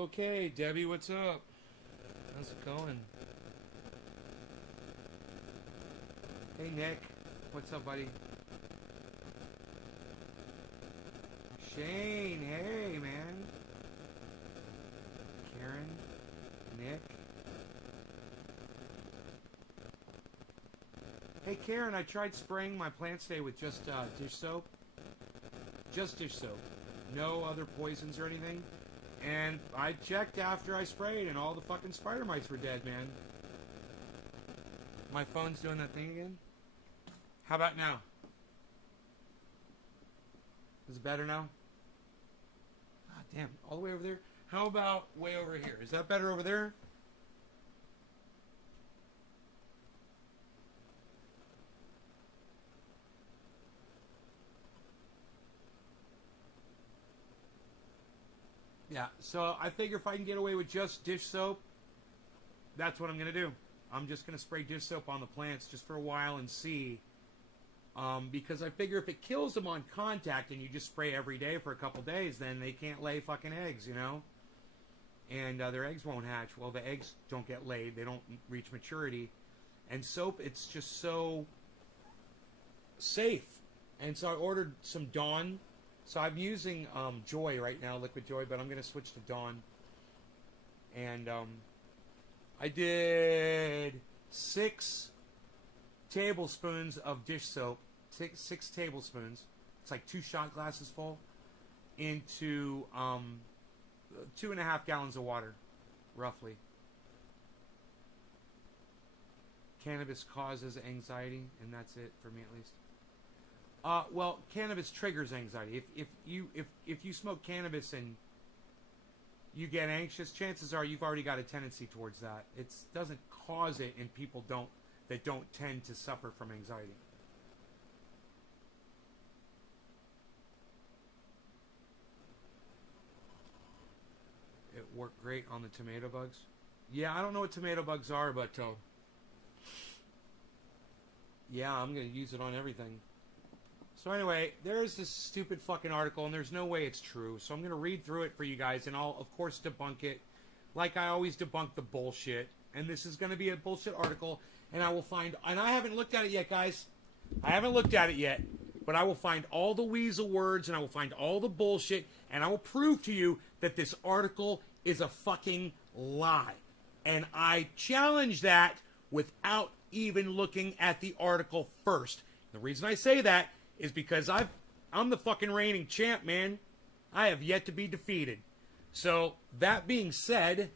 Okay, Debbie, what's up? How's it going? Hey, Nick. What's up, buddy? Shane, hey, man. Karen, Nick. Hey, Karen, I tried spraying my plants today with just dish soap. Just dish soap. No other poisons or anything. And I checked after I sprayed, and all the fucking spider mites were dead, man. My phone's doing that thing again. How about now? Is it better now? God damn, all the way over there? How about way over here? Is that better over there? Yeah, so I figure if I can get away with just dish soap, that's what I'm going to do. I'm just going to spray dish soap on the plants just for a while and see. Because I figure if it kills them on contact and you just spray every day for a couple days, then they can't lay fucking eggs, you know? And their eggs won't hatch. Well, the eggs don't get laid. They don't reach maturity. And soap, it's just so safe. And so I ordered some Dawn. So I'm using Joy right now, Liquid Joy, but I'm going to switch to Dawn. And I did 6 tablespoons of dish soap, six tablespoons. It's like 2 shot glasses full into 2.5 gallons of water, roughly. Cannabis causes anxiety, and that's it for me at least. Well, cannabis triggers anxiety. If you smoke cannabis and you get anxious, chances are you've already got a tendency towards that. It doesn't cause it in people that don't tend to suffer from anxiety. It worked great on the tomato bugs. Yeah, I don't know what tomato bugs are, but yeah, I'm going to use it on everything. So anyway, there's this stupid fucking article, and there's no way it's true. So I'm going to read through it for you guys, and I'll, of course, debunk it. Like I always debunk the bullshit. And this is going to be a bullshit article, and I will find... And I haven't looked at it yet, guys. I haven't looked at it yet. But I will find all the weasel words, and I will find all the bullshit, and I will prove to you that this article is a fucking lie. And I challenge that without even looking at the article first. The reason I say that is because I'm the fucking reigning champ, man. I have yet to be defeated. So, that being said,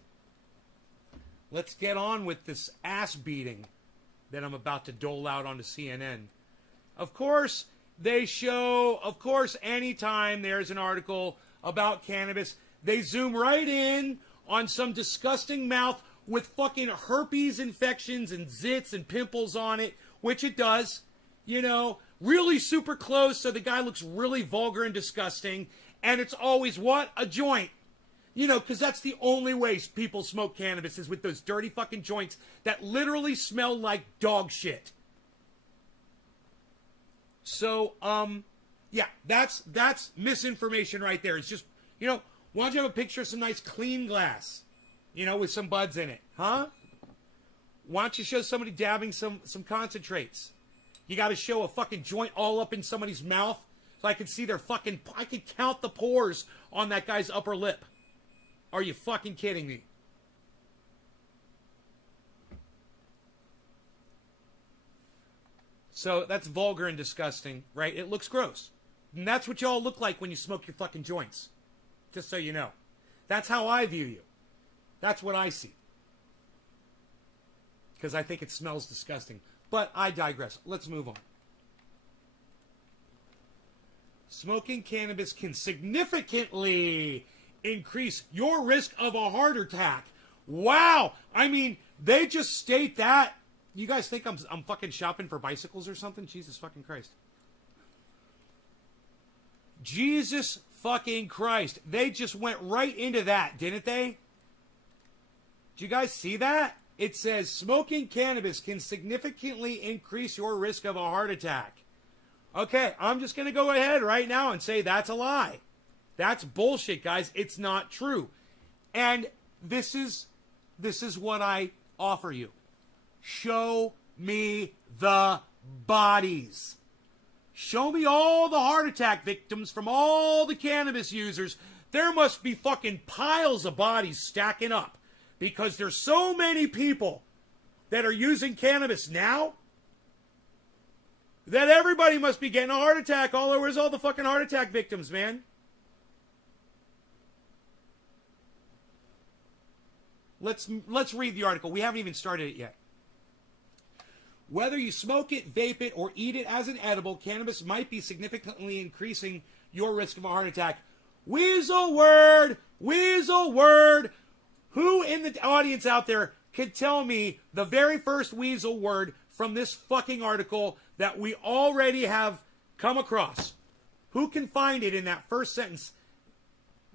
let's get on with this ass beating that I'm about to dole out onto CNN. Of course, they show, anytime there's an article about cannabis, they zoom right in on some disgusting mouth with fucking herpes infections and zits and pimples on it, which it does, you know, really super close, so the guy looks really vulgar and disgusting, and it's always, what? A joint. You know, because that's the only way people smoke cannabis is with those dirty fucking joints that literally smell like dog shit. So, yeah, that's misinformation right there. It's just, you know, why don't you have a picture of some nice clean glass, you know, with some buds in it, huh? Why don't you show somebody dabbing some concentrates? You got to show a fucking joint all up in somebody's mouth so I can see their fucking... I can count the pores on that guy's upper lip. Are you fucking kidding me? So that's vulgar and disgusting, right? It looks gross. And that's what y'all look like when you smoke your fucking joints. Just so you know. That's how I view you. That's what I see. Because I think it smells disgusting. But I digress. Let's move on. Smoking cannabis can significantly increase your risk of a heart attack. Wow. I mean, they just state that. You guys think I'm fucking shopping for bicycles or something? Jesus fucking Christ. Jesus fucking Christ. They just went right into that, didn't they? Did you guys see that? It says smoking cannabis can significantly increase your risk of a heart attack. Okay, I'm just going to go ahead right now and say that's a lie. That's bullshit, guys. It's not true. And this is what I offer you. Show me the bodies. Show me all the heart attack victims from all the cannabis users. There must be fucking piles of bodies stacking up because there's so many people that are using cannabis now that everybody must be getting a heart attack all over. Where's all the fucking heart attack victims, man? Let's read the article. We haven't even started it yet. Whether you smoke it, vape it, or eat it as an edible, cannabis might be significantly increasing your risk of a heart attack. Weasel word! Weasel word! Who in the audience out there can tell me the very first weasel word from this fucking article that we already have come across? Who can find it in that first sentence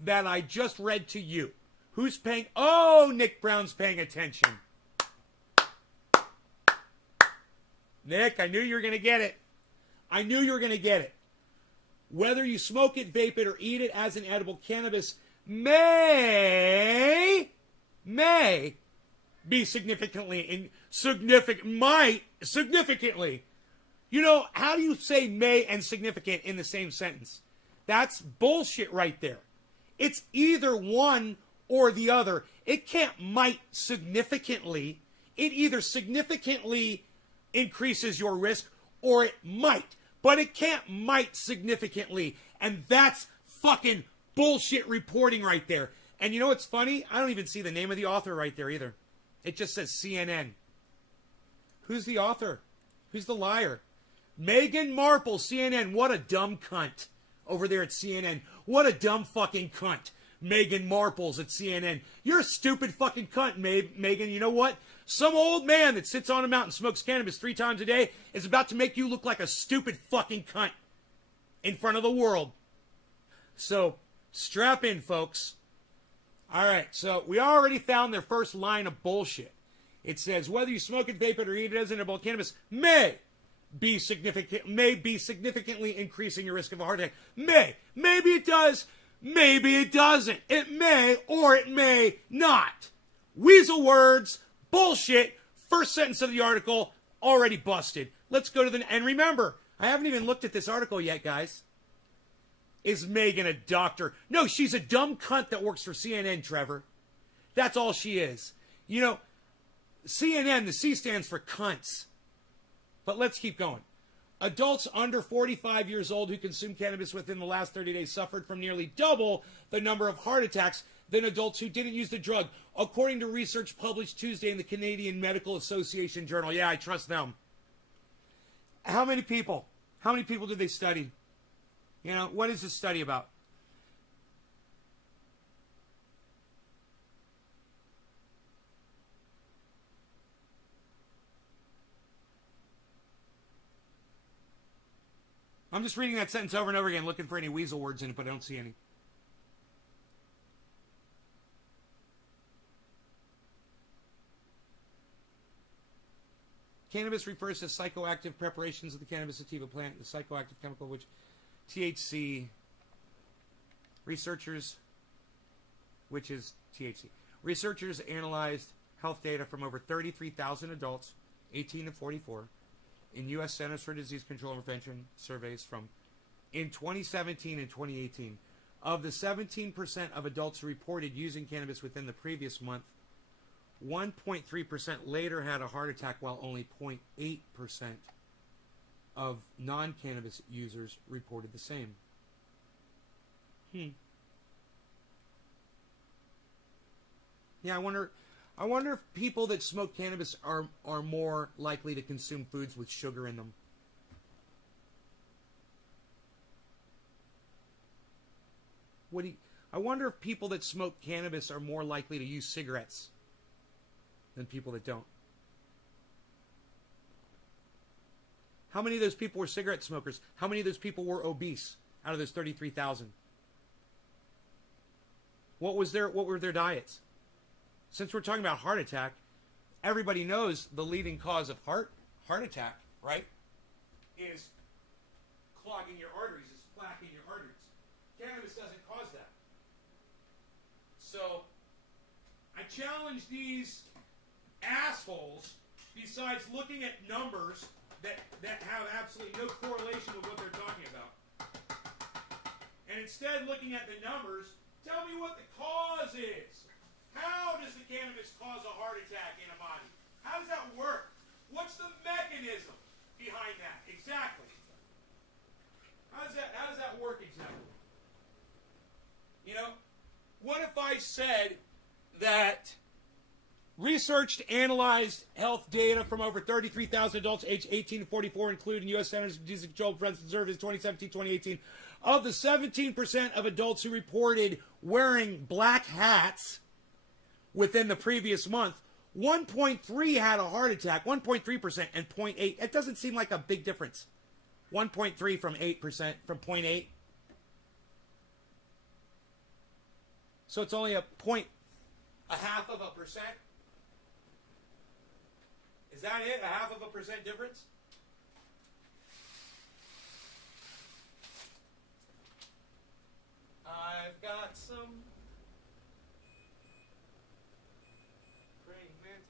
that I just read to you? Who's paying? Oh, Nick Brown's paying attention. Nick, I knew you were going to get it. I knew you were going to get it. Whether you smoke it, vape it, or eat it as an edible, cannabis may be significantly. You know, how do you say may and significant in the same sentence? That's bullshit right there. It's either one or the other. It can't might significantly. It either significantly increases your risk or it might. But it can't might significantly. And that's fucking bullshit reporting right there. And you know what's funny? I don't even see the name of the author right there either. It just says CNN. Who's the author? Who's the liar? Meghan Markle, CNN. What a dumb cunt over there at CNN. What a dumb fucking cunt. Meghan Markle's at CNN. You're a stupid fucking cunt, Meghan. You know what? Some old man that sits on a mountain and smokes cannabis 3 times a day is about to make you look like a stupid fucking cunt in front of the world. So, strap in, folks. All right, so we already found their first line of bullshit. It says, whether you smoke it, vape it, or eat it as an edible, cannabis may be significantly increasing your risk of a heart attack. May. Maybe it does. Maybe it doesn't. It may or it may not. Weasel words. Bullshit. First sentence of the article already busted. Let's go to the... And remember, I haven't even looked at this article yet, guys. Is Megan a doctor? No, she's a dumb cunt that works for CNN, Trevor. That's all she is. You know, CNN, the C stands for cunts. But let's keep going. Adults under 45 years old who consumed cannabis within the last 30 days suffered from nearly double the number of heart attacks than adults who didn't use the drug, according to research published Tuesday in the Canadian Medical Association Journal. Yeah, I trust them. How many people? How many people did they study? You know, what is this study about? I'm just reading that sentence over and over again, looking for any weasel words in it, but I don't see any. Cannabis refers to psychoactive preparations of the cannabis sativa plant, the psychoactive chemical which THC researchers, which is THC. Researchers analyzed health data from over 33,000 adults, 18 to 44, in U.S. Centers for Disease Control and Prevention surveys from in 2017 and 2018. Of the 17% of adults who reported using cannabis within the previous month, 1.3% later had a heart attack, while only 0.8% of non-cannabis users reported the same. Yeah, I wonder if people that smoke cannabis are more likely to consume foods with sugar in them. I wonder if people that smoke cannabis are more likely to use cigarettes than people that don't. How many of those people were cigarette smokers? How many of those people were obese out of those 33,000? What were their diets? Since we're talking about heart attack, everybody knows the leading cause of heart attack, right? Is clogging your arteries, is plaque in your arteries. Cannabis doesn't cause that. So challenge these assholes, besides looking at numbers that have absolutely no correlation with what they're talking about. And instead looking at the numbers, tell me what the cause is. How does the cannabis cause a heart attack in a body? How does that work? What's the mechanism behind that? Exactly. How does that work exactly? You know, what if I said that researched, analyzed health data from over 33,000 adults aged 18 to 44, including U.S. Centers for Disease Control Prevention Service 2017-2018, of the 17% of adults who reported wearing black hats within the previous month, 1.3 had a heart attack, 1.3%, and 0.8. It doesn't seem like a big difference. 1.3 from 8%, from 0.8. So it's only a half of a percent. Is that it? A half of a percent difference? I've got some praying mantises.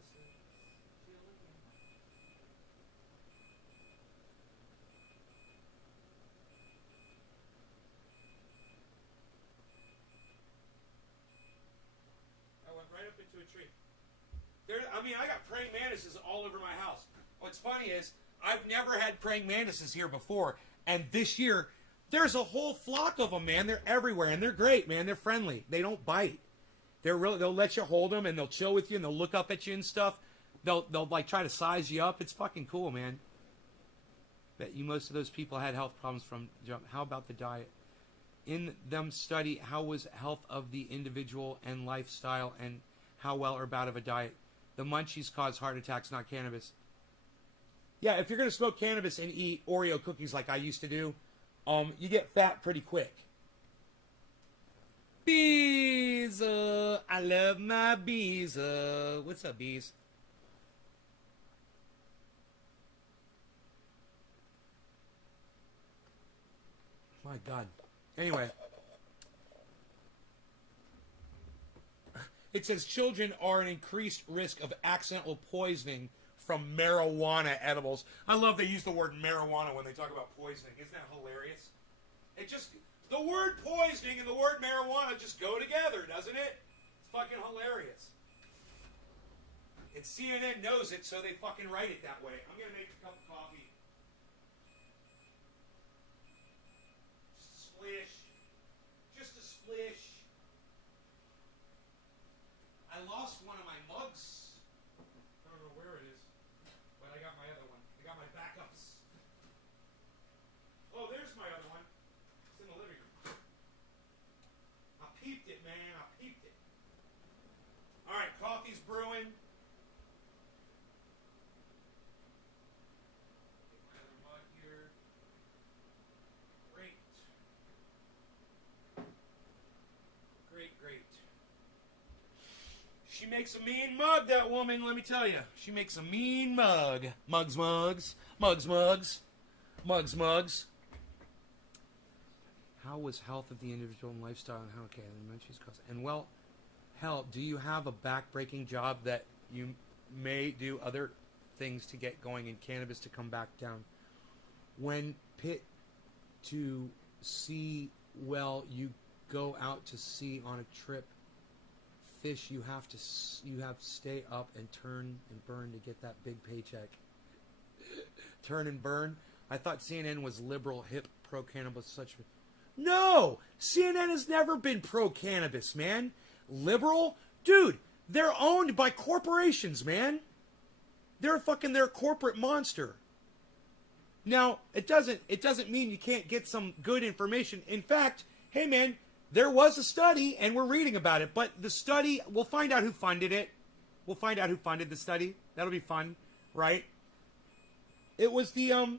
I went right up into a tree. I got praying mantises all over my house. What's funny is, I've never had praying mantises here before, and this year, there's a whole flock of them, man. They're everywhere, and they're great, man. They're friendly. They don't bite. They'll let you hold them, and they'll chill with you, and they'll look up at you and stuff. They'll like try to size you up. It's fucking cool, man. Bet you most of those people had health problems from jump. How about the diet? In them study how was health of the individual and lifestyle, and how well or bad of a diet. The munchies cause heart attacks, not cannabis. Yeah, if you're going to smoke cannabis and eat Oreo cookies like I used to do, you get fat pretty quick. Bees, I love my bees. What's up, bees? My God. Anyway. It says children are at increased risk of accidental poisoning from marijuana edibles. I love they use the word marijuana when they talk about poisoning. Isn't that hilarious? The word poisoning and the word marijuana just go together, doesn't it? It's fucking hilarious. And CNN knows it, so they fucking write it that way. I'm going to make a cup of coffee. Just a splish. Just a splish. I lost one of my mugs. I don't know where it is, but I got my other one. I got my backups. Oh, there's my other one. It's in the living room. I peeped it, man. I peeped it. All right, coffee's brewing. Get my other mug here. Great. Great, great. She makes a mean mug, that woman, let me tell you. She makes a mean mug. Mugs, mugs. Mugs, mugs. Mugs, mugs. How was health of the individual and lifestyle and how, okay, and she's caused. And well, hell, do you have a back-breaking job that you may do other things to get going in cannabis to come back down? When pit to sea, well, you go out to sea on a trip. Fish, you have to stay up and turn and burn to get that big paycheck. Turn and burn. I thought CNN was liberal, hip, pro-cannabis, such. No, CNN has never been pro-cannabis, man. Liberal, dude. They're owned by corporations, man. They're a corporate monster. Now, it doesn't mean you can't get some good information. In fact, hey, man. There was a study, and we're reading about it, but the study, we'll find out who funded it. We'll find out who funded the study. That'll be fun, right? It was the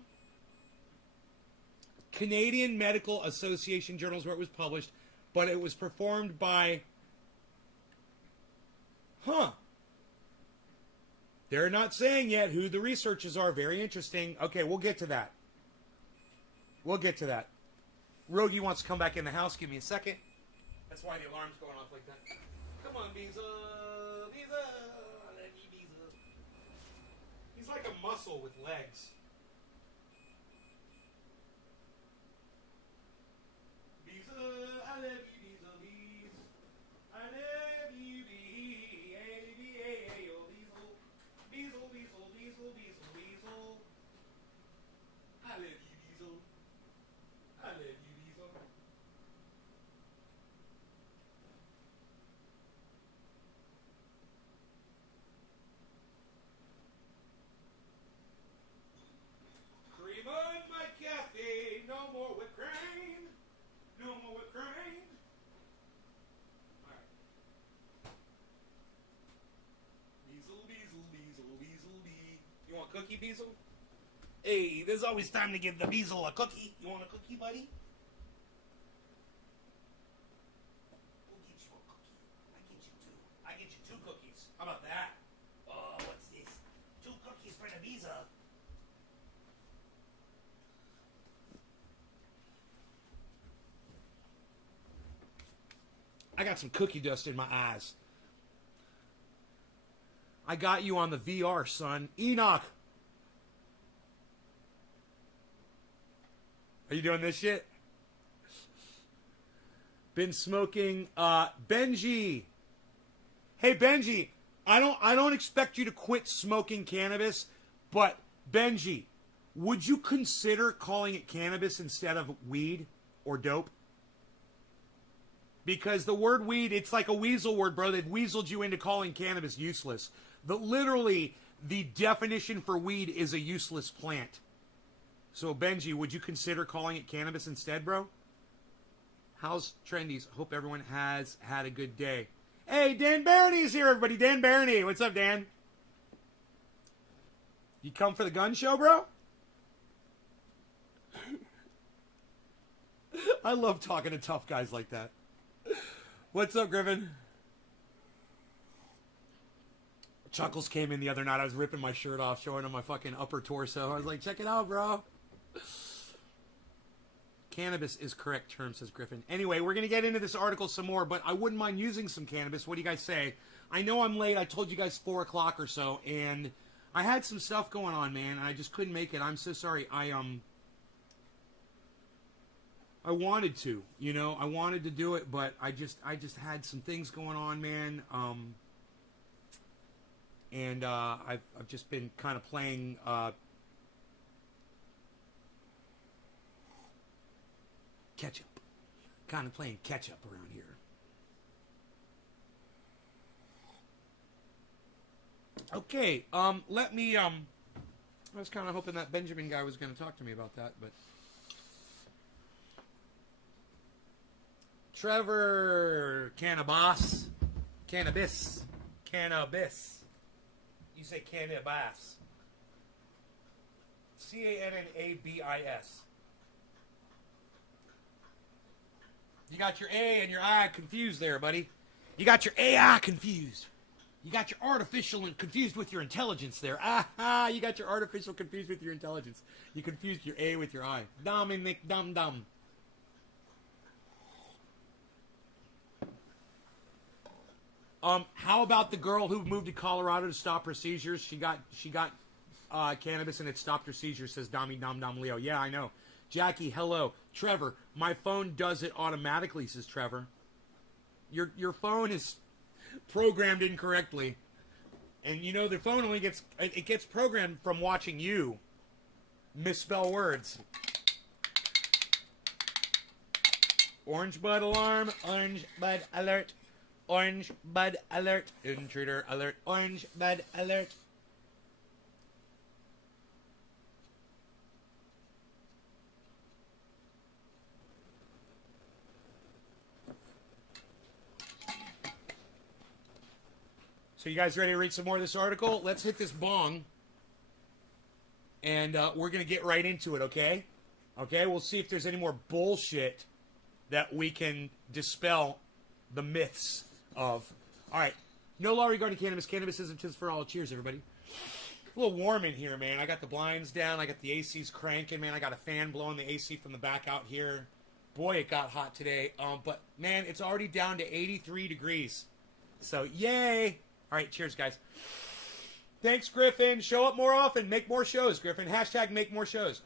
Canadian Medical Association journals where it was published, but it was performed by... They're not saying yet who the researchers are. Very interesting. Okay, we'll get to that. We'll get to that. Rogie wants to come back in the house. Give me a second. That's why the alarm's going off like that. Come on, Beeza. Ibiza. I love you, Ibiza. He's like a mussel with legs. Ibiza, I love you, Ibiza, bees. I love you, bee. A-B-A-A-O, Weasel. Weasel, weasel, weasel, weasel, weasel. I love you, Weasel. I love you, Weasel. Cream on my cafe, no more whipped cream. No more whipped cream. Alright. Weasel, weasel, weasel, weasel, bee. You want cookie, Weasel? Hey, there's always time to give the Weasel a cookie. You want a cookie, buddy? We'll get you a cookie. I get you two cookies. How about that? Oh, what's this? 2 cookies for the Weasel. I got some cookie dust in my eyes. I got you on the VR, son. Enoch. Are you doing this shit? Been smoking Benji. Hey Benji, I don't expect you to quit smoking cannabis, but Benji, would you consider calling it cannabis instead of weed or dope? Because the word weed, it's like a weasel word, bro. They've weaseled you into calling cannabis useless. Literally, the definition for weed is a useless plant. So, Benji, would you consider calling it cannabis instead, bro? How's Trendies? Hope everyone has had a good day. Hey, Dan Barney's here, everybody. Dan Barney. What's up, Dan? You come for the gun show, bro? I love talking to tough guys like that. What's up, Griffin? Chuckles came in the other night. I was ripping my shirt off, showing him my fucking upper torso. I was like, check it out, bro. Cannabis is correct term, says Griffin. Anyway, we're going to get into this article some more, but I wouldn't mind using some cannabis. What do you guys say? I know I'm late. I told you guys 4 o'clock or so, and I had some stuff going on, man, and I just couldn't make it. I'm so sorry. I wanted to, you know, I wanted to do it, but I just had some things going on, man. And I've just been kind of playing catch up, kind of playing catch up around here. Okay, let me. I was kind of hoping that Benjamin guy was going to talk to me about that, but. Trevor Cannabis. You say cannabis. Cannabis. You got your A and your I confused there, buddy. You got your AI confused. You got your artificial and confused with your intelligence there. You got your artificial confused with your intelligence. You confused your A with your I. Dominic Dum Dum. How about the girl who moved to Colorado to stop her seizures? She got cannabis and it stopped her seizures, says Dami Dom Dom Leo. Yeah, I know. Jackie, hello. Trevor, my phone does it automatically, says Trevor. Your phone is programmed incorrectly. And you know the phone only gets programmed from watching you misspell words. Orange bud alarm, orange bud alert. Orange bud alert. Intruder alert. Orange bud alert. So you guys ready to read some more of this article? Let's hit this bong. And we're going to get right into it, okay? Okay, we'll see if there's any more bullshit that we can dispel the myths of. All right, no law regarding cannabis. Cannabis isn't just for all. Cheers, everybody. A little warm in here, man. I got the blinds down. I got the ACs cranking, man. I got a fan blowing the AC from the back out here. Boy, it got hot today. But, man, it's already down to 83 degrees. So, yay. All right, cheers, guys. Thanks, Griffin. Show up more often. Make more shows, Griffin. Hashtag make more shows.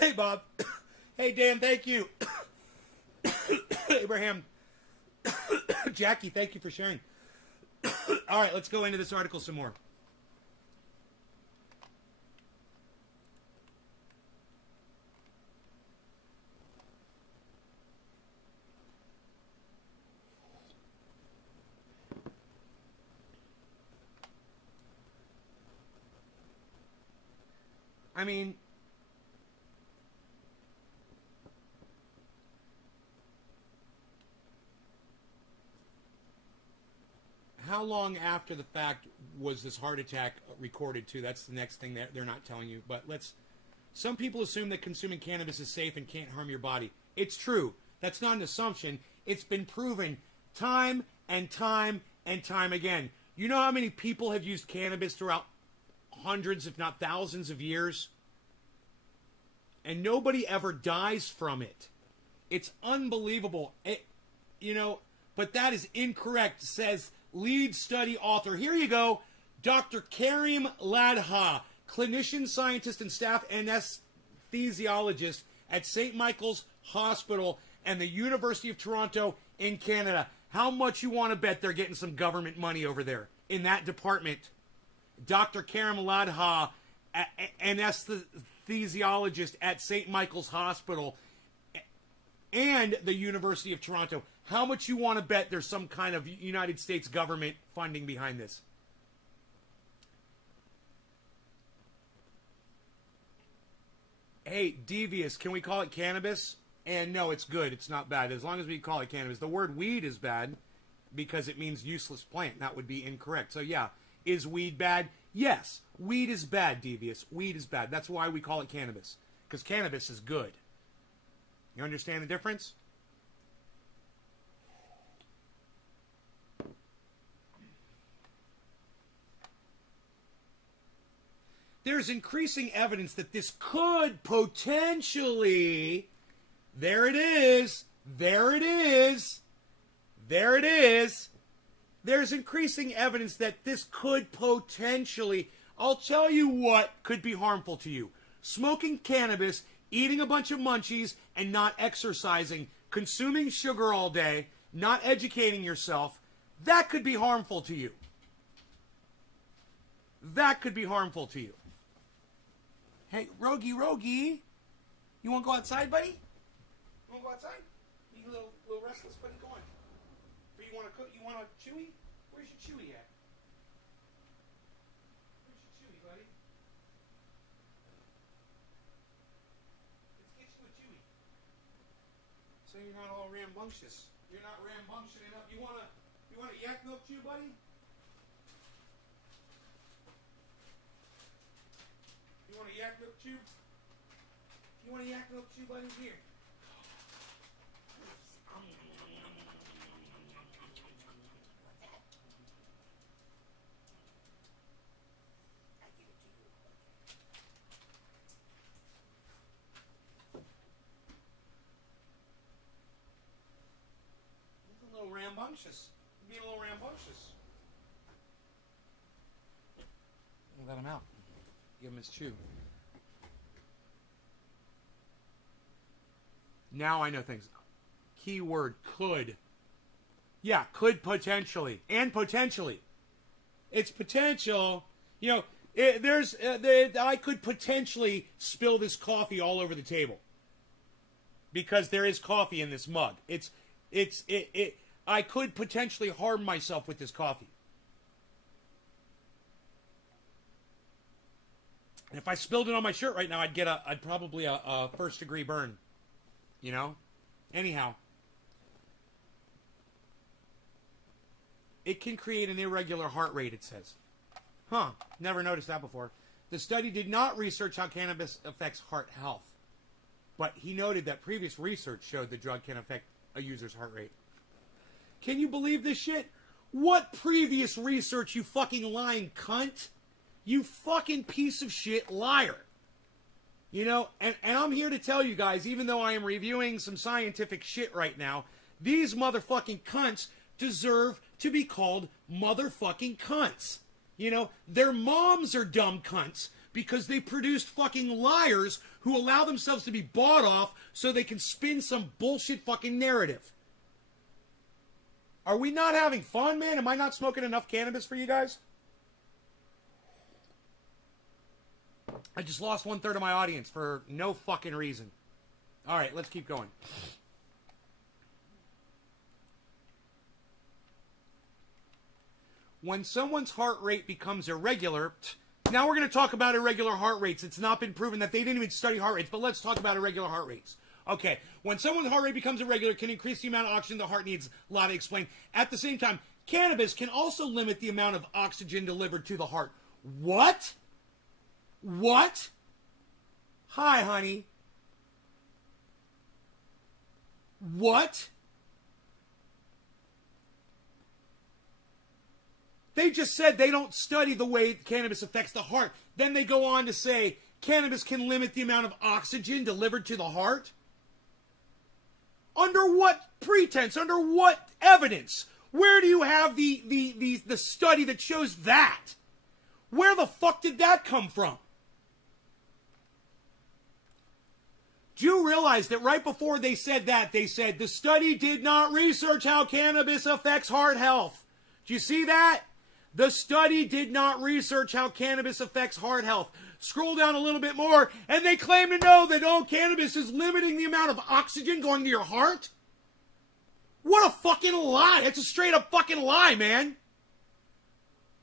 Hey, Bob. Hey, Dan, thank you. Abraham. Jackie, thank you for sharing. All right, let's go into this article some more. I mean, how long after the fact was this heart attack recorded too? That's the next thing that they're not telling you. But some people assume that consuming cannabis is safe and can't harm your body. It's true. That's not an assumption. It's been proven time and time and time again. You know how many people have used cannabis throughout hundreds, if not thousands of years? And nobody ever dies from it. It's unbelievable. But that is incorrect, says lead study author. Here you go. Dr. Karim Ladha, clinician, scientist, and staff anesthesiologist at St. Michael's Hospital and the University of Toronto in Canada. How much you want to bet they're getting some government money over there in that department? Dr. Karim Ladha, anesthesiologist at St. Michael's Hospital and the University of Toronto. How much you want to bet there's some kind of United States government funding behind this? Hey, devious, can we call it cannabis? And no, it's good. It's not bad. As long as we call it cannabis. The word weed is bad because it means useless plant. That would be incorrect. So yeah, is weed bad? Yes, weed is bad, devious. Weed is bad. That's why we call it cannabis. Because cannabis is good. You understand the difference? There's increasing evidence that this could potentially... There it is. There it is. There it is. There's increasing evidence that this could potentially... I'll tell you what could be harmful to you. Smoking cannabis, eating a bunch of munchies, and not exercising, consuming sugar all day, not educating yourself, that could be harmful to you. That could be harmful to you. Hey, Rogie, you want to go outside, buddy? You want to go outside? You a little restless, buddy? Go on. Or you want to cook? You want a chewy? Where's your chewy at? Where's your chewy, buddy? Let's get you a chewy. So you're not all rambunctious. You're not rambunctious enough. You want a yak milk chew, buddy? You want a yak milk chew? You want a yak milk chew, buddy? Here. He's a little rambunctious. He's being a little rambunctious. Let him out. Give him his chew. Now I know things. Keyword could. Yeah, could potentially. And potentially. It's potential. You know, I could potentially spill this coffee all over the table because there is coffee in this mug. I could potentially harm myself with this coffee. And if I spilled it on my shirt right now, I'd probably a first degree burn. You know? Anyhow. It can create an irregular heart rate, it says. Huh. Never noticed that before. The study did not research how cannabis affects heart health. But he noted that previous research showed the drug can affect a user's heart rate. Can you believe this shit? What previous research, you fucking lying cunt? You fucking piece of shit liar. You know, and I'm here to tell you guys, even though I am reviewing some scientific shit right now, these motherfucking cunts deserve to be called motherfucking cunts. You know, their moms are dumb cunts because they produced fucking liars who allow themselves to be bought off so they can spin some bullshit fucking narrative. Are we not having fun, man? Am I not smoking enough cannabis for you guys? I just lost 1/3 of my audience for no fucking reason. All right, let's keep going. When someone's heart rate becomes irregular, now we're going to talk about irregular heart rates. It's not been proven that they didn't even study heart rates, but let's talk about irregular heart rates. Okay, when someone's heart rate becomes irregular, it can increase the amount of oxygen the heart needs. A lot to explain. At the same time, cannabis can also limit the amount of oxygen delivered to the heart. What? What? Hi, honey. What? They just said they don't study the way cannabis affects the heart. Then they go on to say cannabis can limit the amount of oxygen delivered to the heart? Under what pretense? Under what evidence? Where do you have the study that shows that? Where the fuck did that come from? Do you realize that right before they said that, they said the study did not research how cannabis affects heart health? Do you see that? The study did not research how cannabis affects heart health. Scroll down a little bit more, and they claim to know that, cannabis is limiting the amount of oxygen going to your heart? What a fucking lie. That's a straight up fucking lie, man.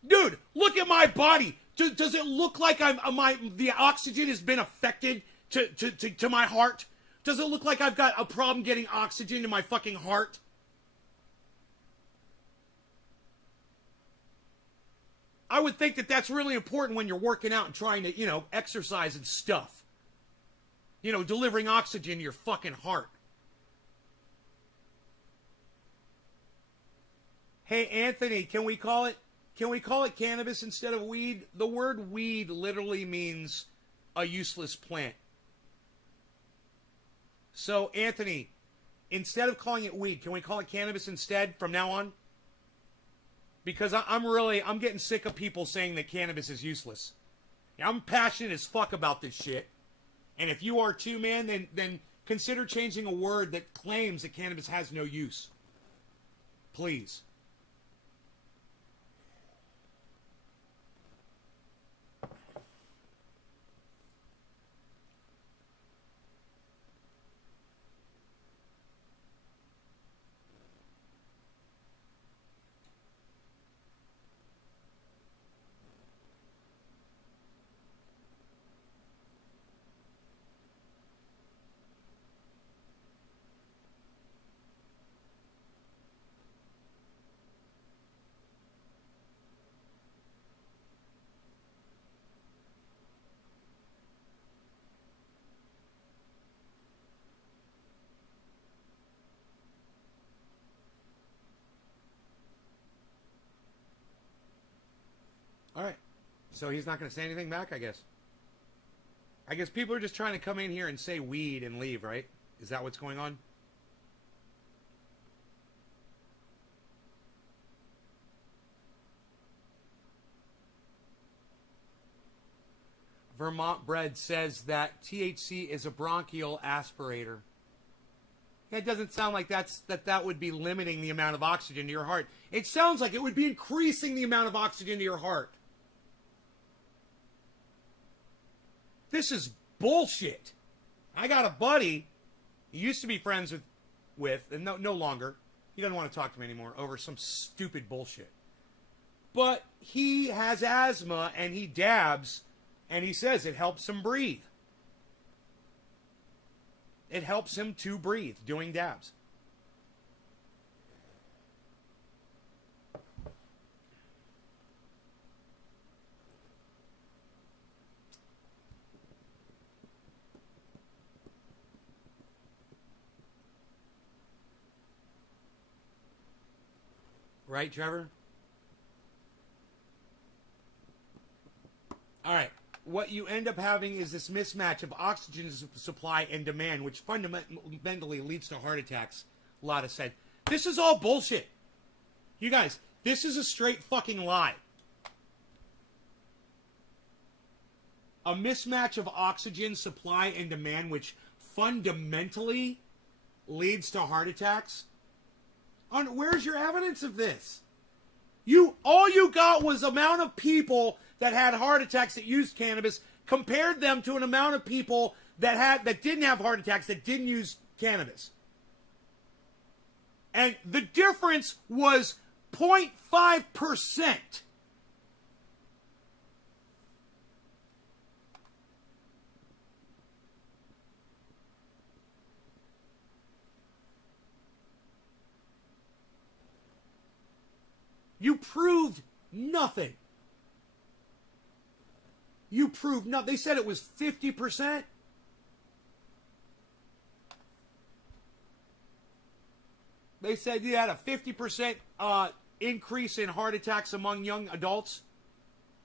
Dude, look at my body. Does it look like the oxygen has been affected to my heart? Does it look like I've got a problem getting oxygen to my fucking heart? I would think that that's really important when you're working out and trying to, exercise and stuff. Delivering oxygen to your fucking heart. Hey, Anthony, can we call it cannabis instead of weed? The word weed literally means a useless plant. So, Anthony, instead of calling it weed, can we call it cannabis instead from now on? Because I'm getting sick of people saying that cannabis is useless. I'm passionate as fuck about this shit. And if you are too, man, then consider changing a word that claims that cannabis has no use. Please. All right. So he's not going to say anything back, I guess. I guess people are just trying to come in here and say weed and leave, right? Is that what's going on? Vermont Bread says that THC is a bronchial aspirator. It doesn't sound like that would be limiting the amount of oxygen to your heart. It sounds like it would be increasing the amount of oxygen to your heart. This is bullshit. I got a buddy he used to be friends with and no longer. He doesn't want to talk to me anymore over some stupid bullshit. But he has asthma and he dabs and he says it helps him breathe. It helps him to breathe doing dabs. Right, Trevor? All right. What you end up having is this mismatch of oxygen supply and demand, which fundamentally leads to heart attacks. Lotta said. This is all bullshit. You guys, this is a straight fucking lie. A mismatch of oxygen supply and demand, which fundamentally leads to heart attacks. Where's your evidence of this? All you got was amount of people that had heart attacks that used cannabis, compared them to an amount of people that didn't have heart attacks that didn't use cannabis. And the difference was 0.5%. You proved nothing. You proved nothing. They said it was 50%. They said you had a 50% increase in heart attacks among young adults.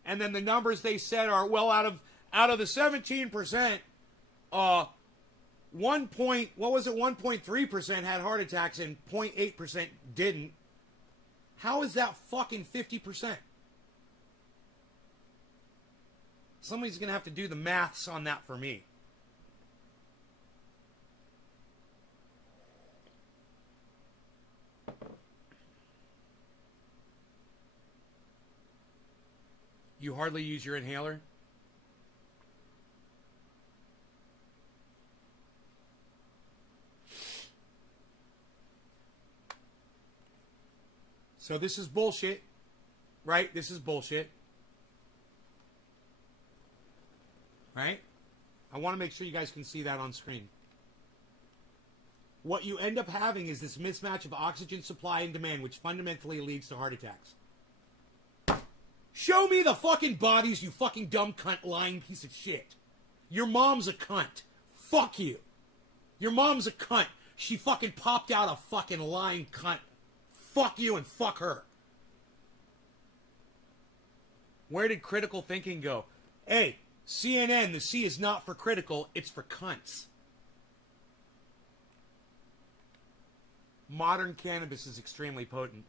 And then the numbers they said are, well, out of the 17%, 1.3% had heart attacks and 0.8% didn't. How is that fucking 50%? Somebody's going to have to do the maths on that for me. You hardly use your inhaler? So this is bullshit, right? This is bullshit. Right? I want to make sure you guys can see that on screen. What you end up having is this mismatch of oxygen supply and demand, which fundamentally leads to heart attacks. Show me the fucking bodies, you fucking dumb cunt lying piece of shit. Your mom's a cunt. Fuck you. Your mom's a cunt. She fucking popped out a fucking lying cunt. Fuck you and fuck her. Where did critical thinking go? Hey, CNN, the C is not for critical, it's for cunts. Modern cannabis is extremely potent.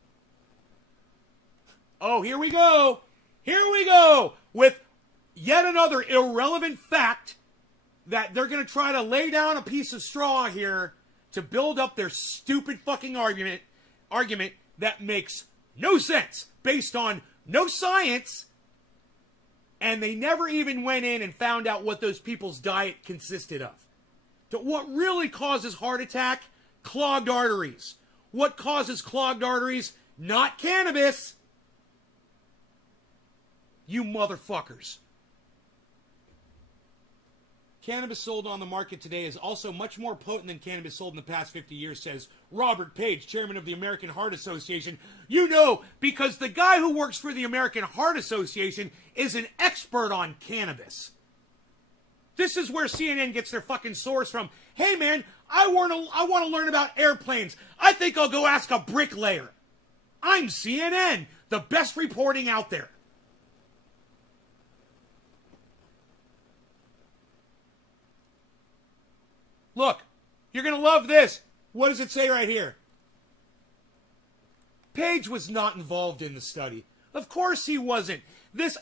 Oh, here we go. Here we go with yet another irrelevant fact that they're going to try to lay down a piece of straw here to build up their stupid fucking argument that makes no sense based on no science, and they never even went in and found out what those people's diet consisted of. What really causes heart attack? Clogged arteries. What causes clogged arteries? Not cannabis. You motherfuckers. Cannabis sold on the market today is also much more potent than cannabis sold in the past 50 years, says Robert Page, chairman of the American Heart Association. You know, because the guy who works for the American Heart Association is an expert on cannabis. This is where CNN gets their fucking source from. Hey, man, I want to learn about airplanes. I think I'll go ask a bricklayer. I'm CNN, the best reporting out there. Look, you're going to love this. What does it say right here? Page was not involved in the study. Of course he wasn't. This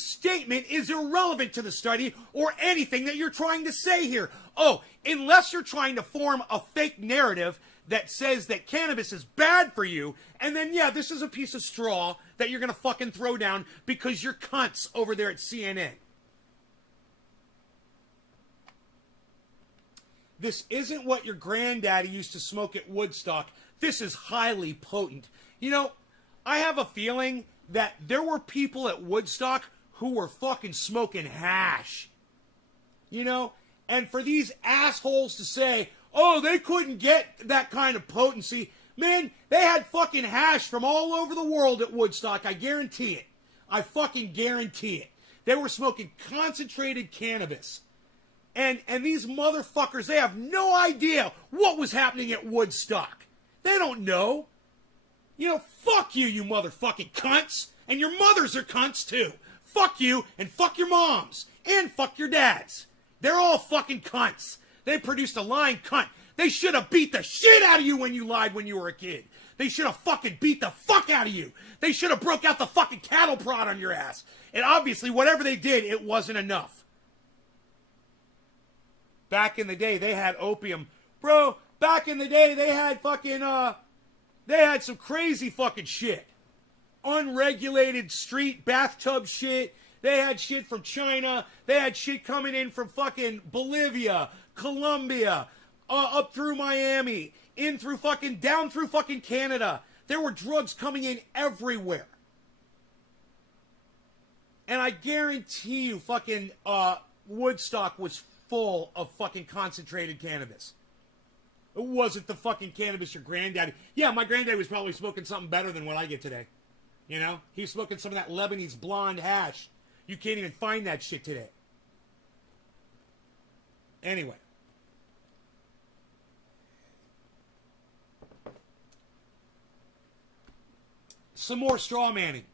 statement is irrelevant to the study or anything that you're trying to say here. Oh, unless you're trying to form a fake narrative that says that cannabis is bad for you, and then, yeah, this is a piece of straw that you're going to fucking throw down because you're cunts over there at CNN. This isn't what your granddaddy used to smoke at Woodstock. This is highly potent. You know, I have a feeling that there were people at Woodstock who were fucking smoking hash. You know? And for these assholes to say, oh, they couldn't get that kind of potency. Man, they had fucking hash from all over the world at Woodstock. I guarantee it. I fucking guarantee it. They were smoking concentrated cannabis. And these motherfuckers, they have no idea what was happening at Woodstock. They don't know. You know, fuck you, you motherfucking cunts. And your mothers are cunts, too. Fuck you, and fuck your moms. And fuck your dads. They're all fucking cunts. They produced a lying cunt. They should have beat the shit out of you when you lied when you were a kid. They should have fucking beat the fuck out of you. They should have broke out the fucking cattle prod on your ass. And obviously, whatever they did, it wasn't enough. Back in the day, they had opium. Bro, back in the day, they had fucking, they had some crazy fucking shit. Unregulated street bathtub shit. They had shit from China. They had shit coming in from fucking Bolivia, Colombia, up through Miami, in through fucking, down through fucking Canada. There were drugs coming in everywhere. And I guarantee you fucking Woodstock was full of fucking concentrated cannabis. It wasn't the fucking cannabis your granddaddy. Yeah, my granddaddy was probably smoking something better than what I get today. You know? He was smoking some of that Lebanese blonde hash. You can't even find that shit today. Anyway. Some more straw manning.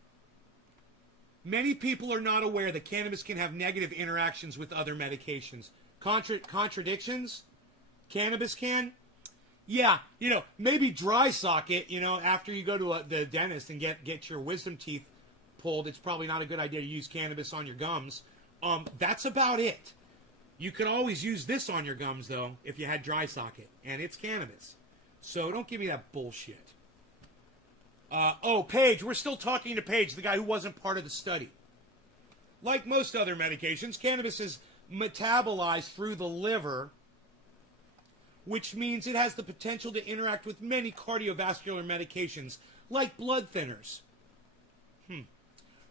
Many people are not aware that cannabis can have negative interactions with other medications. Contradictions? Cannabis can? Yeah, you know, maybe dry socket, you know, after you go to the dentist and get your wisdom teeth pulled, it's probably not a good idea to use cannabis on your gums. That's about it. You could always use this on your gums, though, if you had dry socket. And it's cannabis. So don't give me that bullshit. Paige. We're still talking to Paige, the guy who wasn't part of the study. Like most other medications, cannabis is metabolized through the liver, which means it has the potential to interact with many cardiovascular medications, like blood thinners.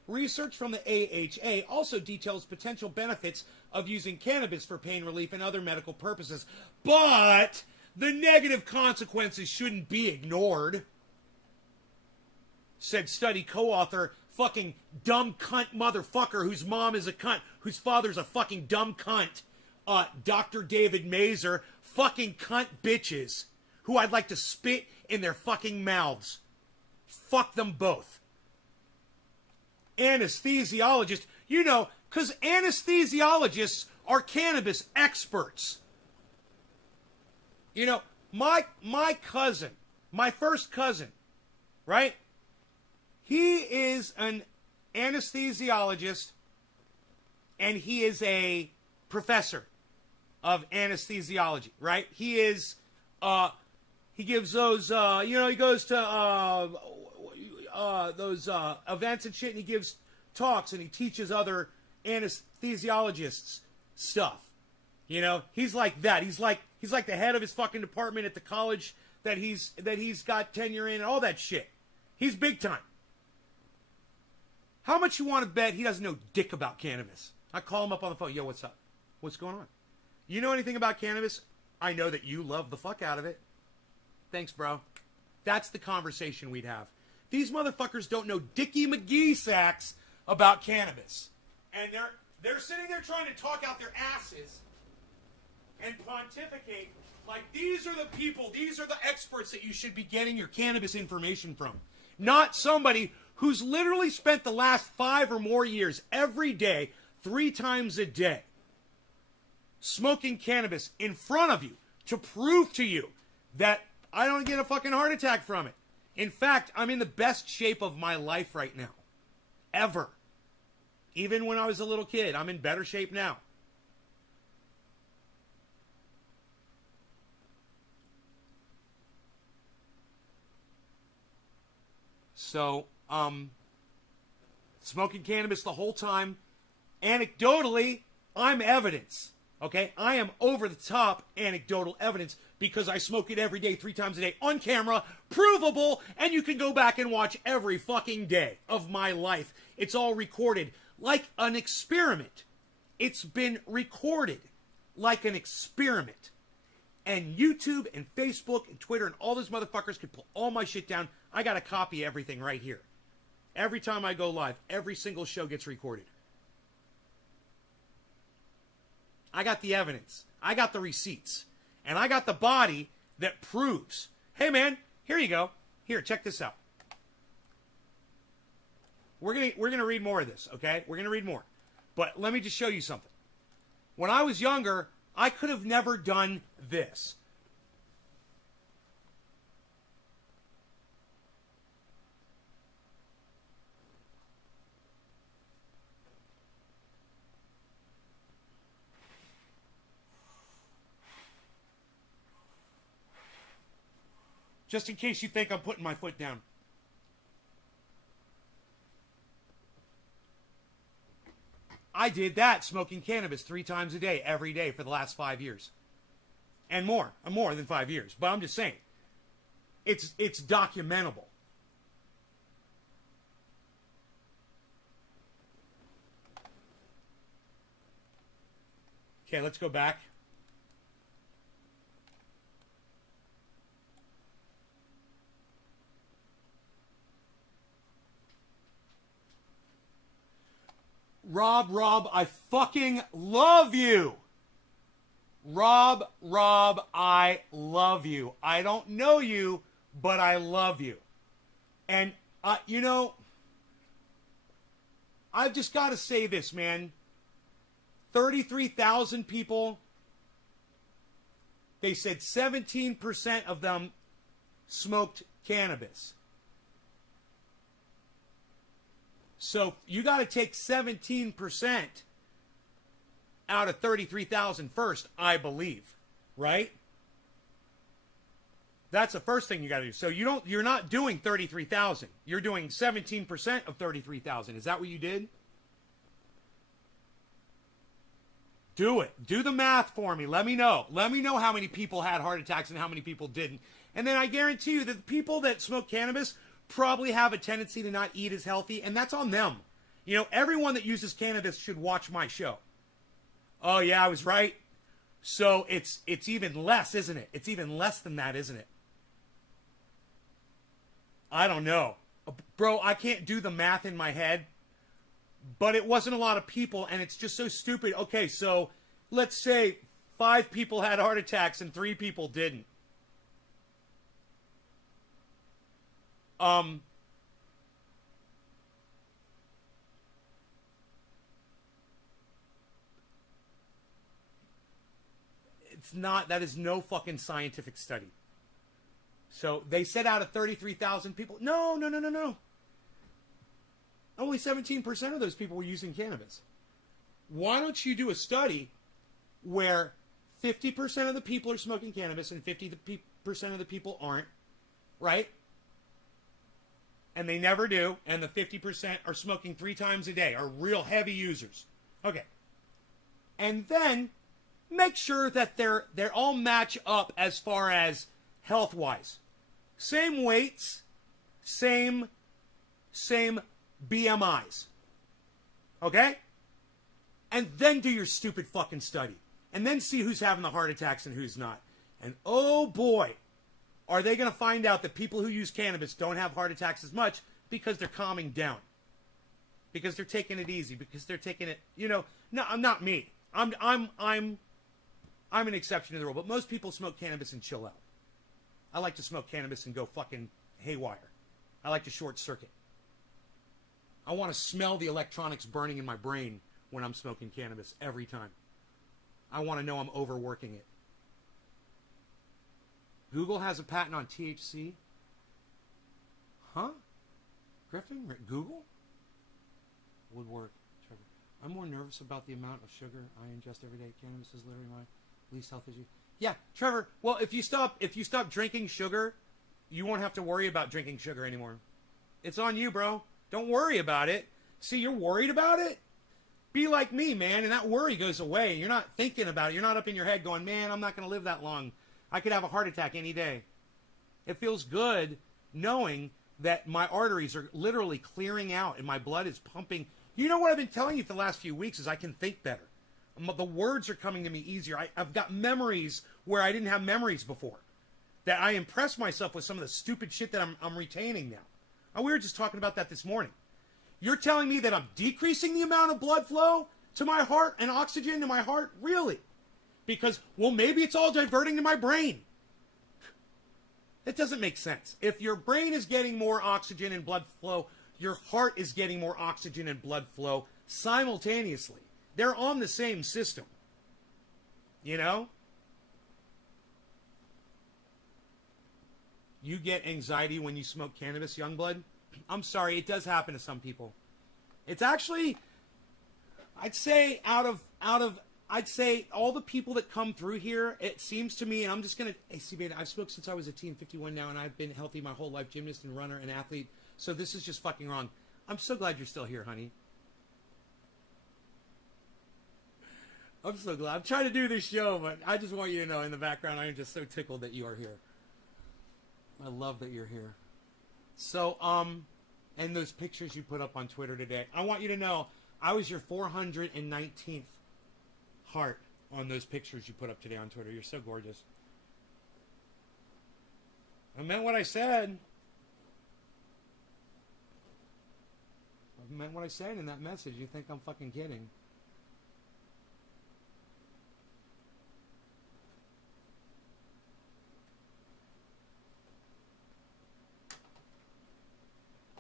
Research from the AHA also details potential benefits of using cannabis for pain relief and other medical purposes. But the negative consequences shouldn't be ignored, said study co-author, fucking dumb cunt motherfucker whose mom is a cunt, whose father's a fucking dumb cunt, Dr. David Mazer, fucking cunt bitches, who I'd like to spit in their fucking mouths. Fuck them both. Anesthesiologist, you know, because anesthesiologists are cannabis experts. You know, my cousin, my first cousin, right? He is an anesthesiologist, and he is a professor of anesthesiology, right? He is, he gives those, you know, he goes to those events and shit, and he gives talks, and he teaches other anesthesiologists stuff. You know, he's like that. He's like the head of his fucking department at the college that he's got tenure in and all that shit. He's big time. How much you want to bet he doesn't know dick about cannabis? I call him up on the phone. Yo, what's up? What's going on? You know anything about cannabis? I know that you love the fuck out of it. Thanks, bro. That's the conversation we'd have. These motherfuckers don't know Dickie McGee sacks about cannabis. And they're sitting there trying to talk out their asses and pontificate like these are the people, these are the experts that you should be getting your cannabis information from. Not somebody who's literally spent the last 5 or more years every day, 3 times a day, smoking cannabis in front of you to prove to you that I don't get a fucking heart attack from it. In fact, I'm in the best shape of my life right now. Ever. Even when I was a little kid, I'm in better shape now. So, smoking cannabis the whole time. Anecdotally, I'm evidence. Okay? I am over the top anecdotal evidence because I smoke it every day, 3 times a day, on camera, provable, and you can go back and watch every fucking day of my life. It's all recorded like an experiment. It's been recorded like an experiment. And YouTube and Facebook and Twitter and all those motherfuckers can pull all my shit down. I got a copy of everything right here. Every time I go live, every single show gets recorded. I got the evidence. I got the receipts. And I got the body that proves. Hey, man, here you go. Here, check this out. We're gonna read more of this, okay? We're going to read more. But let me just show you something. When I was younger, I could have never done this. Just in case you think I'm putting my foot down. I did that smoking cannabis 3 times a day, every day for the last 5 years. And more than 5 years. But I'm just saying, it's documentable. Okay, let's go back. Rob, I fucking love you. Rob, I love you. I don't know you, but I love you. And, you know, I've just got to say this, man. 33,000 people, they said 17% of them smoked cannabis. So you got to take 17% out of 33,000 first, I believe, right? That's the first thing you got to do. So you're not doing 33,000. You're doing 17% of 33,000. Is that what you did? Do it. Do the math for me. Let me know. Let me know how many people had heart attacks and how many people didn't. And then I guarantee you that the people that smoke cannabis probably have a tendency to not eat as healthy, and that's on them. You know, everyone that uses cannabis should watch my show. Oh, yeah, I was right. So it's even less, isn't it? It's even less than that, isn't it? I don't know. Bro, I can't do the math in my head, but it wasn't a lot of people, and it's just so stupid. Okay, so let's say 5 people had heart attacks and 3 people didn't. It's not, that is no fucking scientific study. So they said out of 33,000 people, no. Only 17% of those people were using cannabis. Why don't you do a study where 50% of the people are smoking cannabis and 50% of the people aren't, right? And they never do, and the 50% are smoking 3 times a day, are real heavy users. Okay. And then make sure that they're all match up as far as health-wise. Same weights, same BMIs. Okay? And then do your stupid fucking study. And then see who's having the heart attacks and who's not. And oh boy, are they going to find out that people who use cannabis don't have heart attacks as much because they're calming down. Because they're taking it easy. Because they're taking it, you know, no, I'm not me. I'm an exception to the rule. But most people smoke cannabis and chill out. I like to smoke cannabis and go fucking haywire. I like to short circuit. I want to smell the electronics burning in my brain when I'm smoking cannabis every time. I want to know I'm overworking it. Google has a patent on THC? Huh? Griffin? Google? Would work. Trevor. I'm more nervous about the amount of sugar I ingest every day. Cannabis is literally my least health issue. Yeah, Trevor, well, if you stop drinking sugar, you won't have to worry about drinking sugar anymore. It's on you, bro. Don't worry about it. See, you're worried about it? Be like me, man, and that worry goes away. You're not thinking about it. You're not up in your head going, man, I'm not going to live that long. I could have a heart attack any day. It feels good knowing that my arteries are literally clearing out and my blood is pumping. You know what I've been telling you for the last few weeks is I can think better. The words are coming to me easier. I've got memories where I didn't have memories before. That I impress myself with some of the stupid shit that I'm retaining now. And we were just talking about that this morning. You're telling me that I'm decreasing the amount of blood flow to my heart and oxygen to my heart? Really? Because, well, maybe it's all diverting to my brain. That doesn't make sense. If your brain is getting more oxygen and blood flow, your heart is getting more oxygen and blood flow simultaneously. They're on the same system. You know? You get anxiety when you smoke cannabis, Youngblood? I'm sorry, it does happen to some people. It's actually, I'd say I'd say all the people that come through here, it seems to me, and I'm just going to, hey, see, man, I've smoked since I was a teen, 51 now, and I've been healthy my whole life, gymnast and runner and athlete, so this is just fucking wrong. I'm so glad you're still here, honey. I'm so glad. I'm trying to do this show, but I just want you to know in the background, I am just so tickled that you are here. I love that you're here. So, and those pictures you put up on Twitter today, I want you to know, I was your 419th heart on those pictures you put up today on Twitter. You're so gorgeous. I meant what I said. I meant what I said in that message. You think I'm fucking kidding.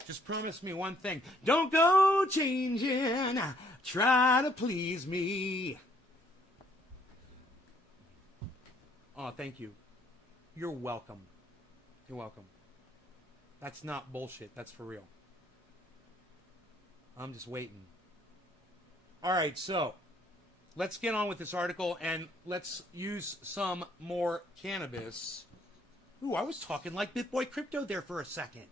Just promise me one thing. Don't go changing. Try to please me. Oh, thank you. You're welcome. You're welcome. That's not bullshit. That's for real. I'm just waiting. All right, so let's get on with this article and let's use some more cannabis. Ooh, I was talking like BitBoy Crypto there for a second.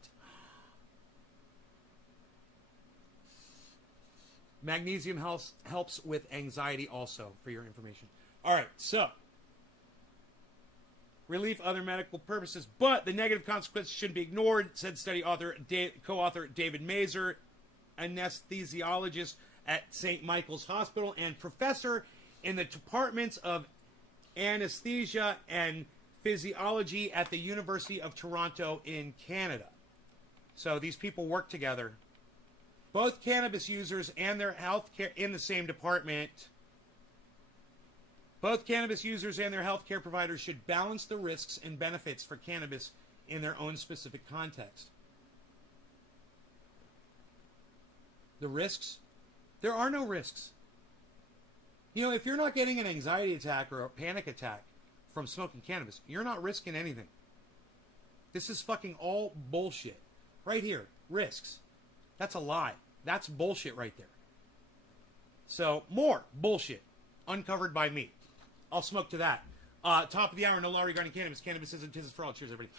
Magnesium helps with anxiety also, for your information. All right, so relief, other medical purposes, but the negative consequences shouldn't be ignored, said study author, co-author David Mazur, anesthesiologist at St. Michael's Hospital and professor in the departments of anesthesia and physiology at the University of Toronto in Canada. So these people work together. Both cannabis users and their healthcare in the same department. Both cannabis users and their healthcare providers should balance the risks and benefits for cannabis in their own specific context. The risks? There are no risks. You know, if you're not getting an anxiety attack or a panic attack from smoking cannabis, you're not risking anything. This is fucking all bullshit. Right here, risks. That's a lie. That's bullshit right there. So, more bullshit uncovered by me. I'll smoke to that. Top of the hour, no law regarding cannabis. Cannabis isn't business for all. Cheers, everybody.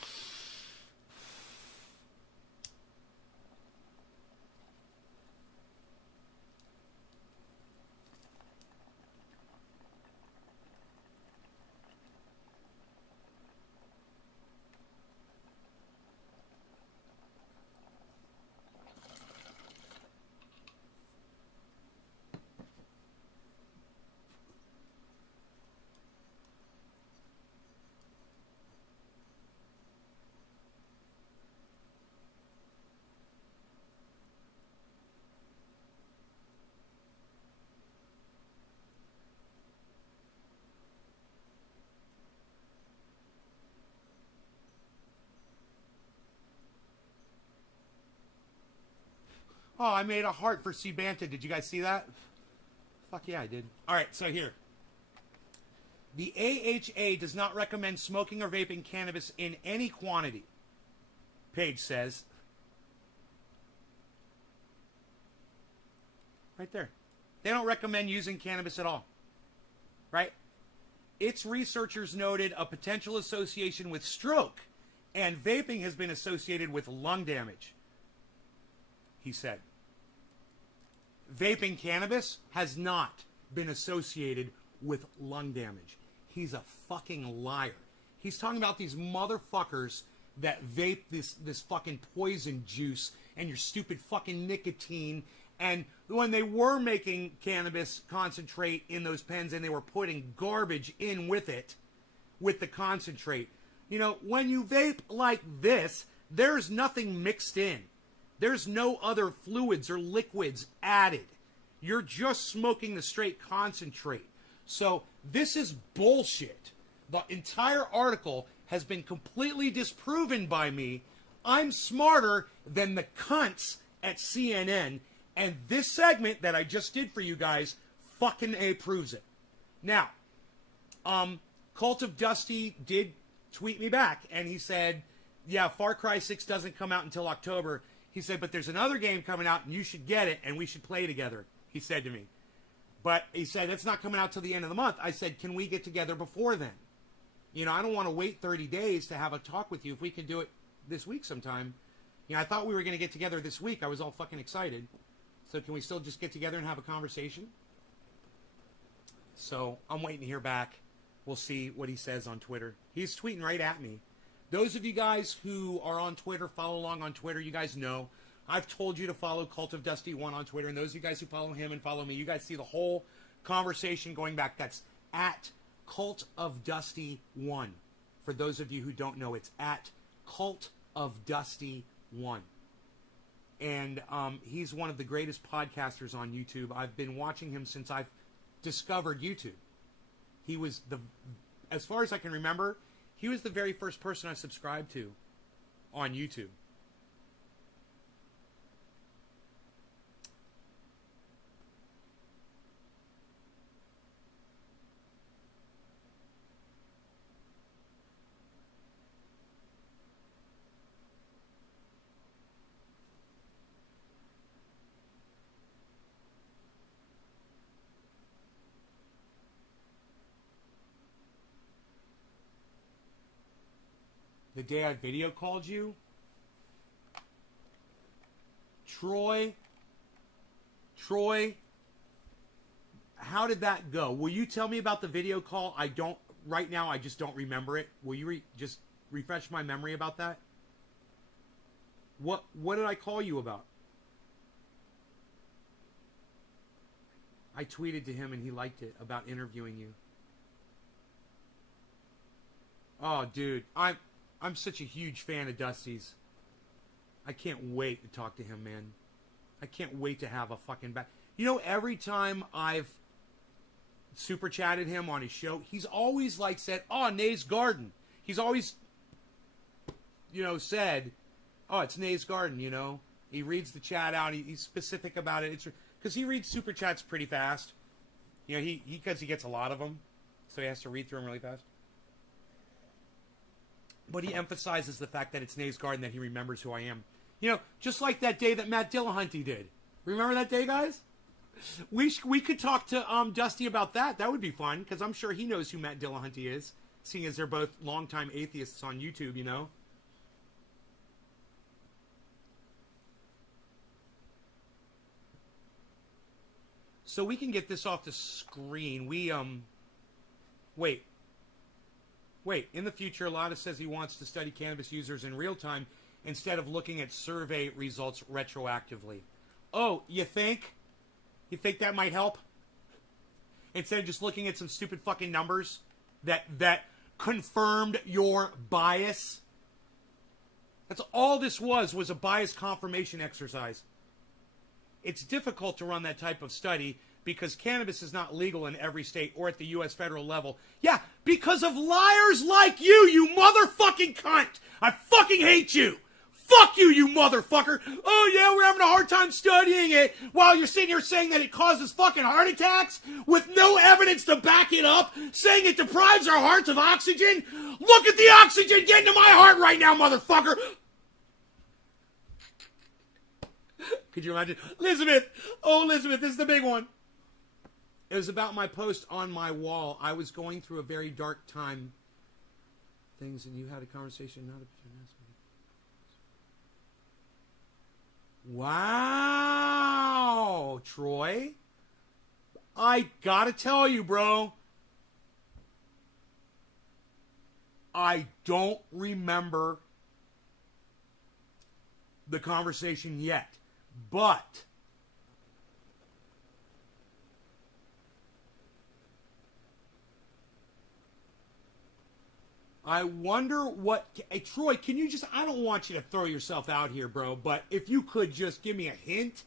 Oh, I made a heart for C. Banta. Did you guys see that? Fuck yeah, I did. All right, so here. The AHA does not recommend smoking or vaping cannabis in any quantity, Page says. Right there. They don't recommend using cannabis at all. Right? Its researchers noted a potential association with stroke, and vaping has been associated with lung damage, he said. vaping cannabis has not been associated with lung damage. He's a fucking liar. He's talking about these motherfuckers that vape this fucking poison juice and your stupid fucking nicotine. And when they were making cannabis concentrate in those pens and they were putting garbage in with it, with the concentrate. You know, when you vape like this, there's nothing mixed in. There's no other fluids or liquids added. You're just smoking the straight concentrate. So this is bullshit. The entire article has been completely disproven by me. I'm smarter than the cunts at CNN. And this segment that I just did for you guys fucking proves it. Now, Cult of Dusty did tweet me back. And he said, yeah, Far Cry 6 doesn't come out until October. He said, but there's another game coming out and you should get it and we should play together, he said to me. But he said, it's not coming out till the end of the month. I said, can we get together before then? You know, I don't want to wait 30 days to have a talk with you. If we can do it this week sometime. You know, I thought we were going to get together this week. I was all fucking excited. So can we still just get together and have a conversation? So I'm waiting to hear back. We'll see what he says on Twitter. He's tweeting right at me. Those of you guys who are on Twitter, follow along on Twitter, you guys know. I've told you to follow Cult of Dusty 1 on Twitter. And those of you guys who follow him and follow me, you guys see the whole conversation going back. That's at Cult of Dusty 1. For those of you who don't know, it's at Cult of Dusty 1. And he's one of the greatest podcasters on YouTube. I've been watching him since I've discovered YouTube. He was as far as I can remember, he was the very first person I subscribed to on YouTube. The day I video called you, Troy, how did that go? Will you tell me about the video call? Right now I just don't remember it. Will you just refresh my memory about that? What did I call you about? I tweeted to him and he liked it about interviewing you. Oh, dude, I'm such a huge fan of Dusty's. I can't wait to talk to him, man. I can't wait to have a fucking back. You know, every time I've super chatted him on his show, he's always like said, oh, Nay's Garden. He's always, said, oh, it's Nay's Garden, you know. He reads the chat out. He's specific about it. It's because he reads super chats pretty fast. You know, because he gets a lot of them. So he has to read through them really fast. But he emphasizes the fact that it's Nay's Garden, that he remembers who I am. You know, just like that day that Matt Dillahunty did. Remember that day, guys? We could talk to Dusty about that. That would be fun, because I'm sure he knows who Matt Dillahunty is, seeing as they're both longtime atheists on YouTube, you know? So we can get this off the screen. Wait, in the future, Lotta says he wants to study cannabis users in real time instead of looking at survey results retroactively. Oh, you think? You think that might help? Instead of just looking at some stupid fucking numbers that confirmed your bias? That's all this was a bias confirmation exercise. It's difficult to run that type of study because cannabis is not legal in every state or at the U.S. federal level. Yeah, because of liars like you motherfucking cunt! I fucking hate you! Fuck you, you motherfucker! Oh yeah, we're having a hard time studying it while you're sitting here saying that it causes fucking heart attacks with no evidence to back it up, saying it deprives our hearts of oxygen. Look at the oxygen getting to my heart right now, motherfucker! Could you imagine? Elizabeth! Oh, Elizabeth, this is the big one. It was about my post on my wall. I was going through a very dark time. Things, and you had a conversation. Wow! Troy, I gotta tell you, bro, I don't remember the conversation yet, but I wonder what... Hey, Troy, can you just... I don't want you to throw yourself out here, bro, but if you could just give me a hint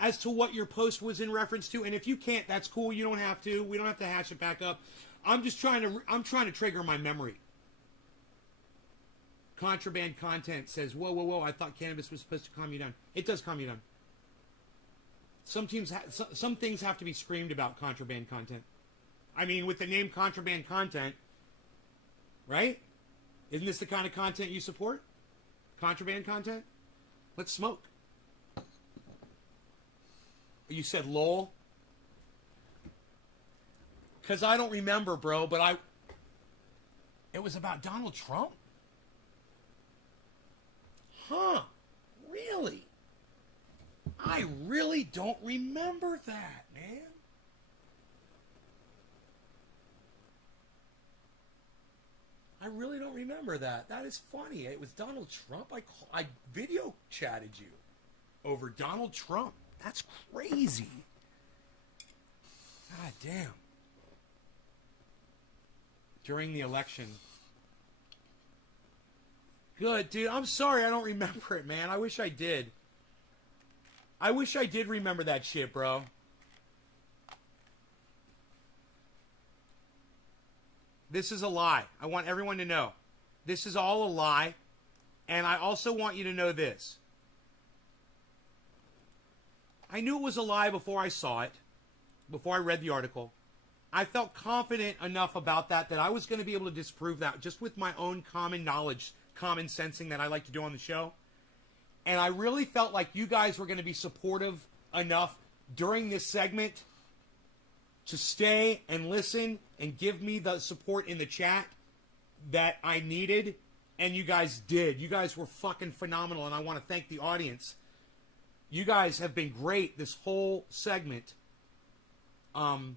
as to what your post was in reference to, and if you can't, that's cool. You don't have to. We don't have to hash it back up. I'm trying to trigger my memory. Contraband content says, whoa, whoa, whoa, I thought cannabis was supposed to calm you down. It does calm you down. Some things have to be screamed about contraband content. I mean, with the name contraband content, right? Isn't this the kind of content you support? Contraband content? Let's smoke. You said lol? Because I don't remember, bro, but it was about Donald Trump? Huh. Really? I really don't remember that, man. I really don't remember that. That is funny. It was Donald Trump. I video chatted you over Donald Trump. That's crazy. God damn. During the election. Good, dude. I'm sorry I don't remember it, man. I wish I did. I wish I did remember that shit, bro. This is a lie. I want everyone to know. This is all a lie. And I also want you to know this. I knew it was a lie before I saw it, before I read the article. I felt confident enough about that I was going to be able to disprove that just with my own common knowledge, common sensing that I like to do on the show. And I really felt like you guys were going to be supportive enough during this segment to stay and listen and give me the support in the chat that I needed. And you guys did. You guys were fucking phenomenal. And I want to thank the audience. You guys have been great this whole segment. And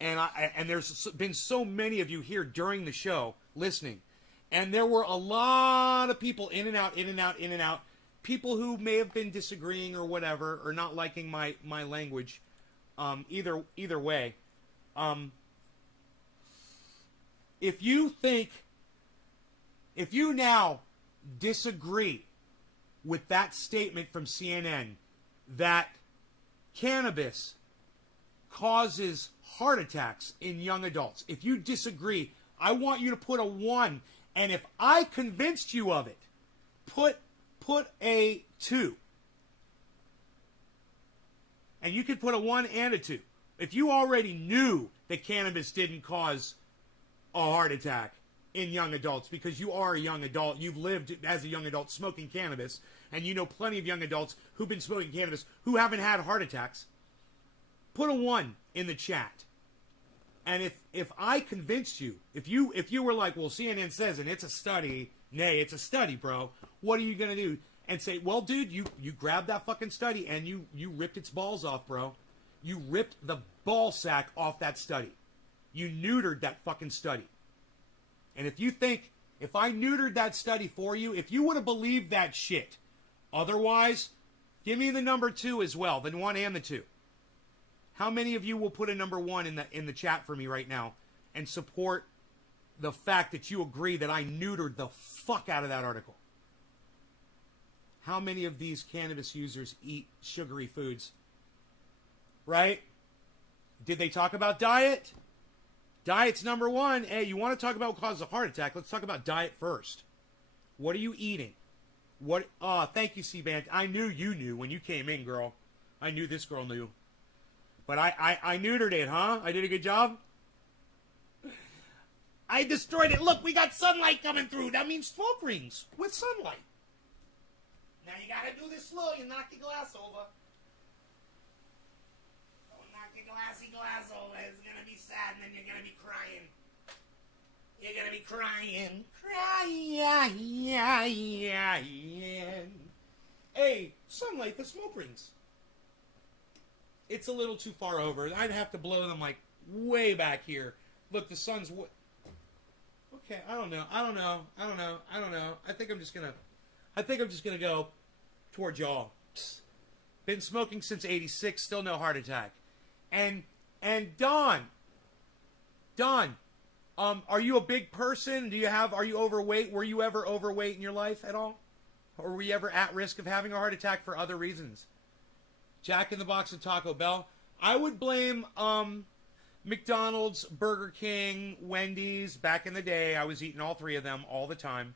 there's been so many of you here during the show listening. And there were a lot of people in and out, in and out, in and out. People who may have been disagreeing or whatever, or not liking my language. Either way. If you now disagree with that statement from CNN that cannabis causes heart attacks in young adults, if you disagree, I want you to put a 1. And if I convinced you of it, put a 2. And you could put a 1 and a 2. If you already knew that cannabis didn't cause a heart attack in young adults, because you are a young adult, you've lived as a young adult smoking cannabis, and you know plenty of young adults who've been smoking cannabis who haven't had heart attacks, put a 1 in the chat. And if I convinced you, if you were like, well, CNN says, and it's a study, nay, it's a study, bro, what are you going to do? And say, well, dude, you grabbed that fucking study and you ripped its balls off, bro. You ripped the ball sack off that study. You neutered that fucking study. And if you think, if I neutered that study for you, if you would have believed that shit, otherwise, give me the number 2 as well, the 1 and the 2. How many of you will put a number 1 in the chat for me right now and support the fact that you agree that I neutered the fuck out of that article? How many of these cannabis users eat sugary foods? Right? Did they talk about diet? Diet's number 1. Hey, you want to talk about what causes a heart attack? Let's talk about diet first. What are you eating? Thank you, C-Band. I knew you knew when you came in, girl. I knew this girl knew. But I neutered it, huh? I did a good job? I destroyed it. Look, we got sunlight coming through. That means smoke rings with sunlight. Now you gotta do this slow. You knock your glass over. Don't knock your glass over. It's gonna be sad and then you're gonna be crying. You're gonna be crying. Crying. Hey, sunlight for smoke rings. It's a little too far over. I'd have to blow them like way back here. Look, the sun's. Okay, I don't know. I think I'm just gonna go toward y'all. Been smoking since '86. Still no heart attack. And Don, are you a big person? Are you overweight? Were you ever overweight in your life at all? Or were you ever at risk of having a heart attack for other reasons? Jack in the Box and Taco Bell. I would blame McDonald's, Burger King, Wendy's. Back in the day, I was eating all three of them all the time.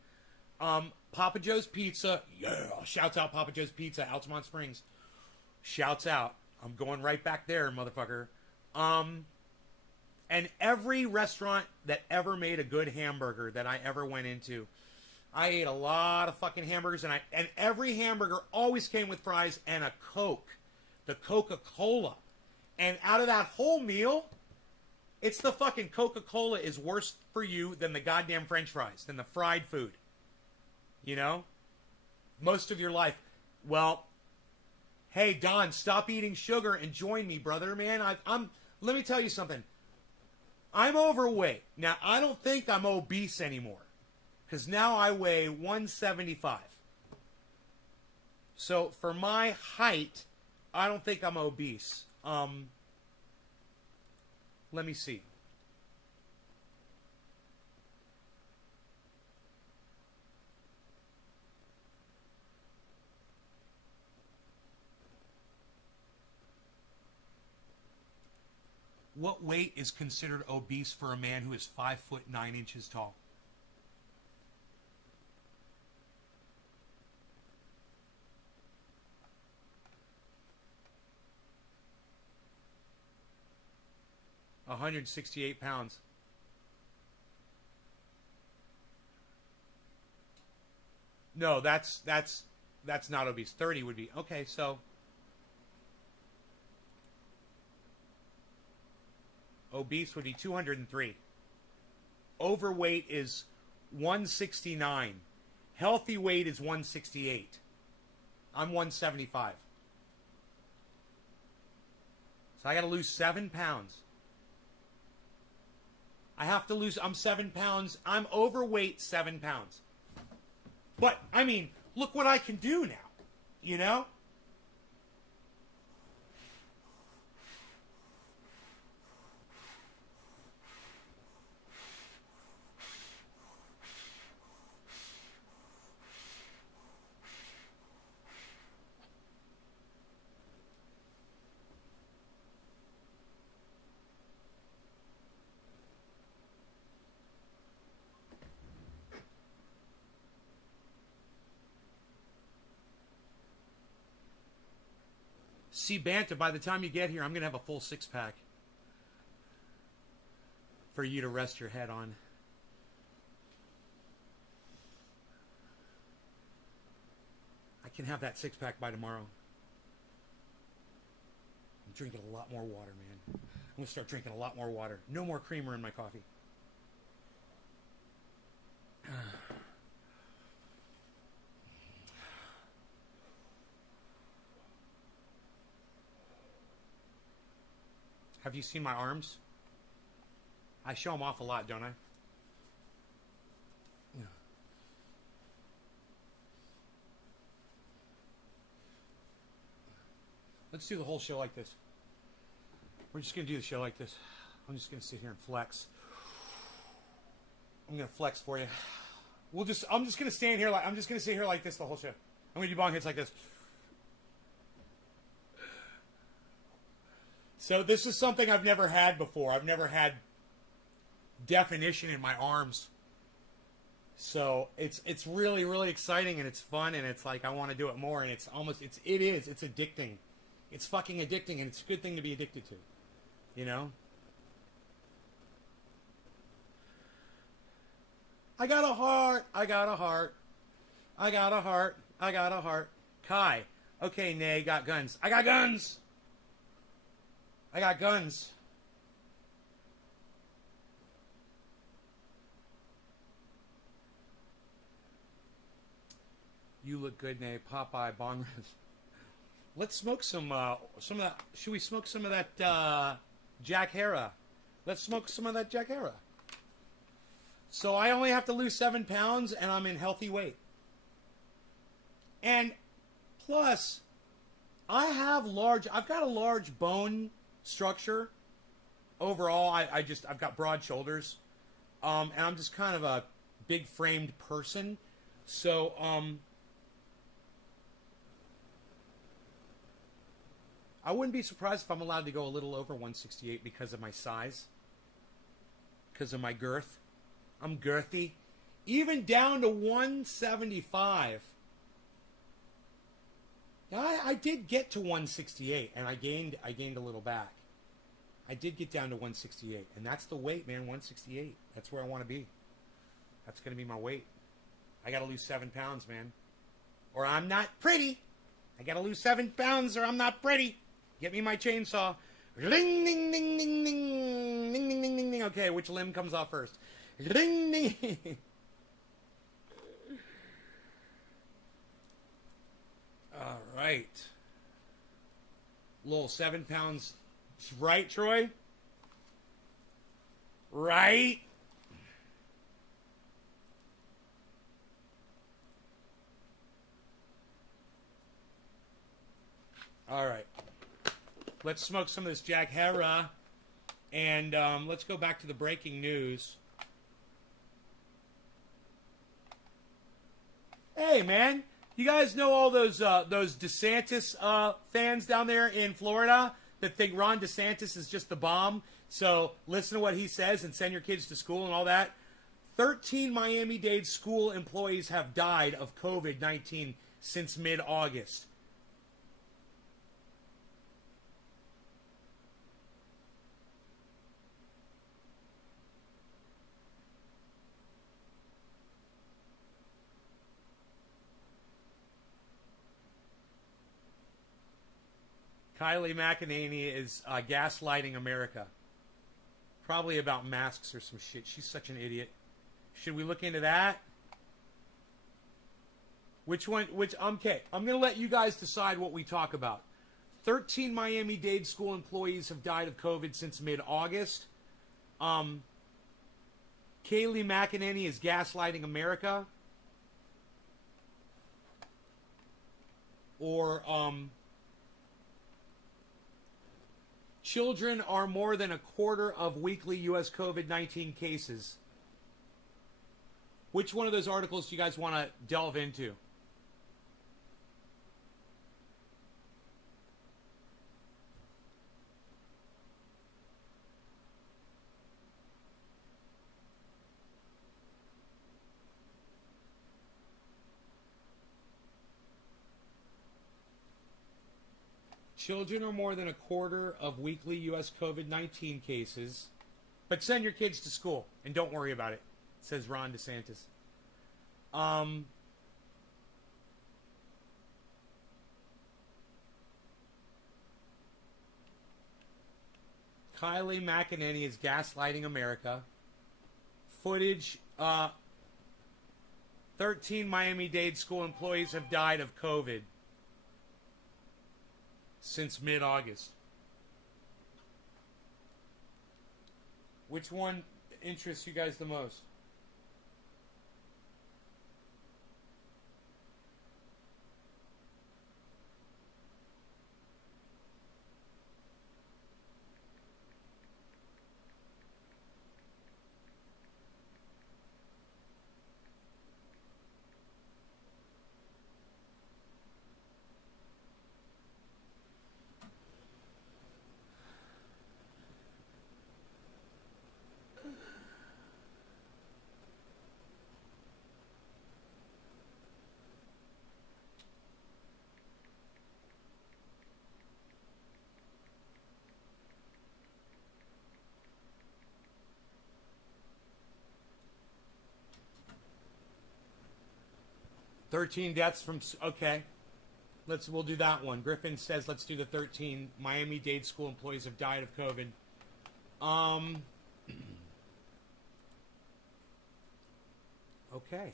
Papa Joe's Pizza. Yeah, shouts out Papa Joe's Pizza, Altamont Springs. Shouts out. I'm going right back there, motherfucker. And every restaurant that ever made a good hamburger that I ever went into, I ate a lot of fucking hamburgers, and every hamburger always came with fries and a Coke, the Coca-Cola. And out of that whole meal, it's the fucking Coca-Cola is worse for you than the goddamn French fries, than the fried food. You know? Most of your life. Well, hey, Don, stop eating sugar and join me, brother, man. Let me tell you something. I'm overweight. Now, I don't think I'm obese anymore. Because now I weigh 175. So, for my height, I don't think I'm obese. Let me see. What weight is considered obese for a man who is 5'9" tall? £168. No, that's not obese. 30 would be. Okay, so obese would be 203. Overweight is 169. Healthy weight is 168. I'm 175. So I got to lose 7 pounds. I'm 7 pounds. I'm overweight 7 pounds. But, I mean, look what I can do now. You know? See, Banta, by the time you get here, I'm going to have a full 6-pack for you to rest your head on. I can have that 6-pack by tomorrow. I'm drinking a lot more water, man. I'm going to start drinking a lot more water. No more creamer in my coffee. Have you seen my arms? I show them off a lot, don't I? Yeah. Let's do the whole show like this. We're just going to do the show like this. I'm just going to sit here and flex. I'm going to flex for you. I'm just going to stand here I'm just going to sit here like this the whole show. I'm going to do bong hits like this. So this is something I've never had before. I've never had definition in my arms. So it's really, really exciting, and it's fun, and it's like I want to do it more, and it's addicting. It's fucking addicting, and it's a good thing to be addicted to. You know? I got a heart. I got a heart. I got a heart. I got a heart. Kai. Okay, Nay, got guns. I got guns! I got guns. You look good, Nay. Popeye, bong ribs. Let's smoke some of that. Should we smoke some of that Jack Hera? Let's smoke some of that Jack Hera. So I only have to lose 7 pounds, and I'm in healthy weight. And plus, I've got a large bone structure. Overall, I've got broad shoulders, and I'm just kind of a big framed person. So, I wouldn't be surprised if I'm allowed to go a little over 168 because of my size, because of my girth. I'm girthy. Even down to 175. I did get to 168, and I gained a little back. I did get down to 168, and that's the weight, man. 168. That's where I want to be. That's going to be my weight. I got to lose 7 pounds, man, or I'm not pretty. I got to lose 7 pounds, or I'm not pretty. Get me my chainsaw. Ding, ding, ding, ding, ding, ding, ding, ding, ding, ding. Okay, which limb comes off first? Ding, ding. All right. Little 7 pounds. Right, Troy? Right? All right. Let's smoke some of this Jack Hera. And let's go back to the breaking news. Hey, man. You guys know all those DeSantis fans down there in Florida that think Ron DeSantis is just the bomb? So listen to what he says and send your kids to school and all that. 13 Miami-Dade school employees have died of COVID-19 since mid-August. Kylie McEnany is gaslighting America. Probably about masks or some shit. She's such an idiot. Should we look into that? Which one? Okay, I'm going to let you guys decide what we talk about. 13 Miami-Dade school employees have died of COVID since mid-August. Kaylee McEnany is gaslighting America. Or, children are more than a quarter of weekly U.S. COVID-19 cases. Which one of those articles do you guys want to delve into? Children are more than a quarter of weekly U.S. COVID-19 cases. But send your kids to school and don't worry about it, says Ron DeSantis. Kylie McEnany is gaslighting America. Footage, 13 Miami-Dade school employees have died of COVID since mid-August. Which one interests you guys the most? "13 deaths from..." Okay. We'll do that one. Griffin says let's do the 13 Miami-Dade school employees have died of COVID. Okay.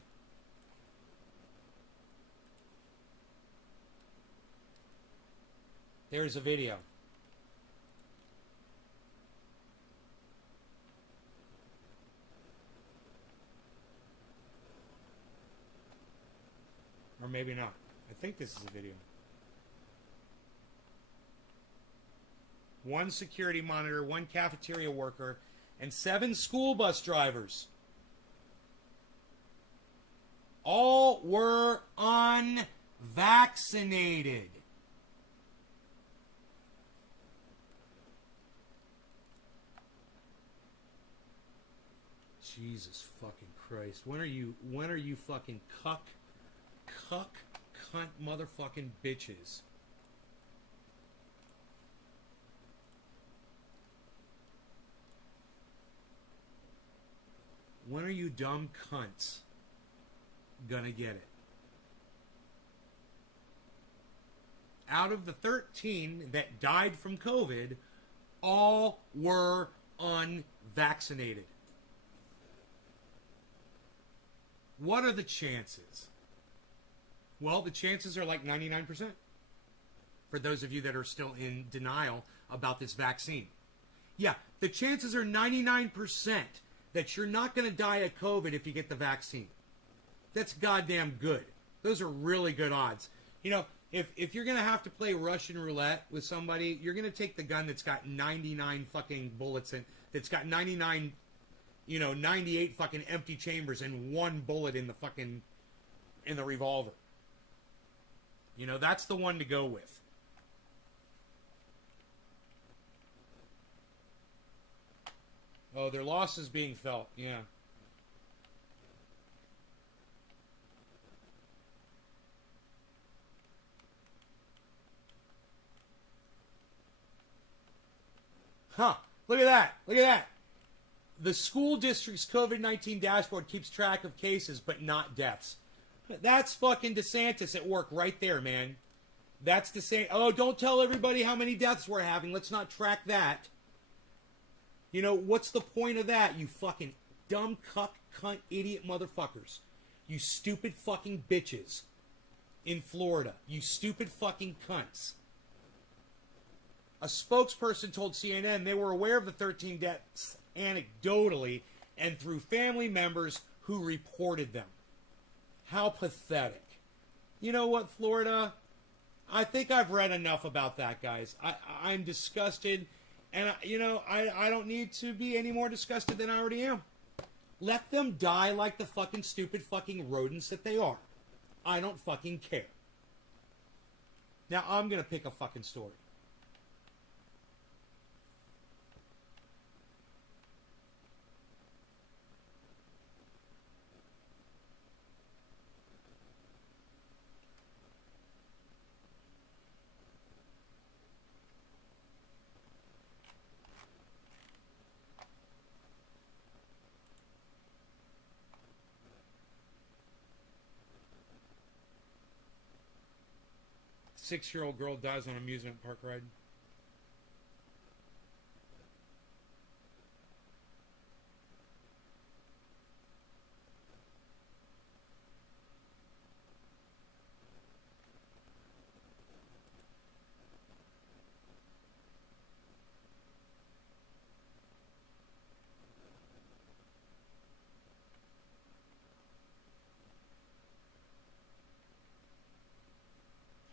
There's a video. Or maybe not. I think this is a video. One security monitor, one cafeteria worker, and 7 school bus drivers. All were unvaccinated. Jesus fucking Christ. When are you fucking cunt motherfucking bitches? When are you dumb cunts gonna get it? Out of the 13 that died from COVID, all were unvaccinated. What are the chances? Well, the chances are like 99%. For those of you that are still in denial about this vaccine. Yeah, the chances are 99% that you're not going to die of COVID if you get the vaccine. That's goddamn good. Those are really good odds. You know, if you're going to have to play Russian roulette with somebody, you're going to take the gun that's got 99 fucking bullets in, that's got 98 fucking empty chambers and 1 bullet in the revolver. You know, that's the one to go with. Oh, their loss is being felt, yeah. Huh, look at that, look at that. The school district's COVID-19 dashboard keeps track of cases, but not deaths. That's fucking DeSantis at work right there, man. That's DeSantis. Oh, don't tell everybody how many deaths we're having. Let's not track that. You know, what's the point of that, you fucking dumb cunt idiot motherfuckers? You stupid fucking bitches in Florida. You stupid fucking cunts. A spokesperson told CNN they were aware of the 13 deaths anecdotally and through family members who reported them. How pathetic. You know what, Florida? I think I've read enough about that, guys. I'm disgusted. And, I don't need to be any more disgusted than I already am. Let them die like the fucking stupid fucking rodents that they are. I don't fucking care. Now, I'm going to pick a fucking story. Six-year-old girl dies on amusement park ride.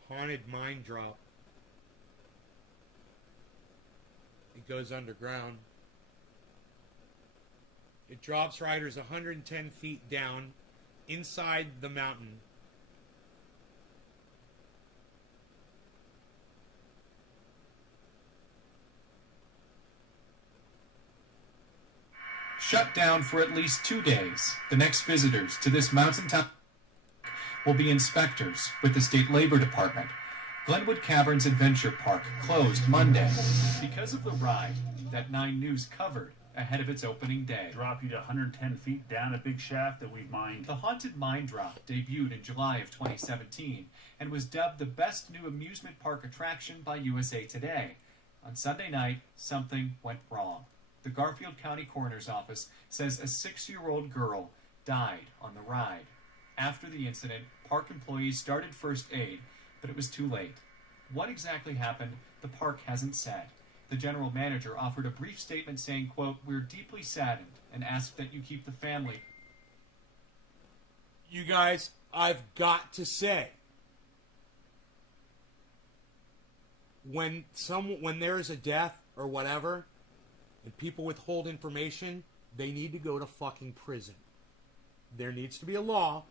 Haunted mine drop. It goes underground. It drops riders 110 feet down inside the mountain. Shut down for at least 2 days. The next visitors to this mountaintop will be inspectors with the State Labor Department. Glenwood Caverns Adventure Park closed Monday because of the ride that 9 News covered ahead of its opening day. Drop you to 110 feet down a big shaft that we've mined. The Haunted Mine Drop debuted in July of 2017 and was dubbed the best new amusement park attraction by USA Today. On Sunday night, something went wrong. The Garfield County Coroner's Office says a 6-year-old girl died on the ride. After the incident, park employees started first aid, but it was too late. What exactly happened, the park hasn't said. The general manager offered a brief statement saying, quote, "We're deeply saddened and ask that you keep the family." You guys, I've got to say, when there's a death or whatever, and people withhold information, they need to go to fucking prison. There needs to be a law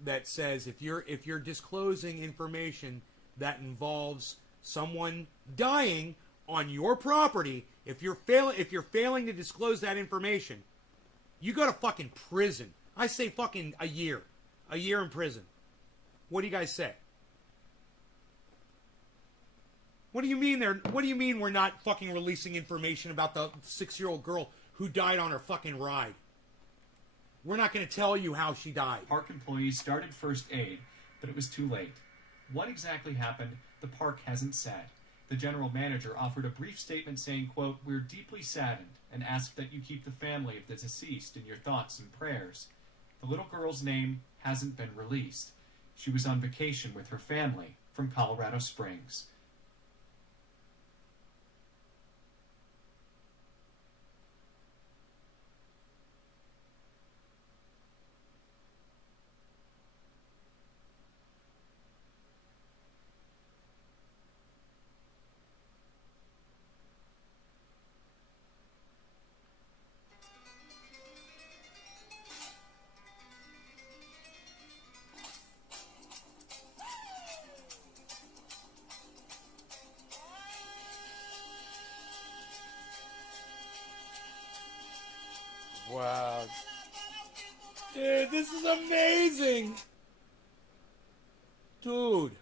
that says if you're disclosing information that involves someone dying on your property, if you're failing to disclose that information, you go to fucking prison. I say fucking a year in prison. What do you guys say? What do you mean we're not fucking releasing information about the 6-year-old girl who died on her fucking ride? We're not going to tell you how she died. Park employees started first aid, but it was too late. What exactly happened, the park hasn't said. The general manager offered a brief statement saying, quote, "We're deeply saddened and ask that you keep the family of the deceased in your thoughts and prayers." The little girl's name hasn't been released. She was on vacation with her family from Colorado Springs. Wow. Dude, this is amazing. Dude.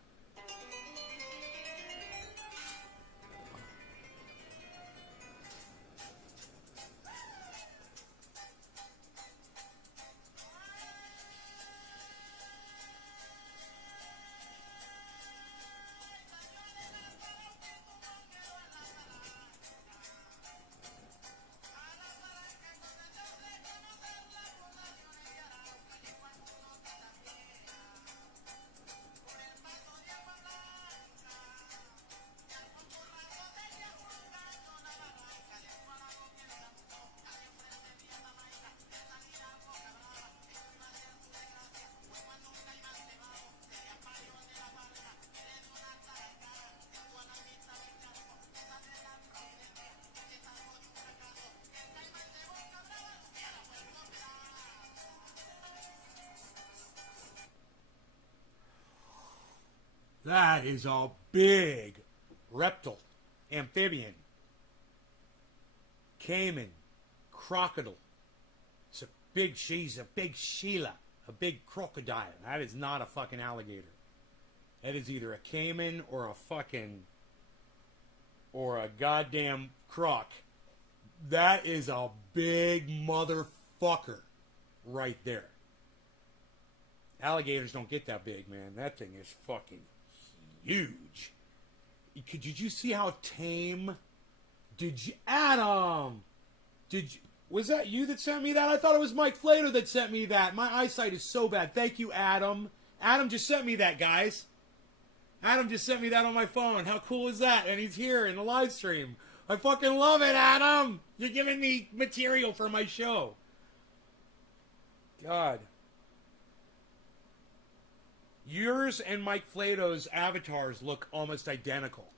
That is a big reptile, amphibian, caiman, crocodile. She's a big Sheila, a big crocodile. That is not a fucking alligator. That is either a caiman or a goddamn croc. That is a big motherfucker right there. Alligators don't get that big, man. That thing is fucking huge. Did you see how tame? Adam? Was that you that sent me that? I thought it was Mike Flato that sent me that. My eyesight is so bad. Thank you, Adam. Adam just sent me that, guys. Adam just sent me that on my phone. How cool is that? And he's here in the live stream. I fucking love it, Adam. You're giving me material for my show. God. Yours and Mike Flato's avatars look almost identical.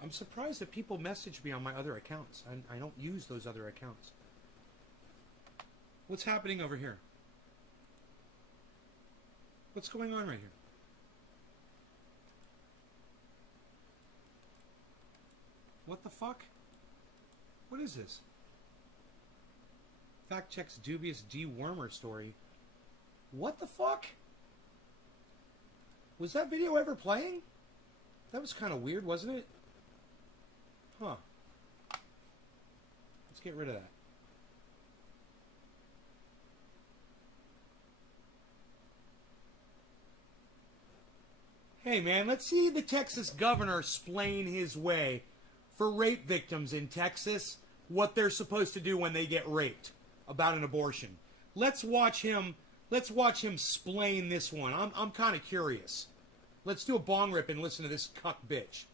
I'm surprised that people message me on my other accounts. I don't use those other accounts. What's happening over here? What's going on right here? What the fuck? What is this? Fact checks dubious dewormer story. What the fuck? Was that video ever playing? That was kind of weird, wasn't it? Huh. Let's get rid of that. Hey, man, let's see the Texas governor explain his way for rape victims in Texas, what they're supposed to do when they get raped about an abortion. Let's watch him explain this one. I'm kind of curious. Let's do a bong rip and listen to this cuck bitch.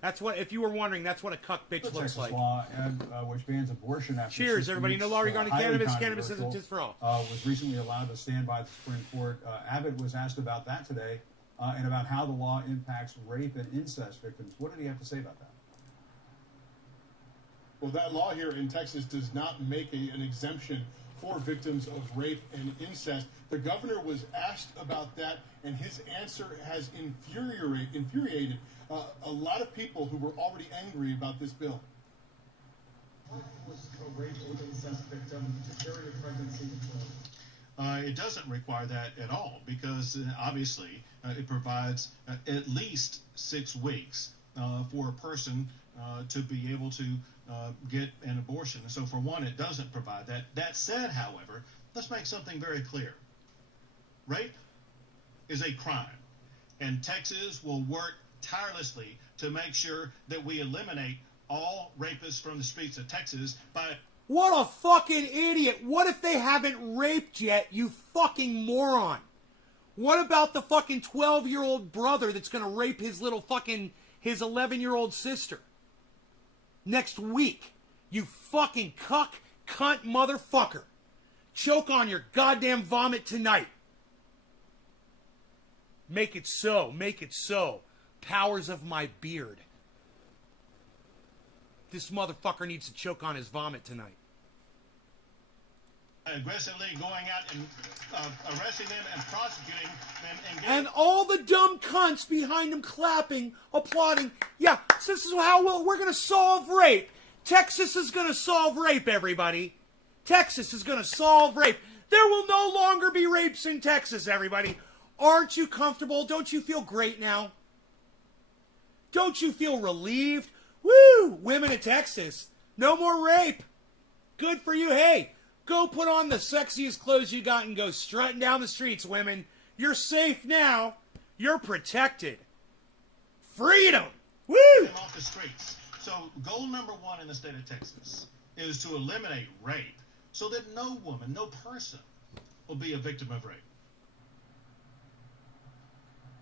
That's what, if you were wondering, that's what a cuck bitch looks Texas like. law, which bans abortion after Cheers, 6 everybody. weeks, No law regarding highly cannabis. Cannabis isn't controversial, just for all. Was recently allowed to stand by the Supreme Court. Abbott was asked about that today and about how the law impacts rape and incest victims. What did he have to say about that? Well, that law here in Texas does not make an exemption for victims of rape and incest. The governor was asked about that, and his answer has infuriated a lot of people who were already angry about this bill. What was a rape or incest victim to carry a pregnancy control? It doesn't require that at all because obviously it provides at least 6 weeks for a person to be able to get an abortion. So for one, it doesn't provide that. That said, however, let's make something very clear. Rape is a crime, and Texas will work tirelessly to make sure that we eliminate all rapists from the streets of Texas by... What a fucking idiot. What if they haven't raped yet, you fucking moron? What about the fucking 12-year-old brother that's going to rape his 11-year-old sister? Next week. You fucking cunt motherfucker. Choke on your goddamn vomit tonight. Make it so. Make it so. Powers of my beard. This motherfucker needs to choke on his vomit tonight. aggressively going out and arresting them and prosecuting them. And all the dumb cunts behind him clapping, applauding. Yeah, so this is how we're going to solve rape. Texas is going to solve rape, everybody. Texas is going to solve rape. There will no longer be rapes in Texas, everybody. Aren't you comfortable? Don't you feel great now? Don't you feel relieved? Woo! Women of Texas. No more rape. Good for you. Hey, go put on the sexiest clothes you got and go strutting down the streets, women. You're safe now. You're protected. Freedom. Woo! Them off the streets. So goal number one in the state of Texas is to eliminate rape so that no woman, no person will be a victim of rape.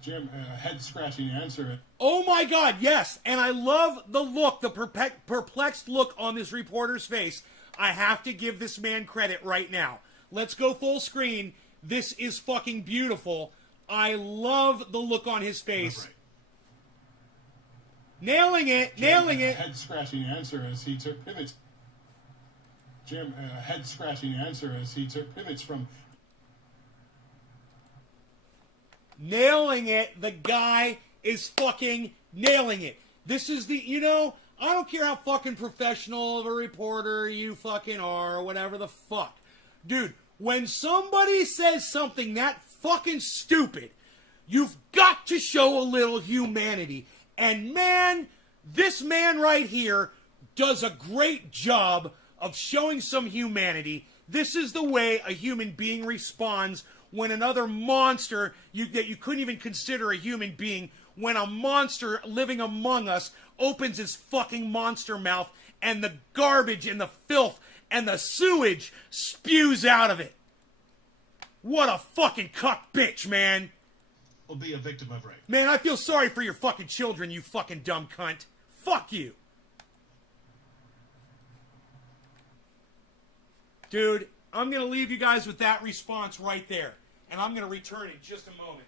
Jim, a head-scratching answer. Oh my God, yes. And I love the look, the perplexed look on this reporter's face. I have to give this man credit right now. Let's go full screen. This is fucking beautiful. I love the look on his face. Right. Nailing it, Jim, nailing a it. head-scratching answer as he took pivots. Jim, a head-scratching answer as he took pivots from... Nailing it. The guy is fucking nailing it. This is the, you know, I don't care how fucking professional of a reporter you fucking are or whatever the fuck. Dude, when somebody says something that fucking stupid, you've got to show a little humanity. And man, this man right here does a great job of showing some humanity. This is the way a human being responds when another monster that you couldn't even consider a human being, when a monster living among us opens his fucking monster mouth and the garbage and the filth and the sewage spews out of it. What a fucking cuck bitch, man. Will be a victim of rape. Man, I feel sorry for your fucking children, you fucking dumb cunt. Fuck you. Dude, I'm going to leave you guys with that response right there. And I'm going to return in just a moment.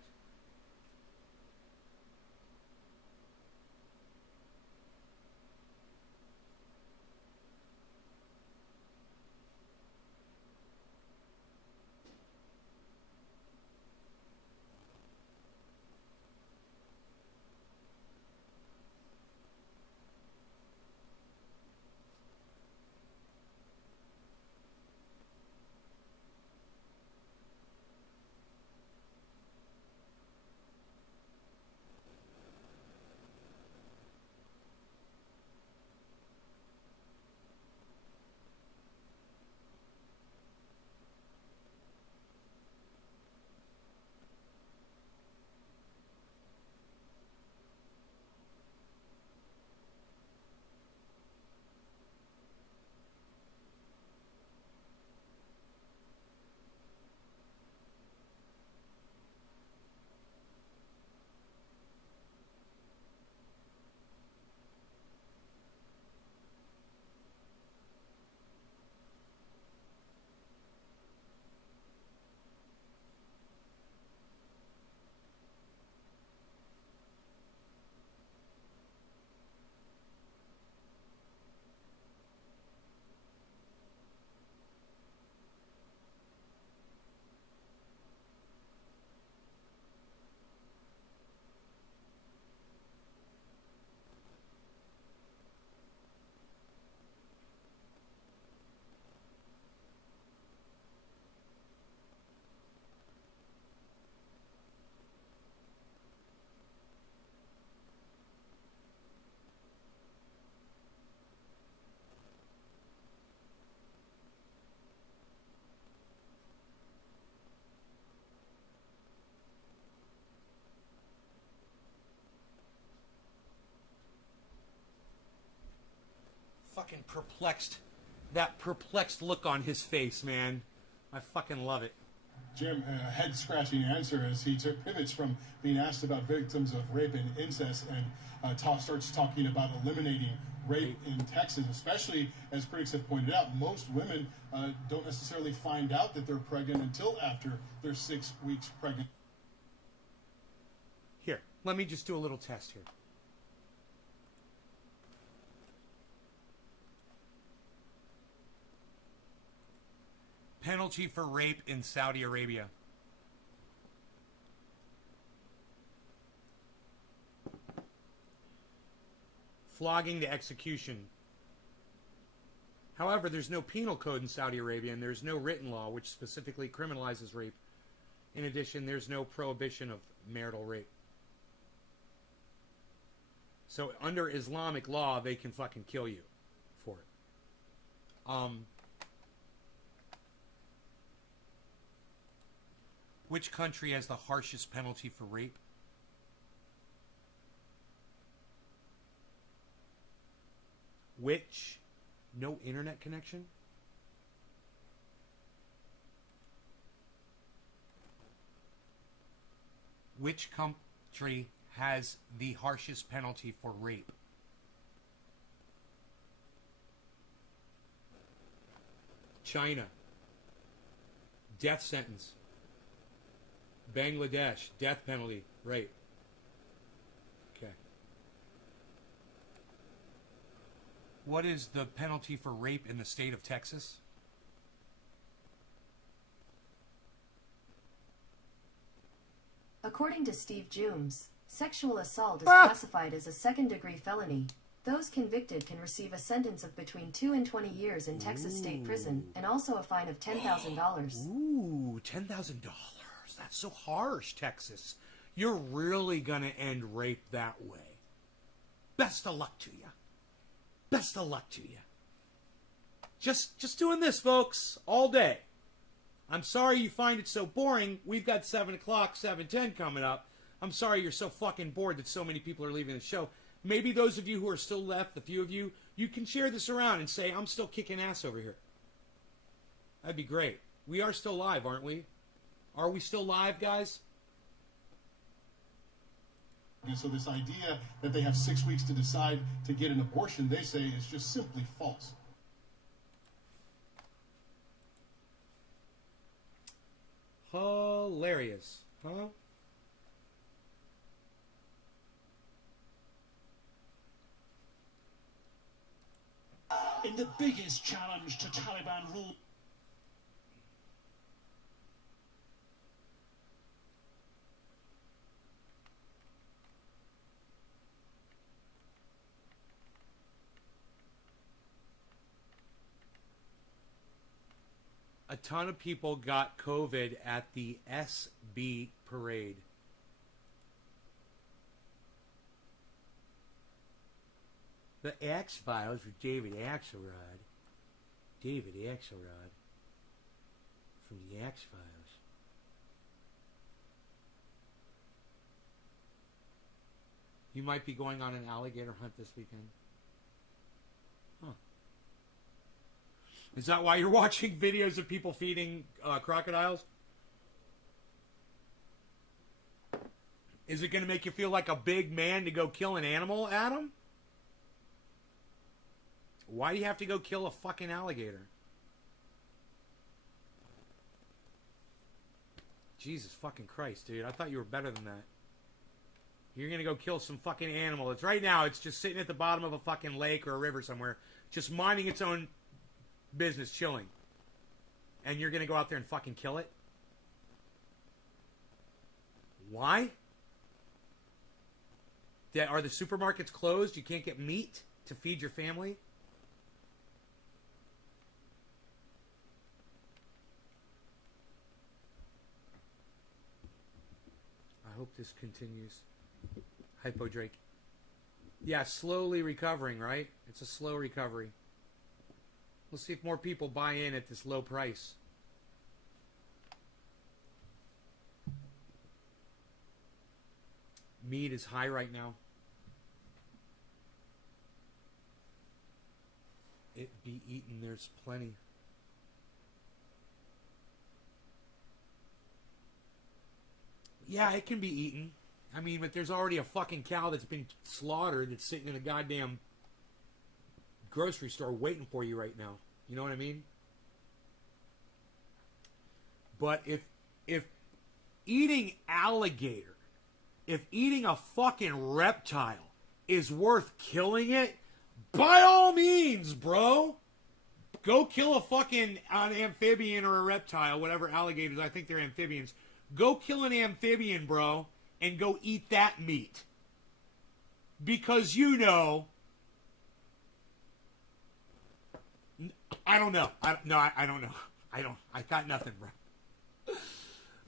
fucking perplexed, that perplexed look on his face, man. I fucking love it. Jim, a head-scratching answer as he pivots from being asked about victims of rape and incest and starts talking about eliminating rape in Texas, especially as critics have pointed out, most women don't necessarily find out that they're pregnant until after they're 6 weeks pregnant. Here, let me just do a little test here. Penalty for rape in Saudi Arabia. Flogging to execution. However, there's no penal code in Saudi Arabia, and there's no written law which specifically criminalizes rape. In addition, there's no prohibition of marital rape. So under Islamic law, they can fucking kill you for it. Which country has the harshest penalty for rape? Which? No internet connection? Which country has the harshest penalty for rape? China. Death sentence. Bangladesh, death penalty, rape. Okay. What is the penalty for rape in the state of Texas? According to Steve Jooms, sexual assault is classified as a second-degree felony. Those convicted can receive a sentence of between 2 and 20 years in Texas state prison and also a fine of $10,000. Ooh, $10,000. That's so harsh, Texas. You're really going to end rape that way. Best of luck to you. Best of luck to you. Just doing this, folks, all day. I'm sorry you find it so boring. We've got 7 o'clock, 7:10 coming up. I'm sorry you're so fucking bored that so many people are leaving the show. Maybe those of you who are still left, the few of you, you can share this around and say, I'm still kicking ass over here. That'd be great. We are still live, aren't we? Are we still live, guys? And so this idea that they have 6 weeks to decide to get an abortion, they say, is just simply false. Hilarious, huh? In the biggest challenge to Taliban rule. A ton of people got COVID at the SB parade. The X-Files with David Axelrod. David Axelrod from the X-Files. You might be going on an alligator hunt this weekend. Huh. Is that why you're watching videos of people feeding crocodiles? Is it going to make you feel like a big man to go kill an animal, Adam? Why do you have to go kill a fucking alligator? Jesus fucking Christ, dude. I thought you were better than that. You're going to go kill some fucking animal. It's right now, it's just sitting at the bottom of a fucking lake or a river somewhere, just minding its own business, chilling. And you're going to go out there and fucking kill it? Why? Are the supermarkets closed? You can't get meat to feed your family? I hope this continues. Hypo Drake. Yeah, slowly recovering, right? It's a slow recovery. We'll see if more people buy in at this low price. Meat is high right now. be eaten. There's plenty. Yeah, it can be eaten. I mean, but there's already a fucking cow that's been slaughtered that's sitting in a goddamn grocery store waiting for you right now. You know what I mean? But if eating alligator, if eating a fucking reptile is worth killing it, by all means, bro. Go kill a fucking an amphibian or a reptile, whatever alligators, I think they're amphibians. Go kill an amphibian, bro, and go eat that meat. Because I don't know. I don't know. I got nothing, bro.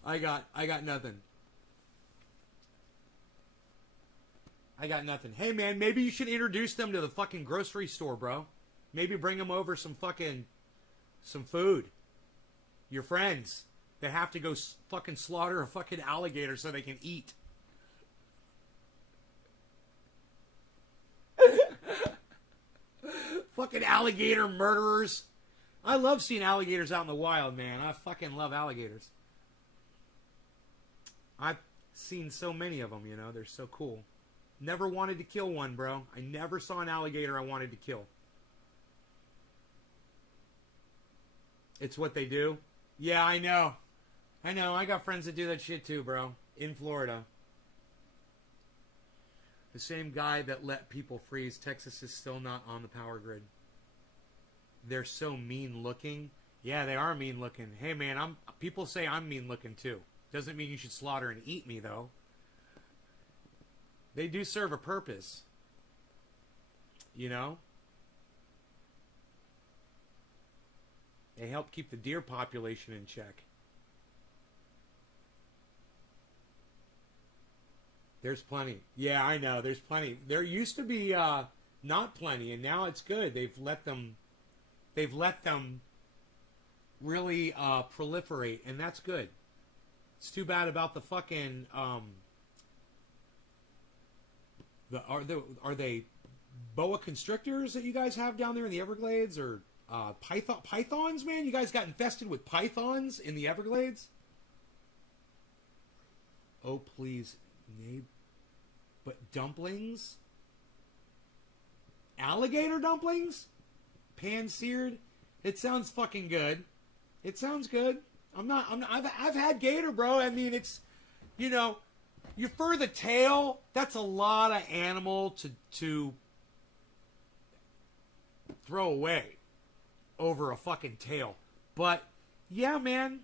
I got nothing. I got nothing. Hey, man, maybe you should introduce them to the fucking grocery store, bro. Maybe bring them over some food. Your friends that have to go fucking slaughter a fucking alligator so they can eat. Fucking alligator murderers. I love seeing alligators out in the wild, man. I fucking love alligators. I've seen so many of them, They're so cool. Never wanted to kill one, bro. I never saw an alligator I wanted to kill. It's what they do. Yeah, I know. I got friends that do that shit too, bro. In Florida. The same guy that let people freeze. Texas is still not on the power grid. They're so mean looking. Yeah, they are mean looking. Hey, man, people say I'm mean looking too. Doesn't mean you should slaughter and eat me, though. They do serve a purpose. They help keep the deer population in check. There's plenty. Yeah, I know. There's plenty. There used to be not plenty, and now it's good. They've let them really proliferate, and that's good. It's too bad about the fucking are they boa constrictors that you guys have down there in the Everglades, or pythons, man? You guys got infested with pythons in the Everglades? Oh, please. But dumplings? Alligator dumplings? Pan-seared? It sounds fucking good. It sounds good. I've had gator, bro. I mean, it's, you fur the tail, that's a lot of animal to throw away over a fucking tail. But, yeah, man,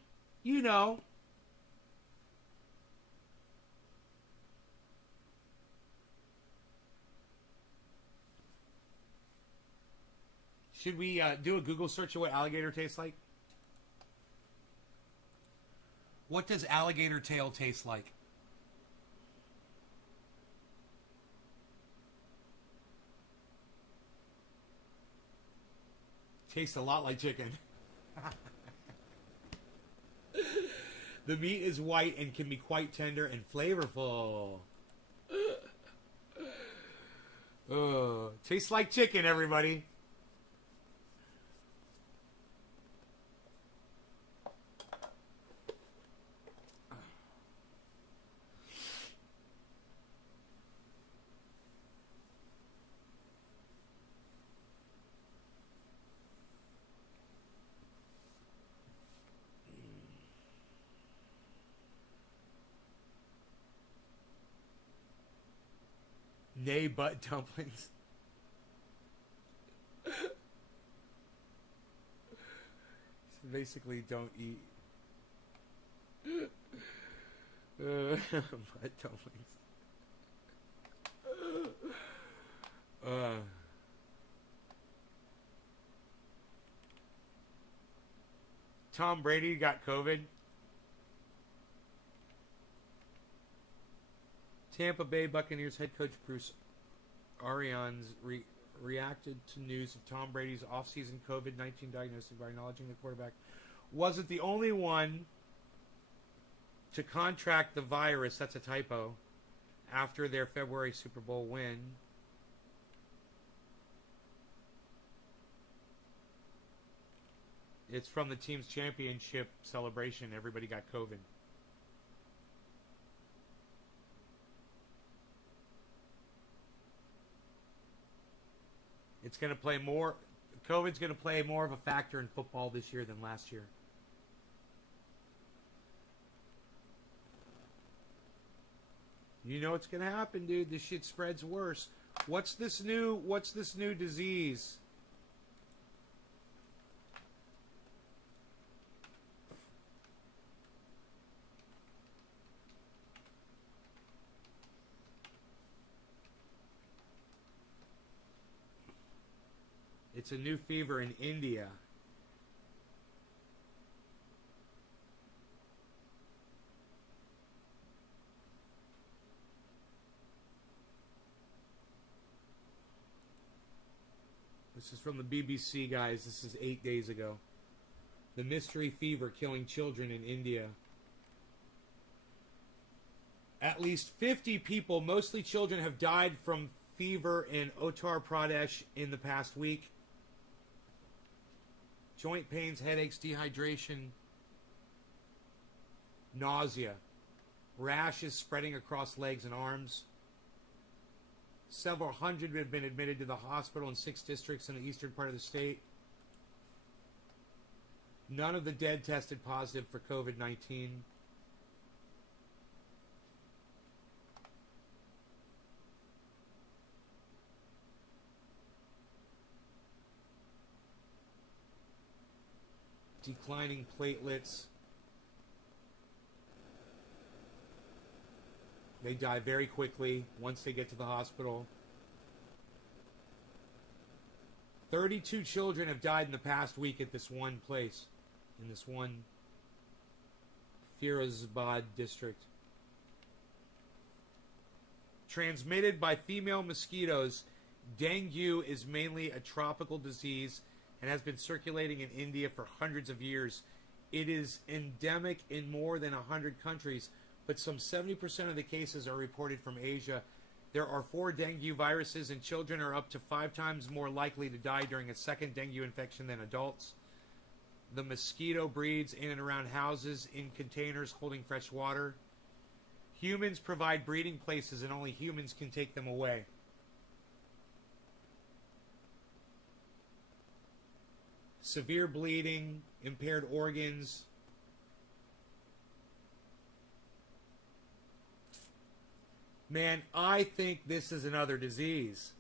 Should we do a Google search of what alligator tastes like? What does alligator tail taste like? Tastes a lot like chicken. The meat is white and can be quite tender and flavorful. Tastes like chicken, everybody. Nay, butt dumplings. So basically, don't eat butt dumplings. Tom Brady got COVID. Tampa Bay Buccaneers head coach Bruce Arians reacted to news of Tom Brady's offseason COVID-19 diagnosis by acknowledging the quarterback wasn't the only one to contract the virus. That's a typo. After their February Super Bowl win. It's from the team's championship celebration. Everybody got COVID. It's going to play more. COVID's going to play more of a factor in football this year than last year. You know what's going to happen, dude. This shit spreads worse. What's this new disease? It's a new fever in India. This is from the BBC, guys. This is 8 days ago. The mystery fever killing children in India. At least 50 people, mostly children, have died from fever in Uttar Pradesh in the past week. Joint pains, headaches, dehydration, nausea, rashes spreading across legs and arms. Several hundred have been admitted to the hospital in 6 districts in the eastern part of the state. None of the dead tested positive for COVID-19. Declining platelets. They die very quickly once they get to the hospital. 32 children have died in the past week at this one place, in this one Firozabad district. Transmitted by female mosquitoes, dengue is mainly a tropical disease and has been circulating in India for hundreds of years. It is endemic in more than 100 countries, but some 70% of the cases are reported from Asia. There are 4 dengue viruses, and children are up to 5 times more likely to die during a second dengue infection than adults. The mosquito breeds in and around houses in containers holding fresh water. Humans provide breeding places, and only humans can take them away. Severe bleeding, impaired organs. Man, I think this is another disease.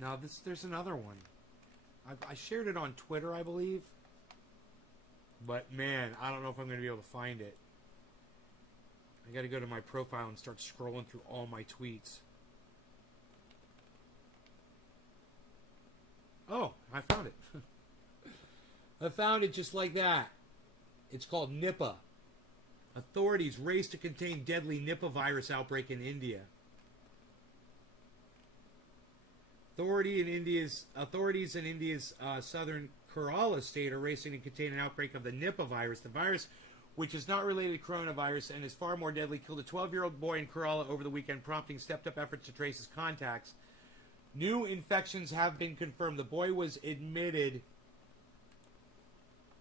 Now, there's another one. I shared it on Twitter, I believe. But, man, I don't know if I'm going to be able to find it. I got to go to my profile and start scrolling through all my tweets. Oh, I found it. I found it just like that. It's called Nipah. Authorities race to contain deadly Nipah virus outbreak in India. Authorities in India's southern Kerala state are racing to contain an outbreak of the Nipah virus. The virus, which is not related to coronavirus and is far more deadly, killed a 12-year-old boy in Kerala over the weekend, prompting stepped-up efforts to trace his contacts. New infections have been confirmed. The boy was admitted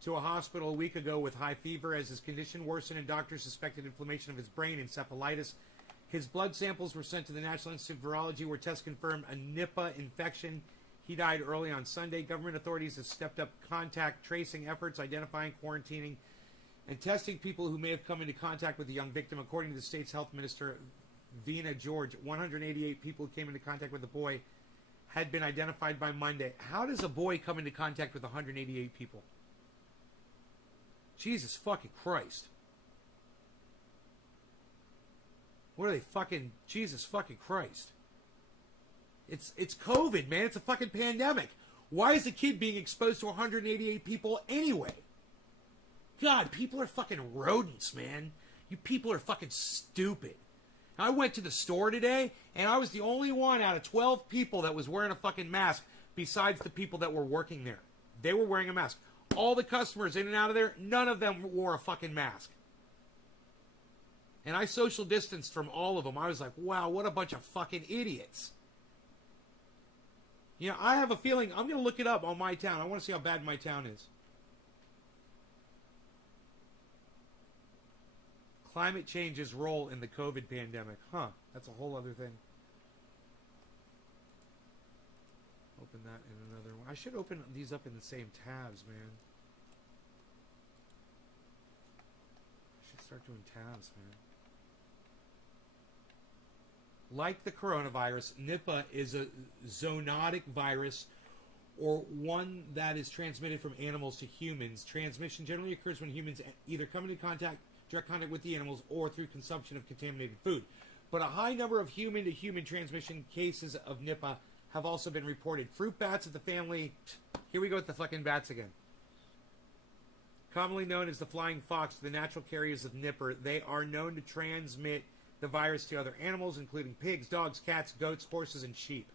to a hospital a week ago with high fever as his condition worsened and doctors suspected inflammation of his brain, encephalitis. His blood samples were sent to the National Institute of Virology, where tests confirmed a Nipah infection. He died early on Sunday. Government authorities have stepped up contact tracing efforts, identifying, quarantining, and testing people who may have come into contact with the young victim. According to the state's health minister, Veena George, 188 people who came into contact with the boy had been identified by Monday. How does a boy come into contact with 188 people? Jesus fucking Christ. What are they fucking... Jesus fucking Christ. It's COVID, man. It's a fucking pandemic. Why is the kid being exposed to 188 people anyway? God, people are fucking rodents, man. You people are fucking stupid. I went to the store today, and I was the only one out of 12 people that was wearing a fucking mask besides the people that were working there. They were wearing a mask. All the customers in and out of there, none of them wore a fucking mask. And I social distanced from all of them. I was like, wow, what a bunch of fucking idiots. You know, I have a feeling, I'm going to look it up on my town. I want to see how bad my town is. Climate change's role in the COVID pandemic. Huh, that's a whole other thing. Open that in another one. I should open these up in the same tabs, man. I should start doing tabs, man. Like the coronavirus, Nipah is a zoonotic virus, or one that is transmitted from animals to humans. Transmission generally occurs when humans either come into direct contact with the animals or through consumption of contaminated food. But a high number of human-to-human transmission cases of Nipah have also been reported. Fruit bats of the family... Here we go with the fucking bats again. Commonly known as the flying fox, the natural carriers of Nipah, they are known to transmit the virus to other animals, including pigs, dogs, cats, goats, horses, and sheep.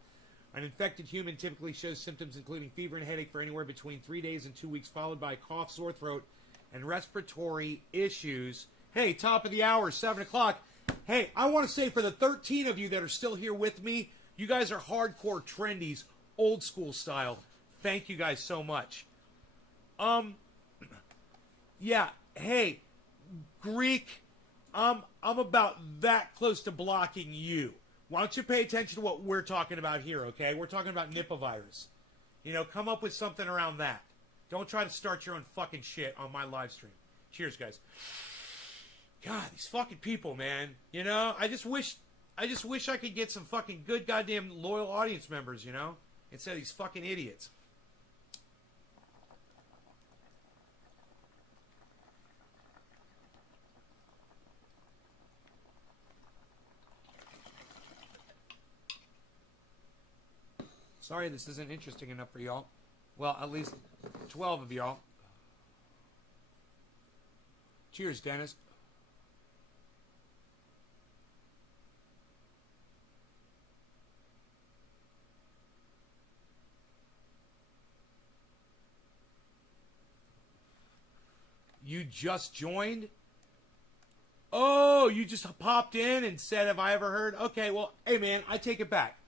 An infected human typically shows symptoms including fever and headache for anywhere between 3 days and 2 weeks, followed by cough, sore throat, and respiratory issues. Hey, top of the hour, 7 o'clock. Hey, I want to say for the 13 of you that are still here with me, you guys are hardcore trendies, old school style. Thank you guys so much. Yeah, hey, Greek, I'm about that close to blocking you. Why don't you pay attention to what we're talking about here, okay? We're talking about Nipah virus. You know, come up with something around that. Don't try to start your own fucking shit on my live stream. Cheers, guys. God, these fucking people, man. You know, I just wish I could get some fucking good goddamn loyal audience members, you know? Instead of these fucking idiots. Sorry this isn't interesting enough for y'all. Well, at least 12 of y'all. Cheers, Dennis. You just joined? Oh, you just popped in and said, have I ever heard? Okay, well, hey man, I take it back.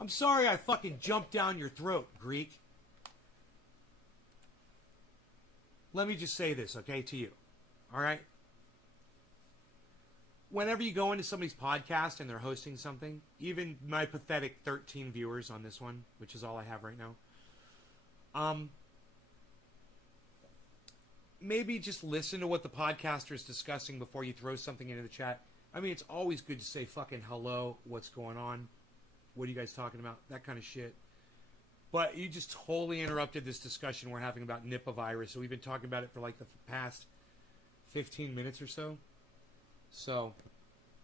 I'm sorry I fucking jumped down your throat, Greek. Let me just say this, okay, to you. All right? Whenever you go into somebody's podcast and they're hosting something, even my pathetic 13 viewers on this one, which is all I have right now, maybe just listen to what the podcaster is discussing before you throw something into the chat. I mean, it's always good to say fucking hello, what's going on, what are you guys talking about, that kind of shit. But you just totally interrupted this discussion we're having about Nipah virus. So we've been talking about it for like the past 15 minutes or so. So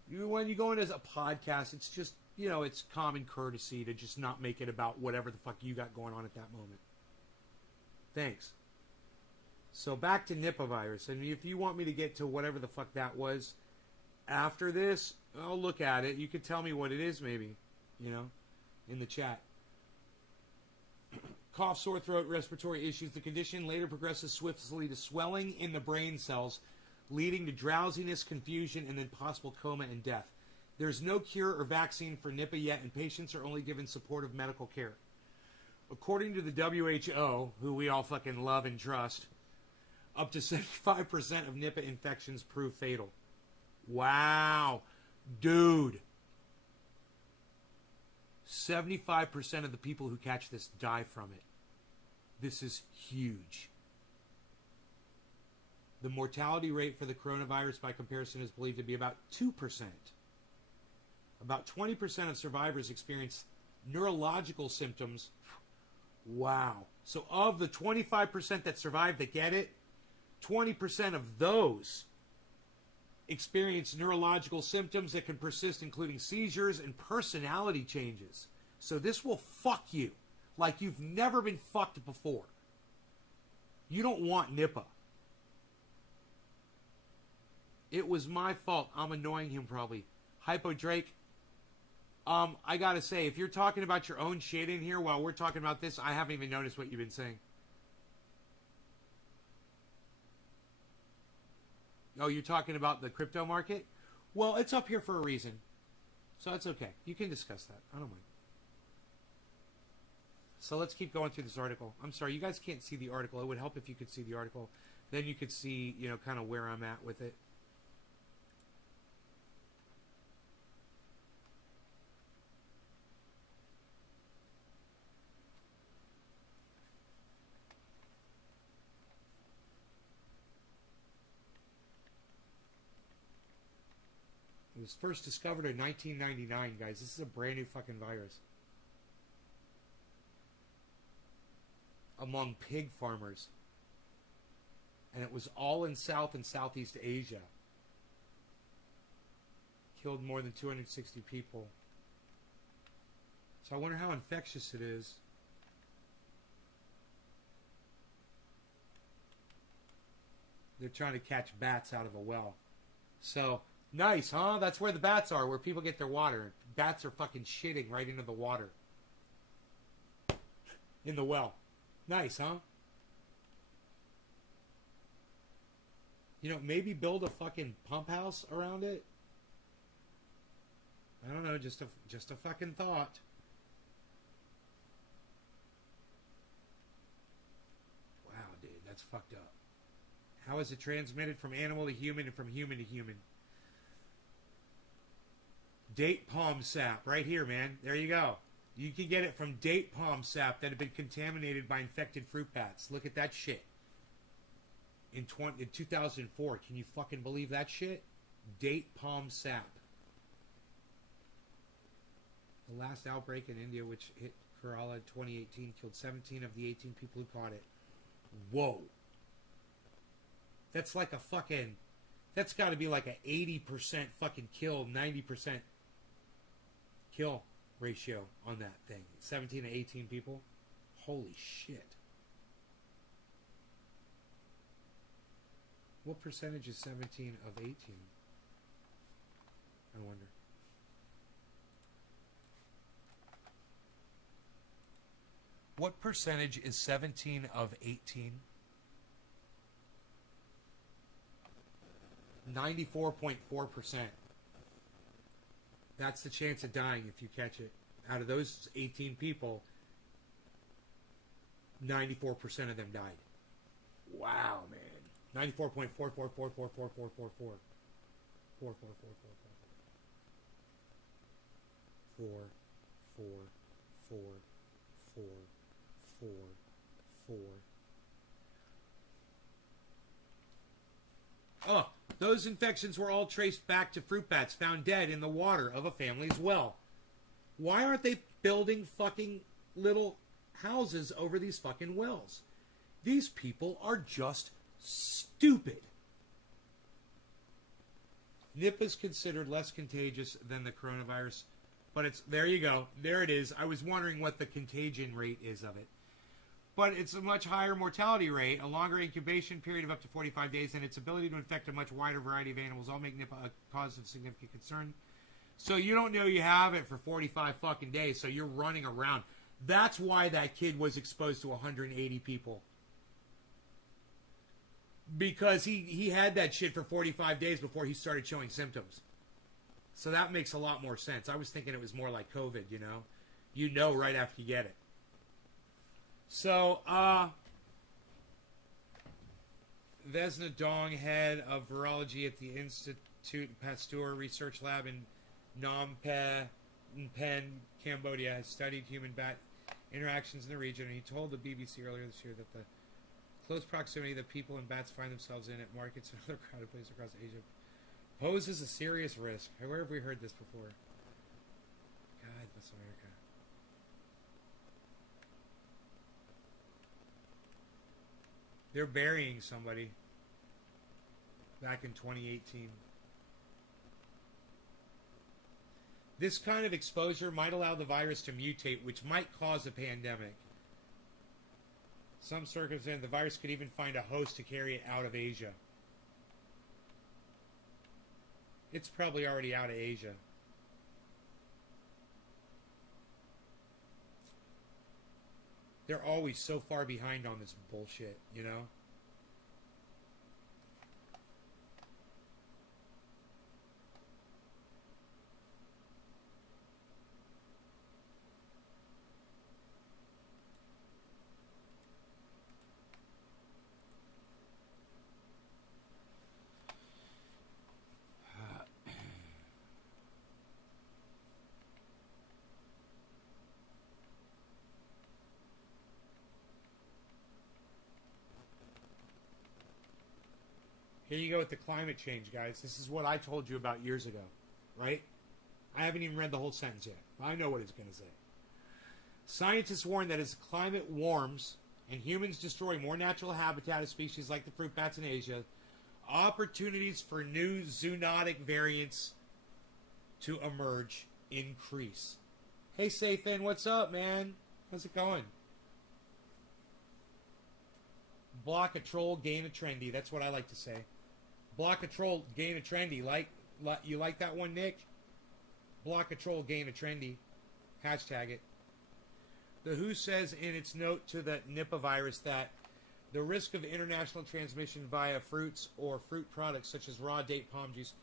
when you go into a podcast, it's just, you know, it's common courtesy to just not make it about whatever the fuck you got going on at that moment. Thanks. So back to Nipah virus. And if you want me to get to whatever the fuck that was after this, I'll look at it. You could tell me what it is maybe, you know, in the chat. Cough, sore throat, respiratory issues. The condition later progresses swiftly to swelling in the brain cells, leading to drowsiness, confusion, and then possible coma and death. There's no cure or vaccine for Nipah yet, and patients are only given supportive medical care. According to the WHO, who we all fucking love and trust, up to 75% of Nipah infections prove fatal. Wow. Dude. 75% of the people who catch this die from it. This is huge. The mortality rate for the coronavirus by comparison is believed to be about 2%. About 20% of survivors experience neurological symptoms. Wow. So of the 25% that survive that get it, 20% of those experience neurological symptoms that can persist, including seizures and personality changes. So this will fuck you like you've never been fucked before. You don't want Nipah. It was my fault. I'm annoying him probably. Hypo Drake. I gotta say, if you're talking about your own shit in here while we're talking about this, I haven't even noticed what you've been saying. Oh, you're talking about the crypto market? Well, it's up here for a reason. So it's okay. You can discuss that. I don't mind. So let's keep going through this article. I'm sorry, you guys can't see the article. It would help if you could see the article. Then you could see, you know, kind of where I'm at with it. It was first discovered in 1999, guys. This is a brand new fucking virus. Among pig farmers. And it was all in South and Southeast Asia. Killed more than 260 people. So I wonder how infectious it is. They're trying to catch bats out of a well. So... nice, huh? That's where the bats are, where people get their water. Bats are fucking shitting right into the water. In the well. Nice, huh? You know, maybe build a fucking pump house around it. I don't know, just a fucking thought. Wow, dude, that's fucked up. How is it transmitted from animal to human and from human to human? Date palm sap, right here, man. There you go. You can get it from date palm sap that had been contaminated by infected fruit bats. Look at that shit. In 2004, can you fucking believe that shit? Date palm sap. The last outbreak in India, which hit Kerala in 2018, killed 17 of the 18 people who caught it. Whoa. That's like a fucking... that's got to be like a 80% fucking kill, 90% kill ratio on that thing. 17 to 18 people. Holy shit. What percentage is 17 of 18? I wonder. What percentage is 17 of 18? 94.4%. That's the chance of dying if you catch it. Out of those 18 people, 94% of them died. Wow, man. 94.444444444. 4. Oh, those infections were all traced back to fruit bats found dead in the water of a family's well. Why aren't they building fucking little houses over these fucking wells? These people are just stupid. Nipah is considered less contagious than the coronavirus, but it's, there you go. There it is. I was wondering what the contagion rate is of it. But it's a much higher mortality rate, a longer incubation period of up to 45 days, and its ability to infect a much wider variety of animals all make Nipah a cause of significant concern. So you don't know you have it for 45 fucking days, so you're running around. That's why that kid was exposed to 180 people. Because he had that shit for 45 days before he started showing symptoms. So that makes a lot more sense. I was thinking it was more like COVID, you know? You know right after you get it. So, Vesna Dong, head of virology at the Institute Pasteur Research Lab in Phnom Penh, Cambodia, has studied human bat interactions in the region, and he told the BBC earlier this year that the close proximity that people and bats find themselves in at markets and other crowded places across Asia poses a serious risk. Where have we heard this before? God, that's America. They're burying somebody back in 2018. This kind of exposure might allow the virus to mutate, which might cause a pandemic. Some circumstances, the virus could even find a host to carry it out of Asia. It's probably already out of Asia. They're always so far behind on this bullshit, you know? Here you go with the climate change, guys. This is what I told you about years ago, right? I haven't even read the whole sentence yet. I know what it's going to say. Scientists warn that as the climate warms and humans destroy more natural habitat of species like the fruit bats in Asia, opportunities for new zoonotic variants to emerge increase. Hey, Safin, what's up, man? How's it going? Block a troll, gain a trendy. That's what I like to say. Block a troll, gain a trendy. You like that one, Nick? Block a troll, gain a trendy. Hashtag it. The WHO says in its note to the Nipah virus that the risk of international transmission via fruits or fruit products such as raw date palm juice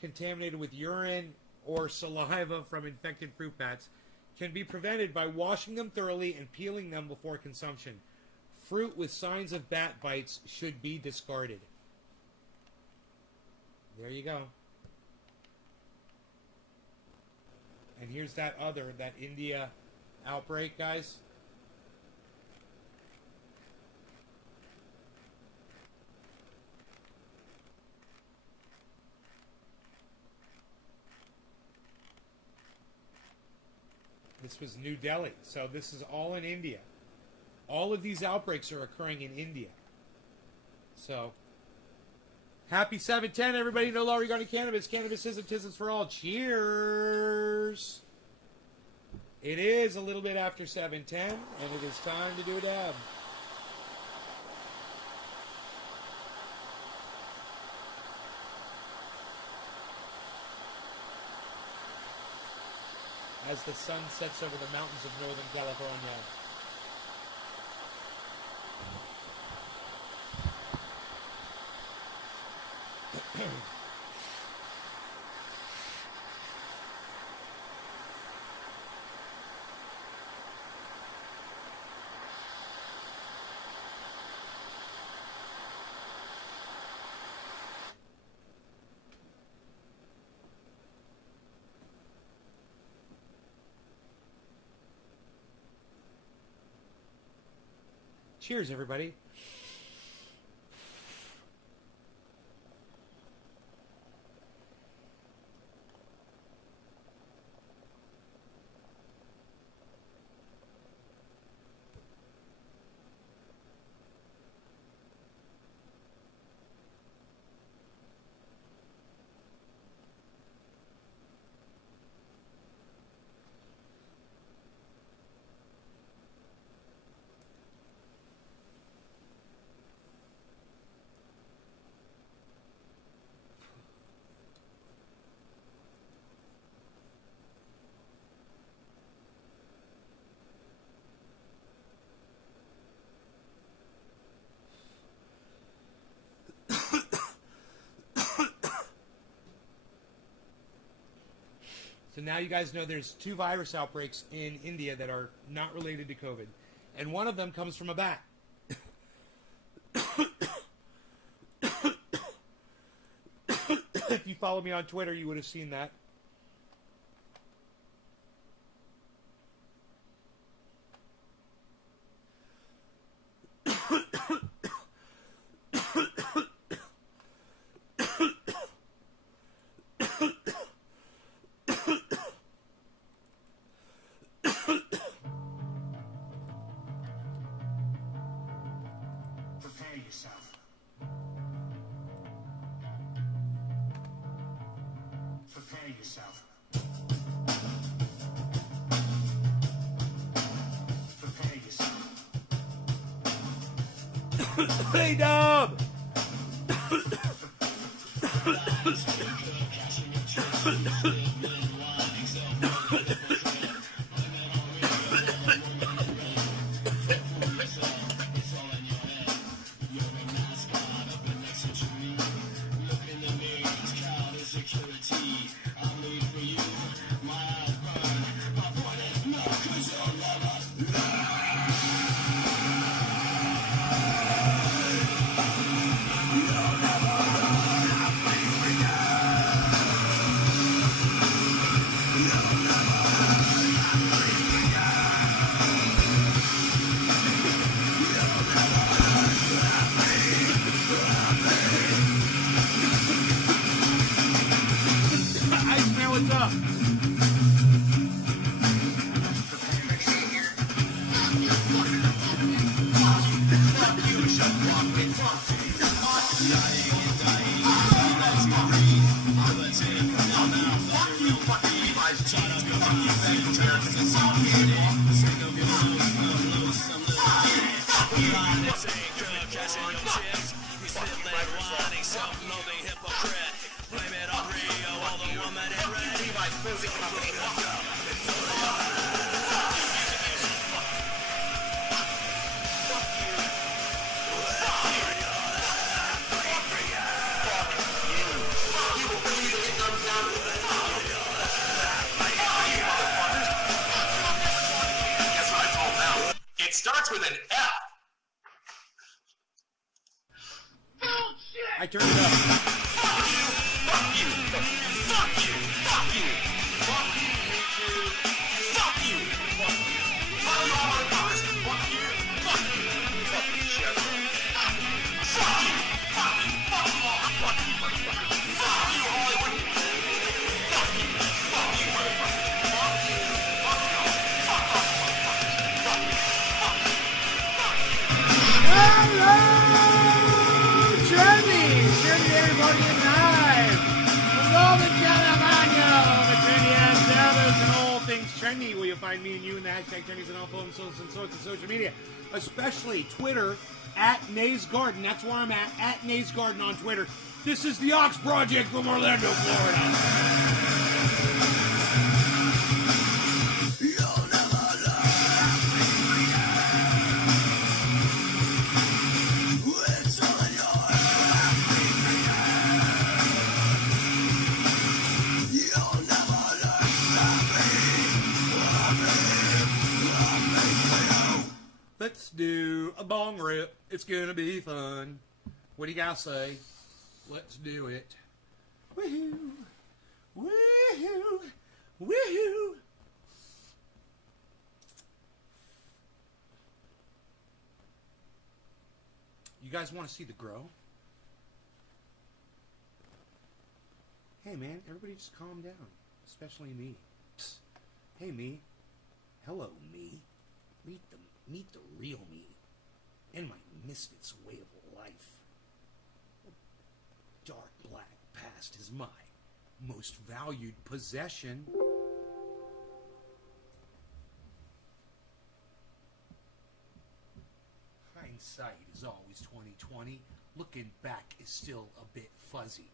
contaminated with urine or saliva from infected fruit bats can be prevented by washing them thoroughly and peeling them before consumption. Fruit with signs of bat bites should be discarded. There you go. And here's that India outbreak, guys. This was New Delhi. So this is all in India. All of these outbreaks are occurring in India. So, happy 7/10, everybody. No law regarding cannabis. Cannabis isn't tisms for all. Cheers. It is a little bit after 7:10, and it is time to do a dab. As the sun sets over the mountains of Northern California. Cheers, everybody. So now you guys know there's 2 virus outbreaks in India that are not related to COVID. And one of them comes from a bat. If you follow me on Twitter, you would have seen that. Prepare yourself. Prepare yourself. Hey, Dub! Iceman, what's up? It starts with an F. I turned it up. Fuck you. Fuck you. Fuck you. Fuck you. Fuck you. Fuck you. Fuck you, motherfuckers. Fuck you. Fuck you. Fuck you, Chevy. Fuck you. Fuck you. Fuck you. Fuck you all. Fuck you, motherfuckers. Fuck you, Hollywood. Fuck you. Fuck you, motherfuckers. Fuck you. Fuck you. Fuck off, motherfuckers. Fuck you. Fuck you. Fuck you. Hello, Trendy! Trendy, everybody alive! Hello, the California! The Trendy ass Cannabis and all things trendy, where you'll find me and you in the hashtag Trendies and all forms and sorts of social media, especially Twitter at Nays Garden. That's where I'm at Nays Garden on Twitter. This is the Ox Project from Orlando, Florida. Let's do a bong rip. It's gonna be fun. What do you guys say? Let's do it. Woohoo! Woohoo! Woohoo! You guys want to see the grow? Hey man, everybody just calm down. Especially me. Psst. Hey me. Hello me. Meet the real me. And my misfits way of life. Dark black past is my most valued possession. Hindsight is always 20/20. Looking back is still a bit fuzzy.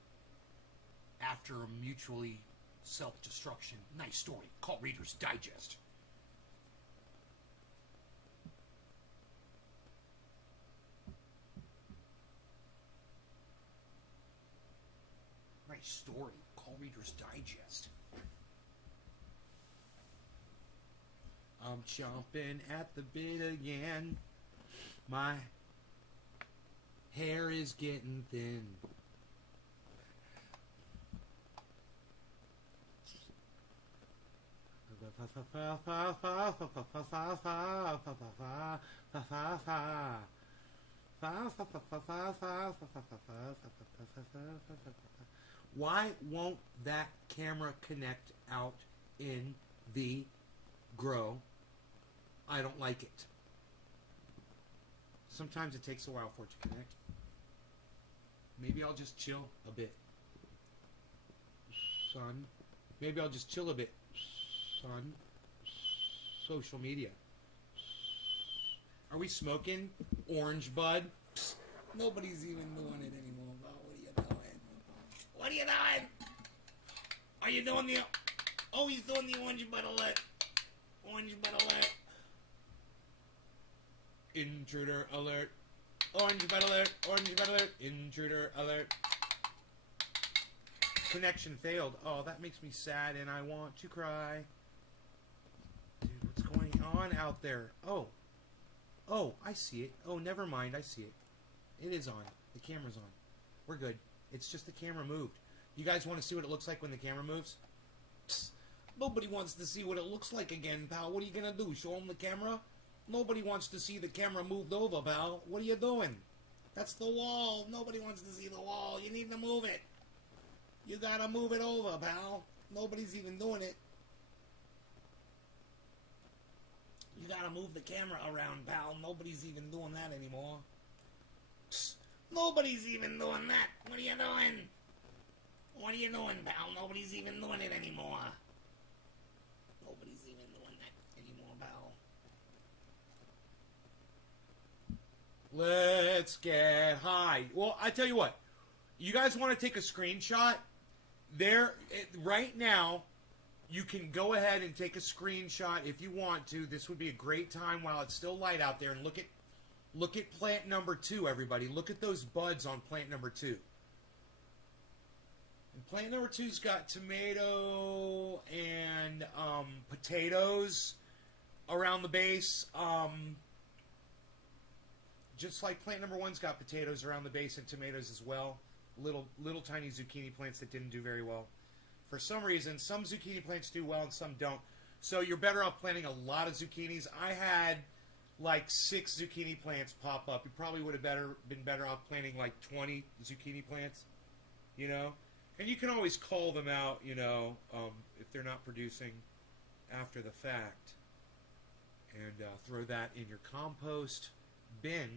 After a mutually self-destruction, nice story. Call Reader's Digest. Nice story. Call Reader's Digest. I'm chomping at the bit again. My hair is getting thin. Why won't that camera connect out in the grow? I don't like it. Sometimes it takes a while for it to connect. Maybe I'll just chill a bit, son. Maybe I'll just chill a bit, son. Social media. Are we smoking? Orange bud? Psst. Nobody's even doing it anymore, pal. What are you doing? What are you doing? Are you doing the... Oh, he's doing the orange bud alert. Orange bud alert. Intruder alert. Orange bud alert. Orange bud alert. Intruder alert. Connection failed. Oh, that makes me sad and I want to cry. Dude, what's going on out there? Oh. Oh, I see it. Oh, never mind. I see it. It is on. The camera's on. We're good. It's just the camera moved. You guys want to see what it looks like when the camera moves? Psst. Nobody wants to see what it looks like again, pal. What are you going to do? Show them the camera? Nobody wants to see the camera moved over, pal. What are you doing? That's the wall. Nobody wants to see the wall. You need to move it. You got to move it over, pal. Nobody's even doing it. You got to move the camera around, pal. Nobody's even doing that anymore. Psst. Nobody's even doing that. What are you doing? What are you doing, pal? Nobody's even doing it anymore. Nobody's even doing that anymore, pal. Let's get high. Well, I tell you what. You guys want to take a screenshot? Right now, you can go ahead and take a screenshot if you want to. This would be a great time while it's still light out there. And look at plant number 2, everybody. Look at those buds on plant number 2. And plant number 2's got tomato and potatoes around the base. Just like plant number 1's got potatoes around the base and tomatoes as well. Little tiny zucchini plants that didn't do very well. For some reason, some zucchini plants do well and some don't. So you're better off planting a lot of zucchinis. I had like 6 zucchini plants pop up. You probably would have been better off planting like 20 zucchini plants, you know. And you can always call them out, you know, if they're not producing after the fact. And throw that in your compost bin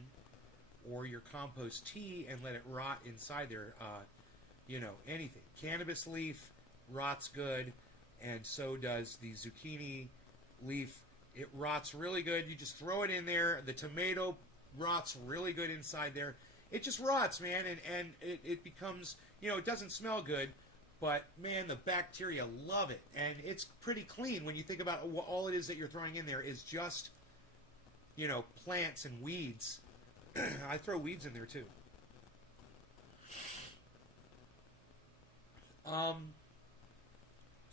or your compost tea and let it rot inside there. You know, anything. Cannabis leaf rots good, and so does the zucchini leaf. It rots really good. You just throw it in there. The tomato rots really good inside there. It just rots, man, and it becomes, you know, it doesn't smell good, but, man, the bacteria love it. And it's pretty clean when you think about all it is that you're throwing in there is just, you know, plants and weeds. I throw weeds in there, too.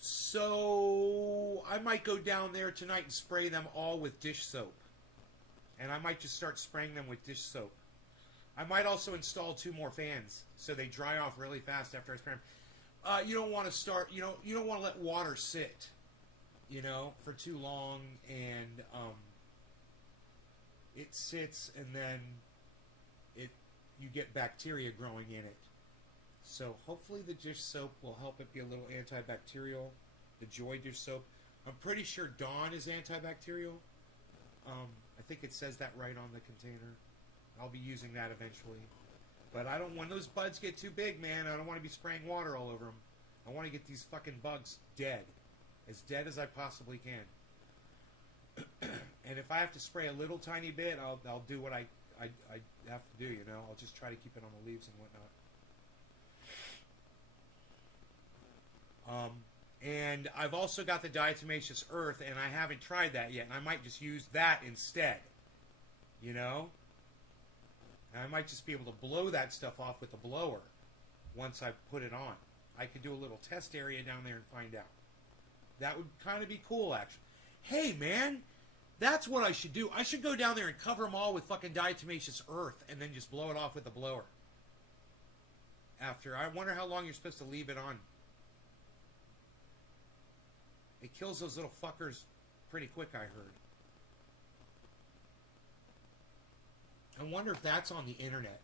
So I might go down there tonight and spray them all with dish soap. And I might just start spraying them with dish soap. I might also install 2 more fans so they dry off really fast after I spray them. You don't want to start, you don't want to let water sit, you know, for too long, and it sits and then you get bacteria growing in it. So hopefully the dish soap will help it be a little antibacterial. The Joy dish soap. I'm pretty sure Dawn is antibacterial. I think it says that right on the container. I'll be using that eventually. But I don't, when those buds get too big, man, I don't want to be spraying water all over them. I want to get these fucking bugs dead. As dead as I possibly can. And if I have to spray a little tiny bit, I'll do what I have to do, you know. I'll just try to keep it on the leaves and whatnot. And I've also got the diatomaceous earth, and I haven't tried that yet. And I might just use that instead, you know. And I might just be able to blow that stuff off with a blower once I put it on. I could do a little test area down there and find out. That would kind of be cool, actually. Hey, man, that's what I should do. I should go down there and cover them all with fucking diatomaceous earth and then just blow it off with a blower. After, I wonder how long you're supposed to leave it on. It kills those little fuckers pretty quick, I heard. I wonder if that's on the internet.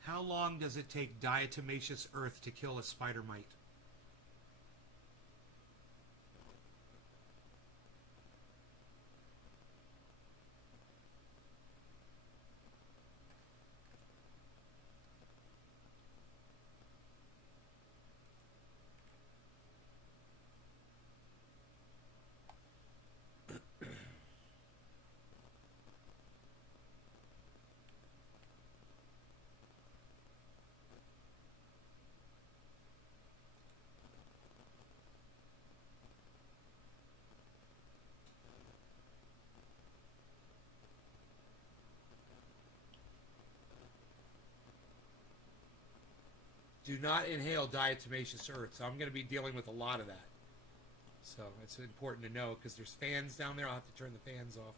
How long does it take diatomaceous earth to kill a spider mite? Do not inhale diatomaceous earth. So I'm going to be dealing with a lot of that. So it's important to know because there's fans down there. I'll have to turn the fans off.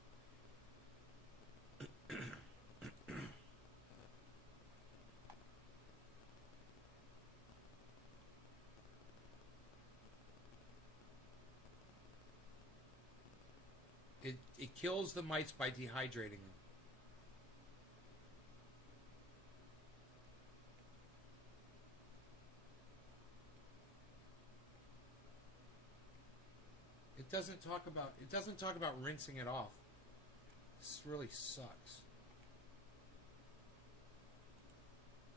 It kills the mites by dehydrating them. It doesn't talk about rinsing it off. This really sucks.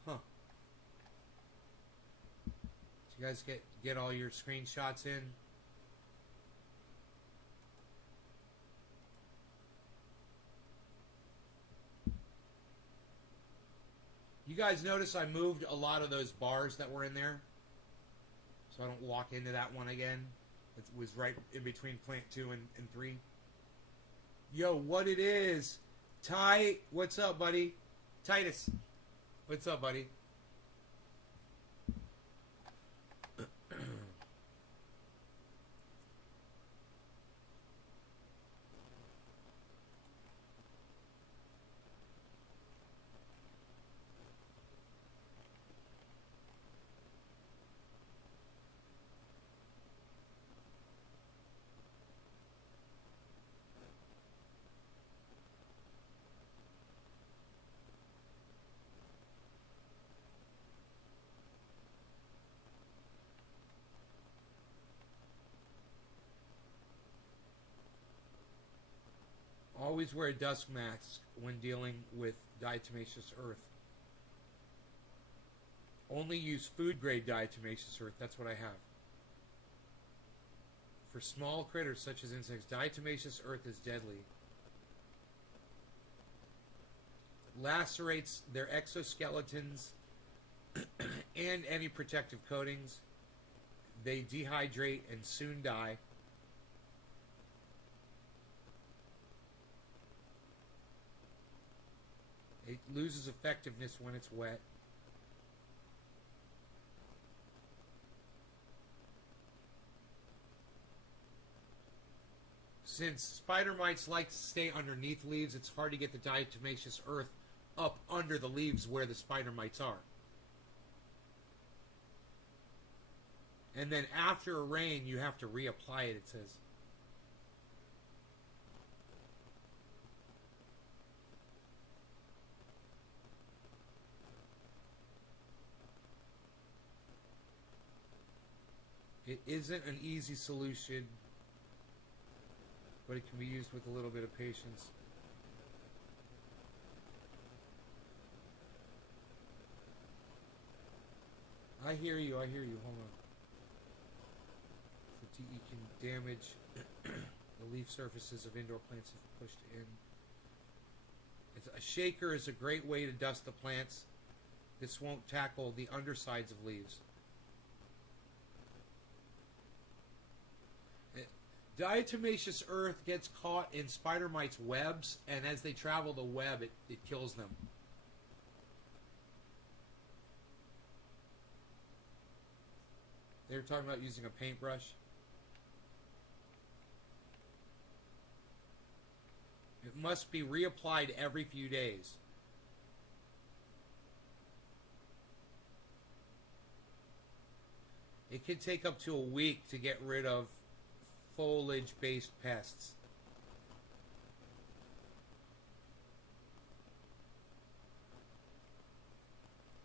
Huh. Did you guys get all your screenshots in? You guys notice I moved a lot of those bars that were in there, so I don't walk into that one again. It was right in between plant 2 and 3. Yo, what it is? Ty, what's up, buddy? Titus, what's up, buddy? Always wear a dust mask when dealing with diatomaceous earth. Only use food-grade diatomaceous earth. That's what I have. For small critters such as insects, diatomaceous earth is deadly. Lacerates their exoskeletons and any protective coatings. They dehydrate and soon die. It loses effectiveness when it's wet. Since spider mites like to stay underneath leaves, it's hard to get the diatomaceous earth up under the leaves where the spider mites are. And then after a rain, you have to reapply it, it says. It isn't an easy solution, but it can be used with a little bit of patience. I hear you, hold on. The DE can damage the leaf surfaces of indoor plants if pushed in. A shaker is a great way to dust the plants. This won't tackle the undersides of leaves. Diatomaceous earth gets caught in spider mites' webs, and as they travel the web, it kills them. They were talking about using a paintbrush. It must be reapplied every few days. It can take up to a week to get rid of foliage-based pests.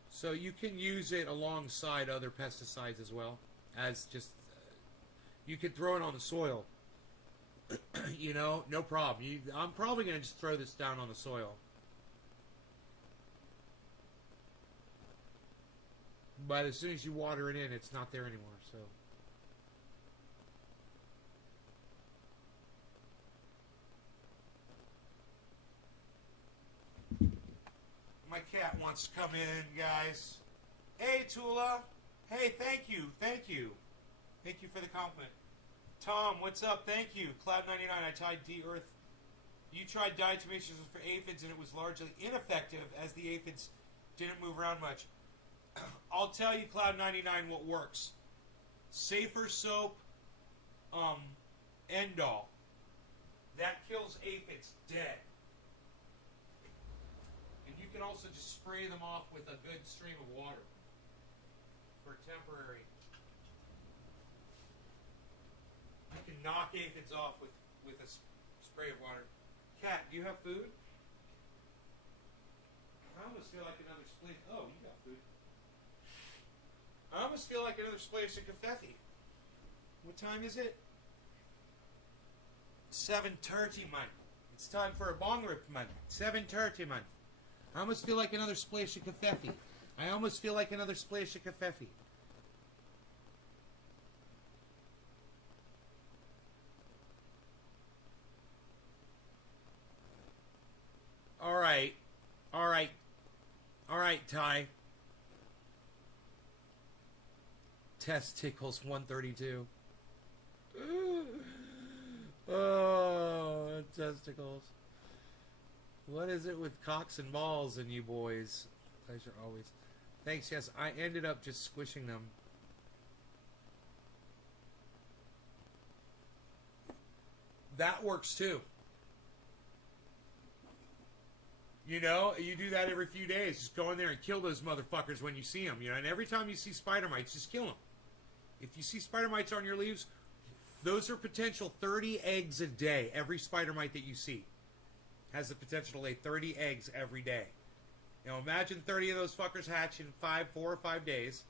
So you can use it alongside other pesticides as well, as just you could throw it on the soil. You know, no problem. I'm probably going to just throw this down on the soil. But as soon as you water it in, it's not there anymore, so. My cat wants to come in, guys. Hey, Tula. Hey, thank you. Thank you. Thank you for the compliment. Tom, what's up? Thank you. Cloud99, I tried D-Earth. You tried diatomaceous for aphids, and it was largely ineffective as the aphids didn't move around much. I'll tell you, Cloud 99, what works. Safer soap, Endol. That kills aphids dead. And you can also just spray them off with a good stream of water for temporary. You can knock aphids off with a spray of water. Cat, do you have food? I almost feel like another splash. Oh, you got food. I almost feel like another splash of confetti. What time is it? 7:30, man. It's time for a bong rip, man. 7:30, man. I almost feel like another splash of confetti. I almost feel like another splash of confetti. All right. All right. All right, Ty. Testicles 132. Oh, testicles. What is it with cocks and balls and you boys? Pleasure always. Thanks, yes. I ended up just squishing them. That works too. You know, you do that every few days. Just go in there and kill those motherfuckers when you see them. You know, and every time you see spider mites, just kill them. If you see spider mites on your leaves, those are potential 30 eggs a day. Every spider mite that you see has the potential to lay 30 eggs every day. Now imagine 30 of those fuckers hatch in 4 or 5 days.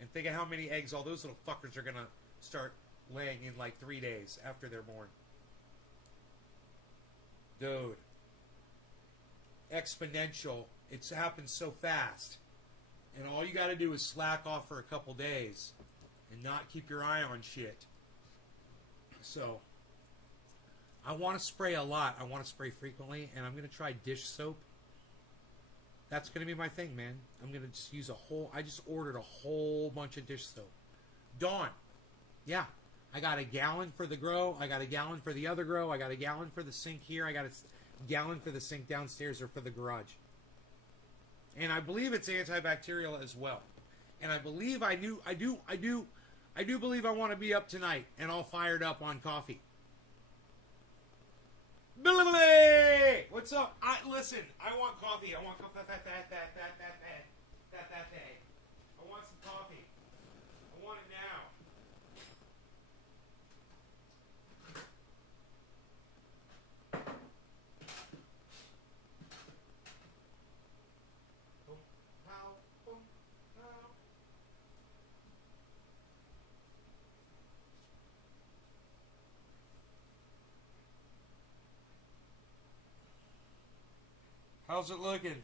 And think of how many eggs all those little fuckers are going to start laying in like 3 days after they're born. Dude. Exponential. It's happened so fast. And all you got to do is slack off for a couple days and not keep your eye on shit. So, I want to spray a lot. I want to spray frequently, and I'm going to try dish soap. That's going to be my thing, man. I'm going to just use I just ordered a whole bunch of dish soap. Dawn. Yeah. I got a gallon for the grow. I got a gallon for the other grow. I got a gallon for the sink here. I got a gallon for the sink downstairs or for the garage. And I believe it's antibacterial as well. And I believe I do believe I want to be up tonight and all fired up on coffee. Billy! What's up? Listen, I want coffee. I want coffee. I want some coffee. I want it now. How's it looking?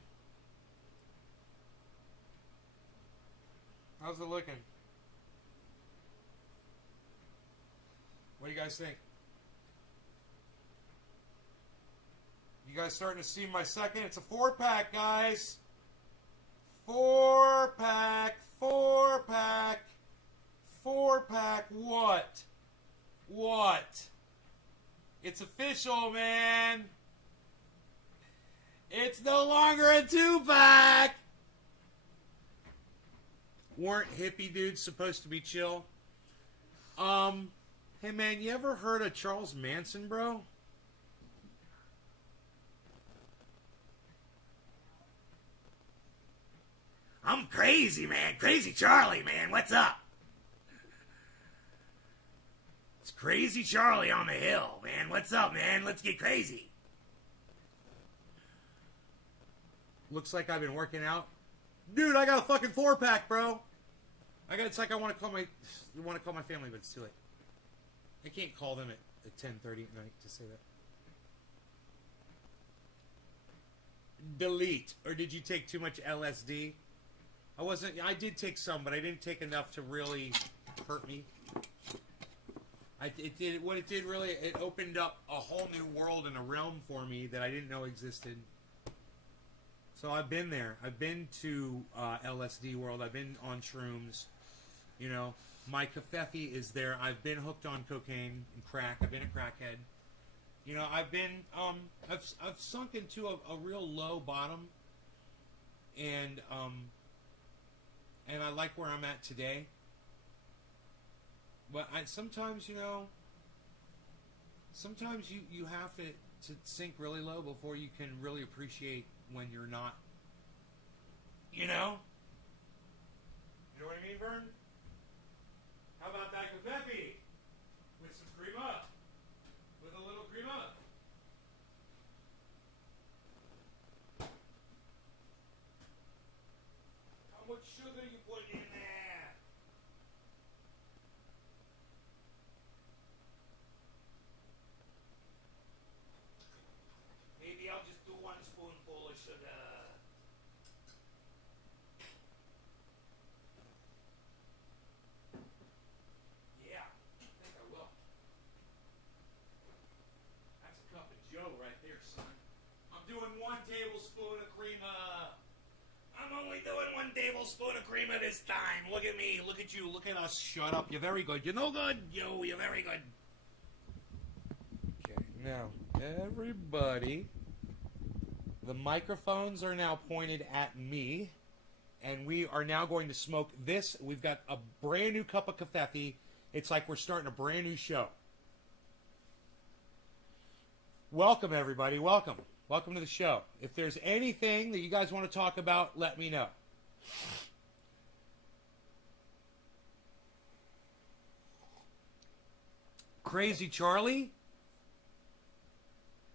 How's it looking? What do you guys think? You guys starting to see my second? It's a 4-pack, guys. 4-pack, 4-pack, 4-pack. What? What? It's official, man. It's no longer a 2-pack. Weren't hippie dudes supposed to be chill? Hey man, you ever heard of Charles Manson, bro? I'm crazy, man. Crazy Charlie, man. What's up? It's Crazy Charlie on the hill, man. What's up, man? Let's get crazy. Looks like I've been working out. Dude, I got a fucking 4-pack, bro. It's like I want to call my family, but it's too late. I can't call them at 10:30 at night to say that. Delete. Or did you take too much LSD? I did take some, but I didn't take enough to really hurt me. It opened up a whole new world and a realm for me that I didn't know existed. So I've been there. I've been to LSD world. I've been on shrooms. You know, my kafefe is there. I've been hooked on cocaine and crack. I've been a crackhead. You know, I've been I've sunk into a real low bottom, and and I like where I'm at today. But sometimes, sometimes you have to sink really low before you can really appreciate when you're not. You know? You know what I mean, Vern? How about that confetti? With some cream up. With a little cream up. How much sugar you put in there? Maybe I'll just do 1 spoonful of sugar. Yeah, I think I will. That's a cup of Joe right there, son. I'm doing 1 tablespoon of creamer. I'm only doing 1 tablespoon of creamer this time. Look at me. Look at you. Look at us. Shut up. You're very good. You're no good. You're very good. Okay, now, everybody, the microphones are now pointed at me, and we are now going to smoke this. We've got a brand new cup of cafefe. It's like we're starting a brand new show. Welcome, everybody. Welcome. Welcome to the show. If there's anything that you guys want to talk about, let me know. Crazy Charlie?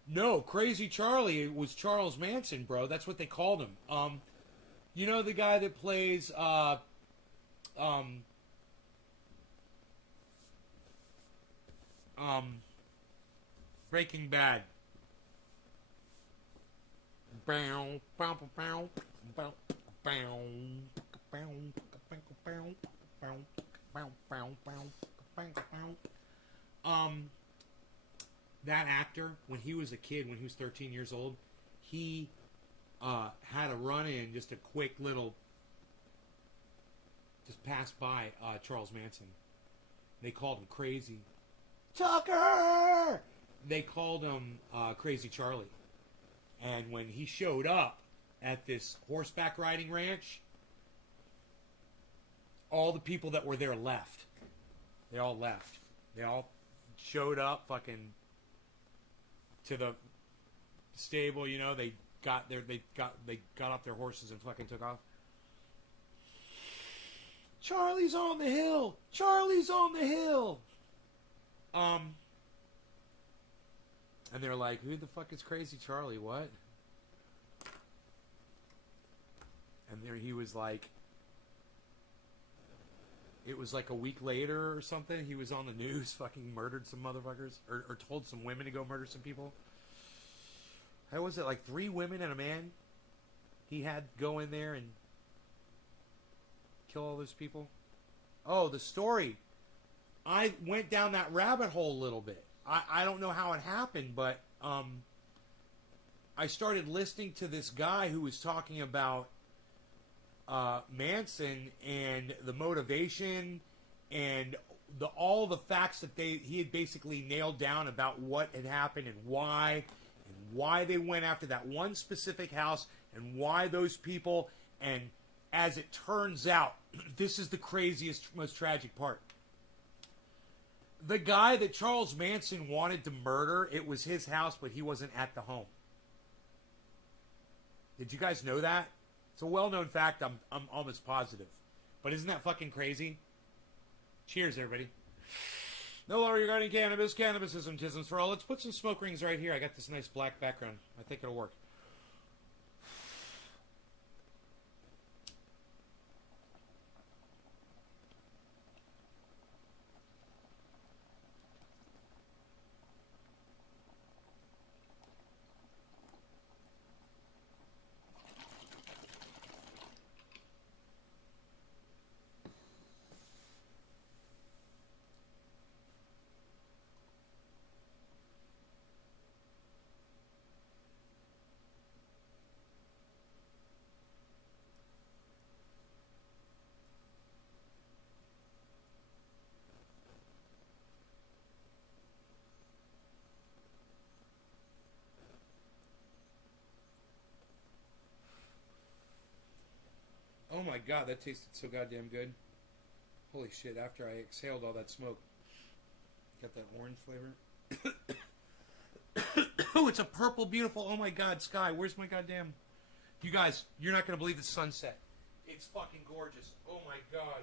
No, Crazy Charlie was Charles Manson, bro. That's what they called him. You know the guy that plays Breaking Bad. That actor, when he was a kid, when he was 13 years old, he had a run-in, just a quick little, just passed by Charles Manson. They called him Crazy Tucker. They called him Crazy Charlie. And when he showed up at this horseback riding ranch, all the people that were there left. They all left. They all showed up fucking to the stable, you know, they got off their horses and fucking took off. Charlie's on the hill. Charlie's on the hill. And they're like, who the fuck is Crazy Charlie? What? And there he was like, it was like a week later or something. He was on the news, fucking murdered some motherfuckers, or told some women to go murder some people. How was it? Like 3 women and a man he had go in there and kill all those people? Oh, the story. I went down that rabbit hole a little bit. I don't know how it happened, but I started listening to this guy who was talking about Manson and the motivation and all the facts that he had basically nailed down about what had happened and why they went after that one specific house and why those people. And as it turns out, this is the craziest, most tragic part. The guy that Charles Manson wanted to murder, it was his house, but he wasn't at the home. Did you guys know that? It's a well-known fact. I'm almost positive. But isn't that fucking crazy? Cheers, everybody. No law regarding cannabis. Cannabisism, tisms for all. Let's put some smoke rings right here. I got this nice black background. I think it'll work. god, that tasted so goddamn good. Holy shit, after I exhaled all that smoke. Got that orange flavor. Oh, it's a purple, beautiful, oh my god, sky. Where's my goddamn... You guys, you're not going to believe the sunset. It's fucking gorgeous. Oh my god.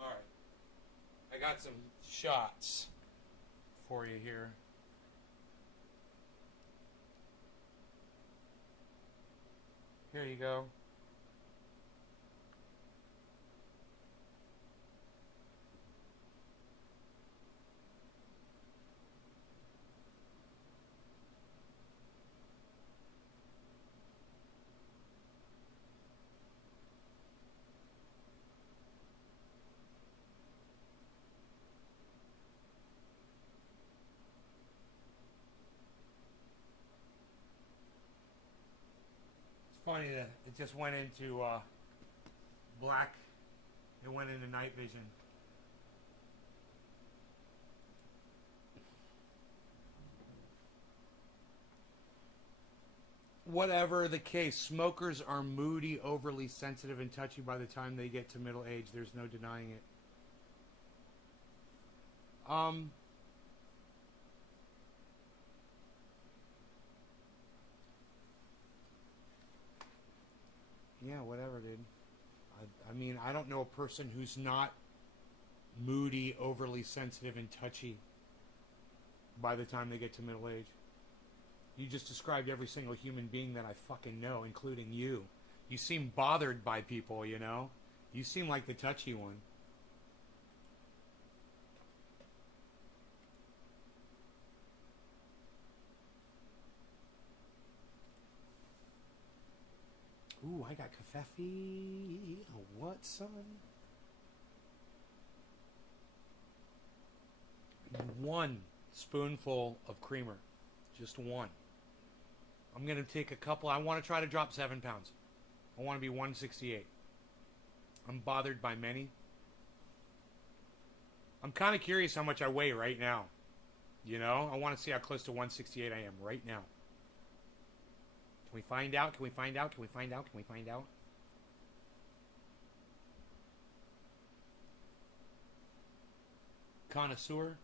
Alright. I got some shots for you here. Here you go. Funny that it just went into black. It went into night vision. Whatever the case, smokers are moody, overly sensitive, and touchy by the time they get to middle age. There's no denying it. Yeah, whatever, dude. I mean, I don't know a person who's not moody, overly sensitive, and touchy by the time they get to middle age. You just described every single human being that I fucking know, including you. You seem bothered by people, you know? You seem like the touchy one. Ooh, I got kafefe. What, son? One spoonful of creamer. Just one. I'm going to take a couple. I want to try to drop 7 pounds. I want to be 168. I'm bothered by many. I'm kind of curious how much I weigh right now. You know? I want to see how close to 168 I am right now. Can we find out? Can we find out? Can we find out? Can we find out? Connoisseur?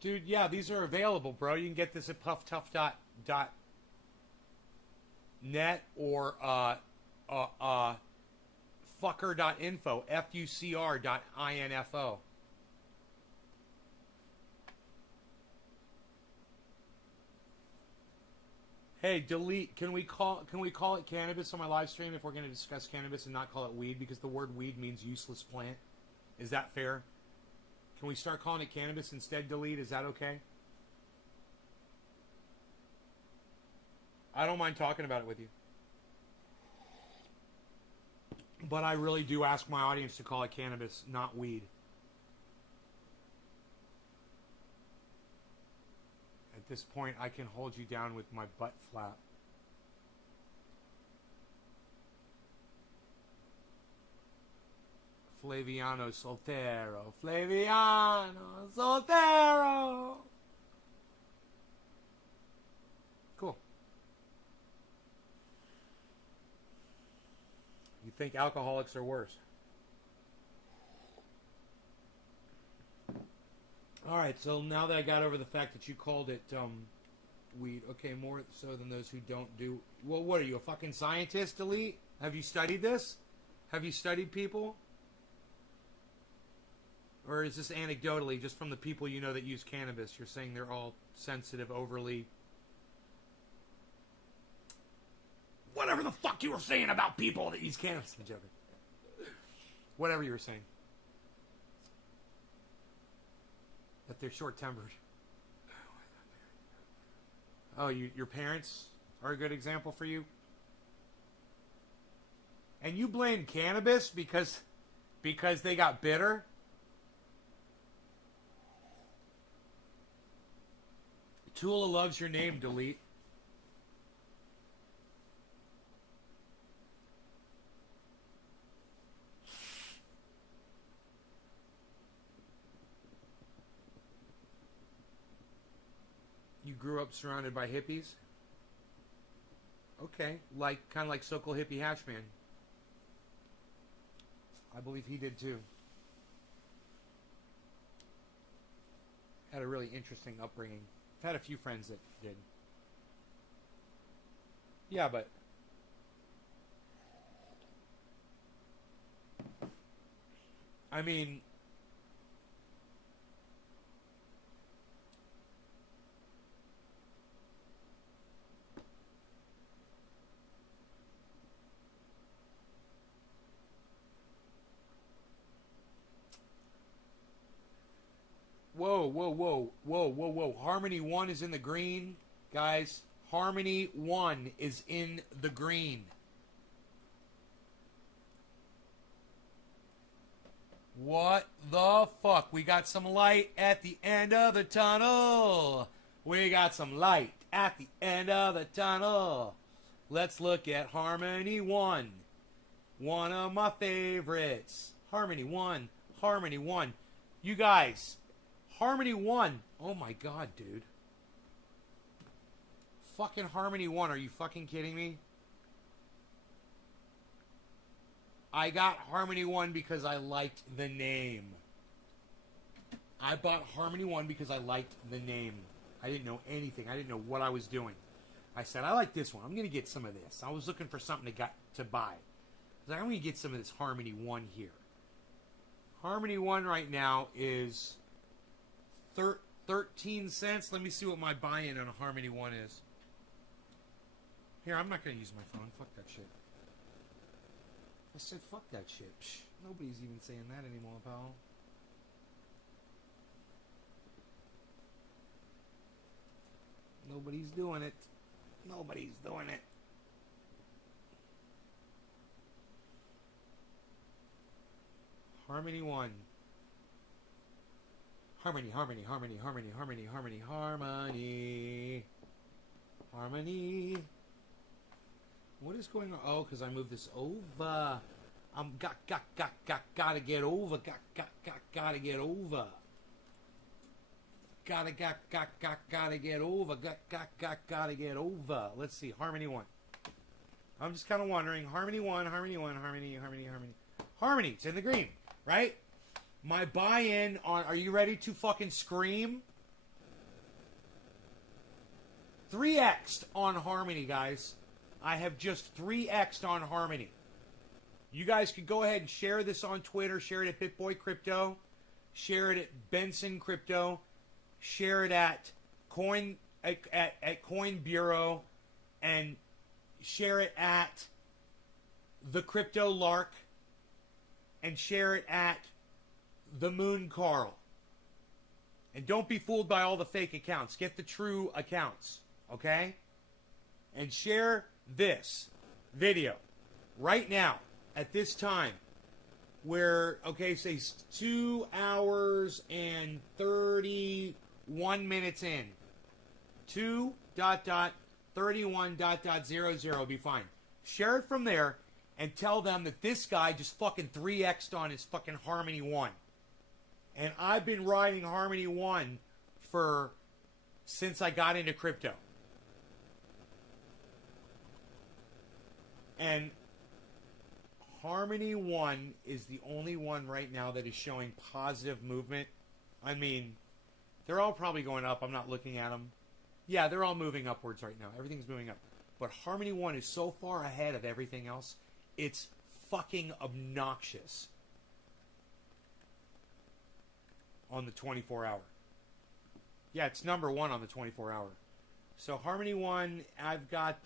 Dude, yeah, these are available, bro. You can get this at pufftough.net or fucker.info, fucr.info. Hey, delete. Can we call it cannabis on my live stream if we're going to discuss cannabis and not call it weed, because the word weed means useless plant? Is that fair? Can we start calling it cannabis instead? Delete. Is that okay? I don't mind talking about it with you. But I really do ask my audience to call it cannabis, not weed. At this point, I can hold you down with my butt flap. Flaviano Soltero. Flaviano Soltero. Cool. You think alcoholics are worse? All right, so now that I got over the fact that you called it weed, okay, more so than those who don't do... Well, what are you, a fucking scientist, Elite? Have you studied this? Have you studied people? Or is this anecdotally, just from the people you know that use cannabis, you're saying they're all sensitive, overly... Whatever the fuck you were saying about people that use cannabis. I'm joking. Whatever you were saying. That they're short-tempered. Oh, your parents are a good example for you? And you blame cannabis because they got bitter? Tula loves your name, Delete. You grew up surrounded by hippies? Okay, kind of like Sokol Hippie Hatchman. I believe he did too. Had a really interesting upbringing. I've had a few friends that did. Yeah, but I mean, Whoa. Harmony 1 is in the green. Guys, Harmony 1 is in the green. What the fuck? We got some light at the end of the tunnel. We got some light at the end of the tunnel. Let's look at Harmony 1. One of my favorites. Harmony 1. Harmony 1. You guys... Harmony 1. Oh my god, dude. Fucking Harmony 1. Are you fucking kidding me? I got Harmony 1 because I liked the name. I bought Harmony 1 because I liked the name. I didn't know anything. I didn't know what I was doing. I said, I like this one. I'm going to get some of this. I was looking for something to buy. I was like, I'm going to get some of this Harmony 1 here. Harmony 1 right now is... 13 cents. Let me see what my buy-in on a Harmony 1 is. Here, I'm not going to use my phone. Fuck that shit. I said fuck that shit. Psh, nobody's even saying that anymore, pal. Nobody's doing it. Nobody's doing it. Harmony 1. Harmony. What is going on? Oh, because I moved this over. I'm gotta get over. Gotta get over. Gotta get over. Gotta get over. Let's see. Harmony 1. I'm just kind of wondering. Harmony 1. Harmony. It's in the green, right? My buy-in on... Are you ready to fucking scream? 3x'd on Harmony, guys. I have just 3x'd on Harmony. You guys could go ahead and share this on Twitter. Share it at BitBoy Crypto. Share it at Benson Crypto. Share it at Coin Bureau. and share it at the Crypto Lark, and share it at the Moon Carl. And don't be fooled by all the fake accounts. Get the true accounts, okay? And share this video right now at this time. Where, okay, say 2 hours and 31 minutes in. 2.31.00 be fine. Share it from there and tell them that this guy just fucking 3x'd on his fucking Harmony 1. And I've been riding Harmony 1 since I got into crypto. And Harmony 1 is the only one right now that is showing positive movement. I mean, they're all probably going up. I'm not looking at them. Yeah, they're all moving upwards right now. Everything's moving up. But Harmony 1 is so far ahead of everything else, it's fucking obnoxious on the 24-hour. Yeah, it's number 1 on the 24-hour. So Harmony 1, I've got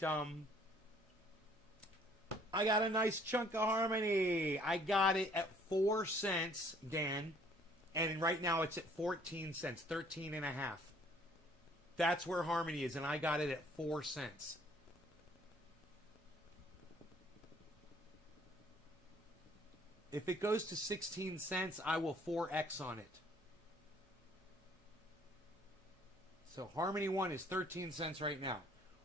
a nice chunk of Harmony. I got it at 4 cents, Dan. And right now it's at 14 cents, 13 and a half. That's where Harmony is, and I got it at 4 cents. If it goes to 16 cents, I will 4x on it. So Harmony 1 is 13 cents right now.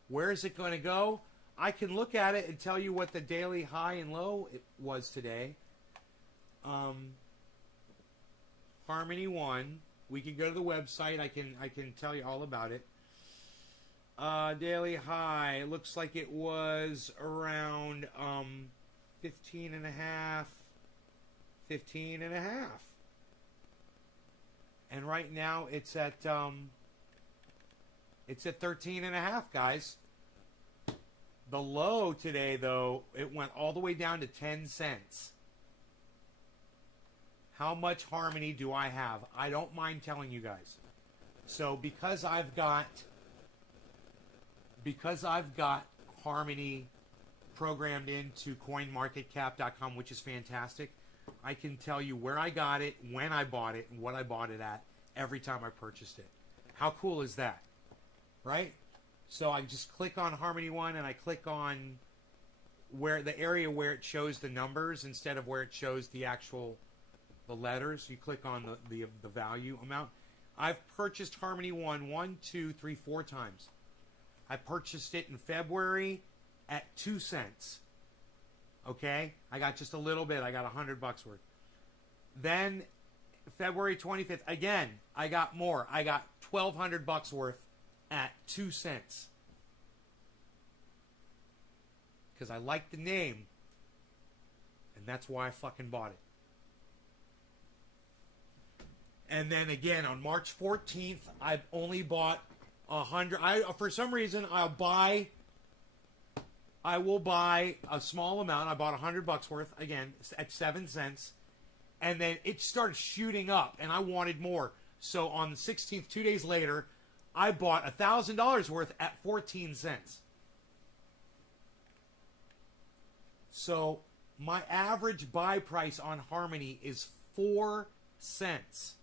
Where is it going to go? I can look at it and tell you what the daily high and low it was today. Harmony 1. We can go to the website. I can tell you all about it. Daily high. It looks like it was around 15 and a half. 15 and a half. And right now it's at 13 and a half, guys. The low today, though, it went all the way down to 10 cents. How much Harmony do I have? I don't mind telling you guys. So because I've got Harmony programmed into coinmarketcap.com, which is fantastic, I can tell you where I got it, when I bought it, and what I bought it at every time I purchased it. How cool is that? Right? So I just click on Harmony 1 and I click on where the area where it shows the numbers instead of where it shows the letters. You click on the value amount. I've purchased Harmony 1, 2, 3, 4 times. I purchased it in February at 2 cents. Okay? I got just a little bit. I got $100 worth. Then February 25th, again, I got more. I got $1,200 worth at 2 cents. Because I like the name. And that's why I fucking bought it. And then again, on March 14th, I've only bought 100. For some reason, I will buy a small amount. I bought $100 worth, again, at 7 cents. And then it started shooting up, and I wanted more. So on the 16th, 2 days later, I bought $1,000 worth at 14 cents. So my average buy price on Harmony is 4 cents.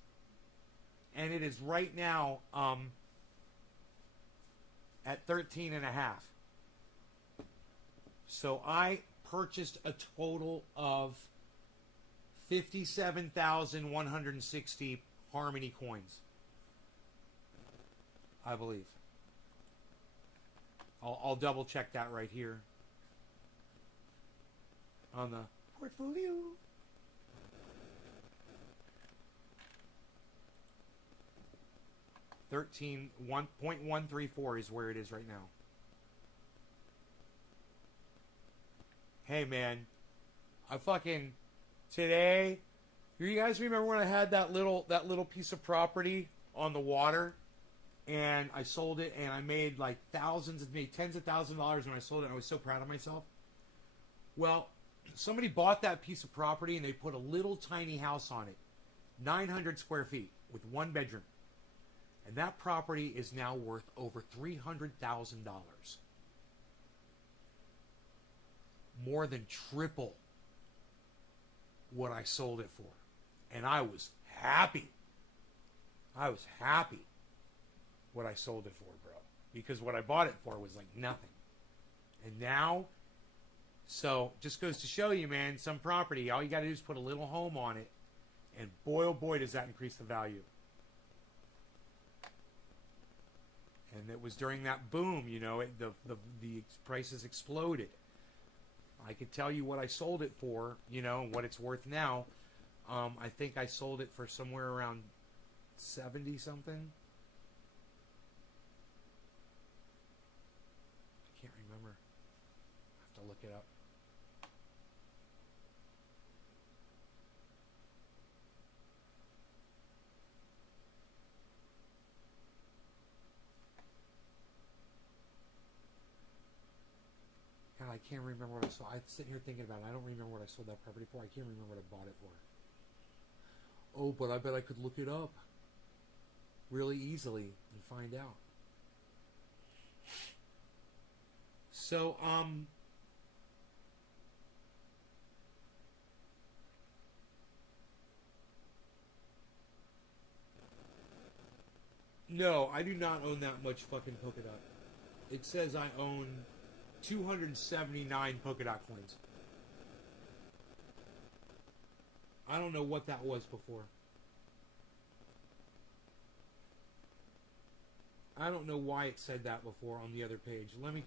And it is right now at 13 and a half. So I purchased a total of 57,160 Harmony coins. I believe. I'll double check that right here on the portfolio. $1.134 is where it is right now. Hey man, I fucking today. You guys remember when I had that little piece of property on the water, and I sold it, and I made like made tens of thousands of dollars when I sold it. And I was so proud of myself. Well, somebody bought that piece of property and they put a little tiny house on it, 900 square feet with 1 bedroom. And that property is now worth over $300,000. more than triple what I sold it for. And I was happy. I was happy what I sold it for, bro. Because what I bought it for was like nothing. And now, so just goes to show you, man, some property, all you got to do is put a little home on it. And boy, oh boy, does that increase the value. And it was during that boom, you know, the prices exploded. I could tell you what I sold it for, you know, and what it's worth now. I think I sold it for somewhere around 70 something. I can't remember. I have to look it up. God, I can't remember what I sold. I'm sitting here thinking about it. I don't remember what I sold that property for. I can't remember what I bought it for. Oh, but I bet I could look it up really easily and find out. So, no, I do not own that much fucking polka dot. It says I own 279 polka dot coins. I don't know what that was before. I don't know why it said that before on the other page. Let me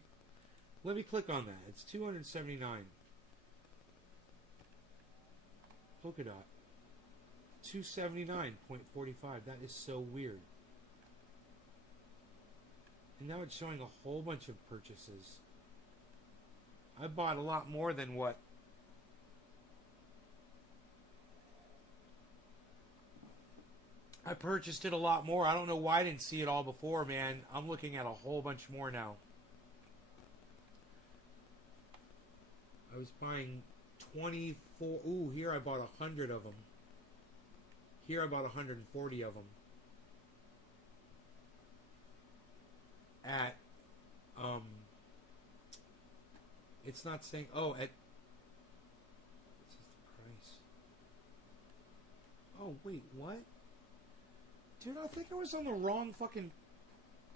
click on that. It's 279. Polka dot. 279.45. That is so weird. And now it's showing a whole bunch of purchases. I bought a lot more than what. I purchased it a lot more. I don't know why I didn't see it all before, man. I'm looking at a whole bunch more now. I was buying 24. Ooh, here I bought 100 of them. Here I bought 140 of them. At, it's not saying, oh, at, what's the price? Oh, wait, what? Dude, I think I was on the wrong fucking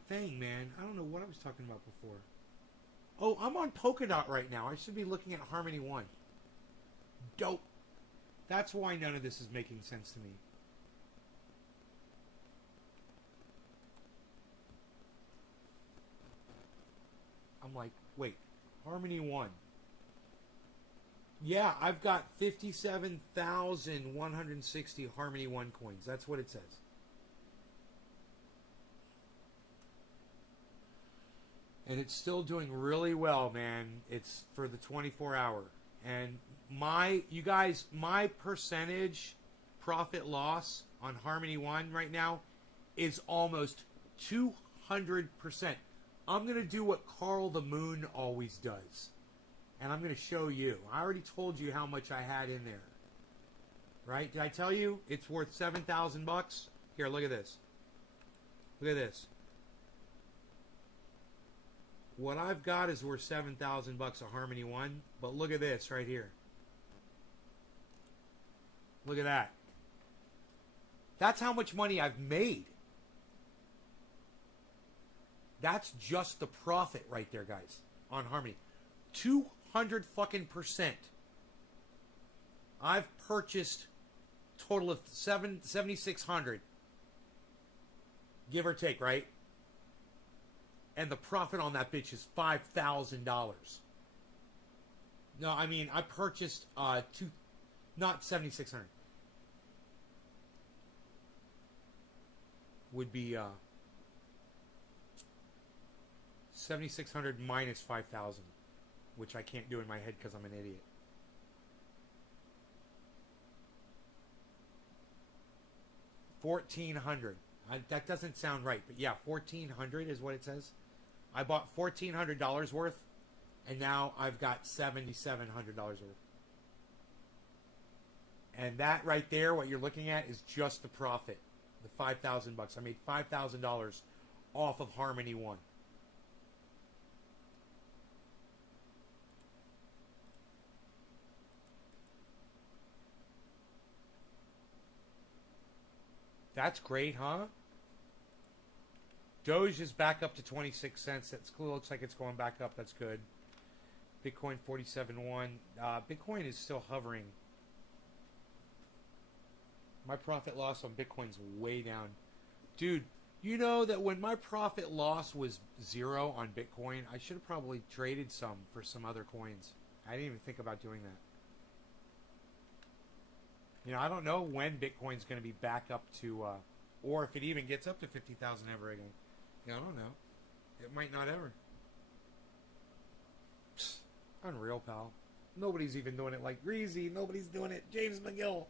thing, man. I don't know what I was talking about before. Oh, I'm on Polkadot right now. I should be looking at Harmony 1. Dope. That's why none of this is making sense to me. I'm like, wait, Harmony 1. Yeah, I've got 57,160 Harmony 1 coins. That's what it says. And it's still doing really well, man. It's for the 24 hour. And you guys, my percentage profit loss on Harmony 1 right now is almost 200%. I'm going to do what Carl the Moon always does. And I'm going to show you. I already told you how much I had in there. Right? Did I tell you it's worth $7,000? Here, look at this. Look at this. What I've got is worth $7,000 of Harmony 1, but look at this right here. Look at that. That's how much money I've made. That's just the profit right there, guys, on Harmony. 200 fucking %. I've purchased a total of 7,600, give or take, right? And the profit on that bitch is $5,000. No, I mean, I purchased not 7,600. Would be 7,600 minus 5,000, which I can't do in my head because I'm an idiot. $1,400. That doesn't sound right, but yeah, $1,400 is what it says. I bought $1,400 worth, and now I've got $7,700 worth. And that right there, what you're looking at, is just the profit, the $5,000. I made $5,000 off of Harmony 1. That's great, huh? Doge is back up to 26 cents. That's cool. Looks like it's going back up. That's good. Bitcoin 47.1. Bitcoin is still hovering. My profit loss on Bitcoin's way down. Dude, you know that when my profit loss was 0 on Bitcoin, I should have probably traded some for some other coins. I didn't even think about doing that. You know, I don't know when Bitcoin's going to be back up to, or if it even gets up to 50,000 ever again. Yeah, I don't know. It might not ever. Psst, unreal, pal. Nobody's even doing it like Greasy. Nobody's doing it. James McGill.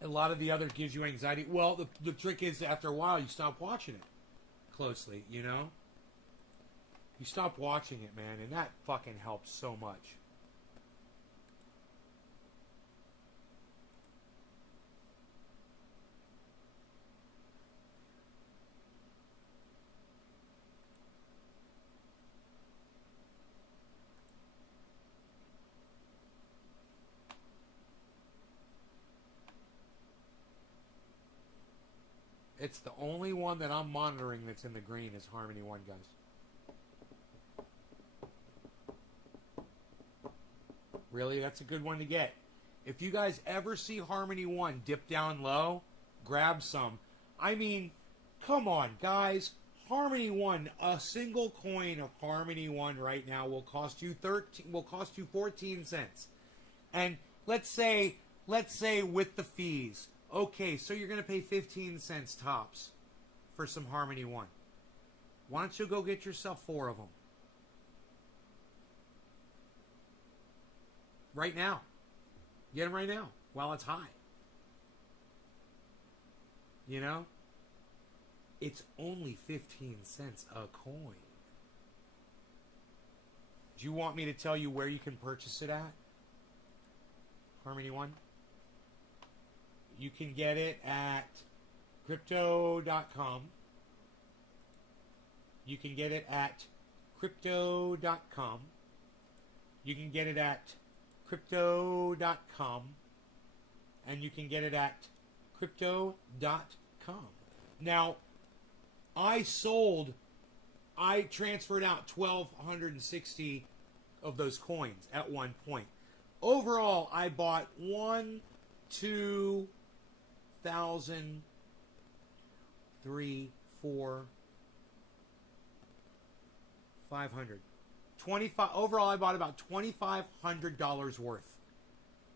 A lot of the other gives you anxiety. Well, the trick is after a while you stop watching it closely, you know? You stop watching it, man, and that fucking helps so much. It's the only one that I'm monitoring that's in the green is Harmony One, guys. Really, that's a good one to get. If you guys ever see Harmony One dip down low, grab some. I mean, come on, guys. Harmony One, a single coin of Harmony One right now will cost you 14 cents. And let's say with the fees. Okay, so you're going to pay 15 cents tops for some Harmony One. Why don't you go get yourself 4 of them? Right now. Get them right now while it's high. You know? It's only 15 cents a coin. Do you want me to tell you where you can purchase it at? Harmony One? You can get it at crypto.com. You can get it at crypto.com. You can get it at crypto.com. And you can get it at crypto.com. Now, I transferred out 1,260 of those coins at one point. Overall, I bought 2,000, 3, 4, 500. 25 overall I bought about $2,500 worth.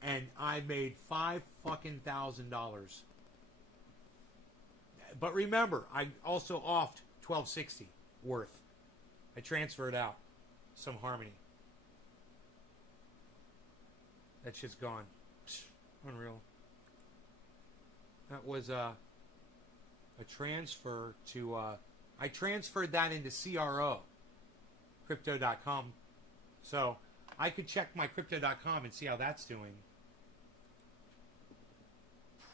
And I made $5,000. But remember, I also offed 1,260 worth. I transferred out some Harmony. That shit's gone. Psh, unreal. That was a transfer to, I transferred that into CRO, crypto.com. So I could check my crypto.com and see how that's doing.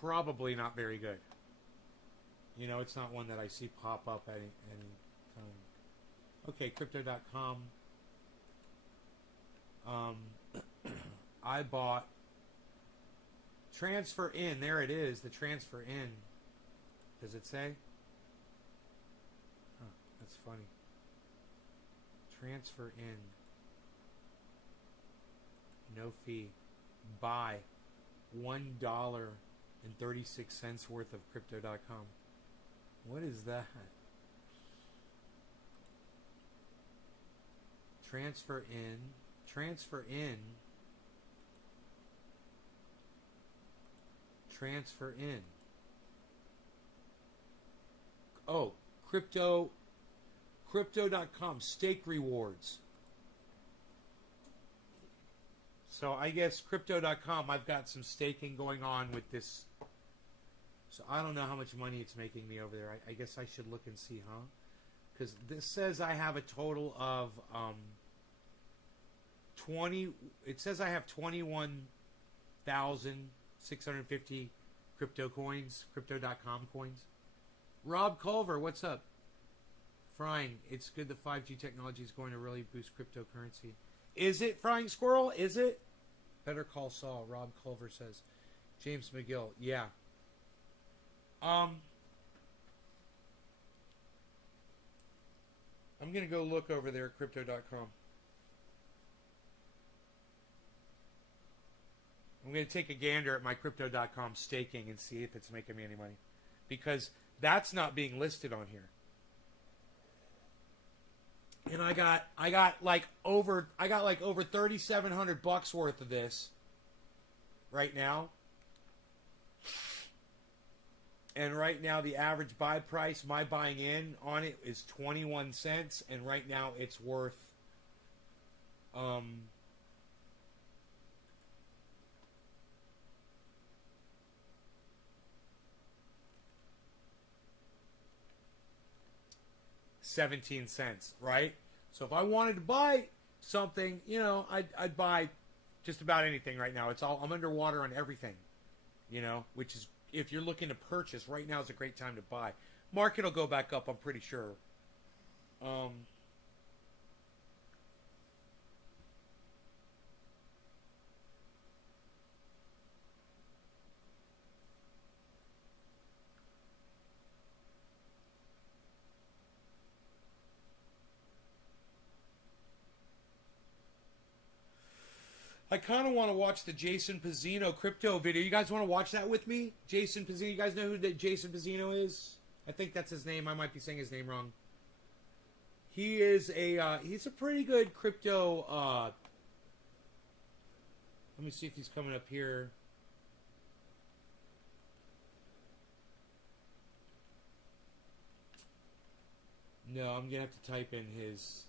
Probably not very good. You know, it's not one that I see pop up at any time. Okay, crypto.com. I bought transfer in. There it is, the transfer in. Does it say? Huh, that's funny. Transfer in. No fee. Buy $1.36 worth of crypto.com. What is that? Transfer in. Transfer in. Transfer in. Oh, crypto.com stake rewards. So I guess crypto.com, I've got some staking going on with this. So I don't know how much money it's making me over there. I guess I should look and see, huh? Because this says I have a total of 20. It says I have 21,650 crypto coins, crypto.com coins. Rob Culver, what's up? Frying, it's good the 5G technology is going to really boost cryptocurrency. Is it, Frying Squirrel? Is it? Better call Saul, Rob Culver says. James McGill. Yeah. I'm going to go look over there at crypto.com. I'm going to take a gander at my crypto.com staking and see if it's making me any money. Because that's not being listed on here. And I got like over $3,700 worth of this right now. And right now the average buy price, my buying in on it is 21 cents, and right now it's worth 17 cents, right? So if I wanted to buy something, you know, I'd buy just about anything right now. I'm underwater on everything, you know, which is, if you're looking to purchase, right now is a great time to buy. Market will go back up, I'm pretty sure. I kind of want to watch the Jason Pizzino crypto video. You guys want to watch that with me? Jason Pizzino. You guys know who that Jason Pizzino is? I think that's his name. I might be saying his name wrong. He is he's a pretty good crypto. Let me see if he's coming up here. No, I'm gonna have to type in his.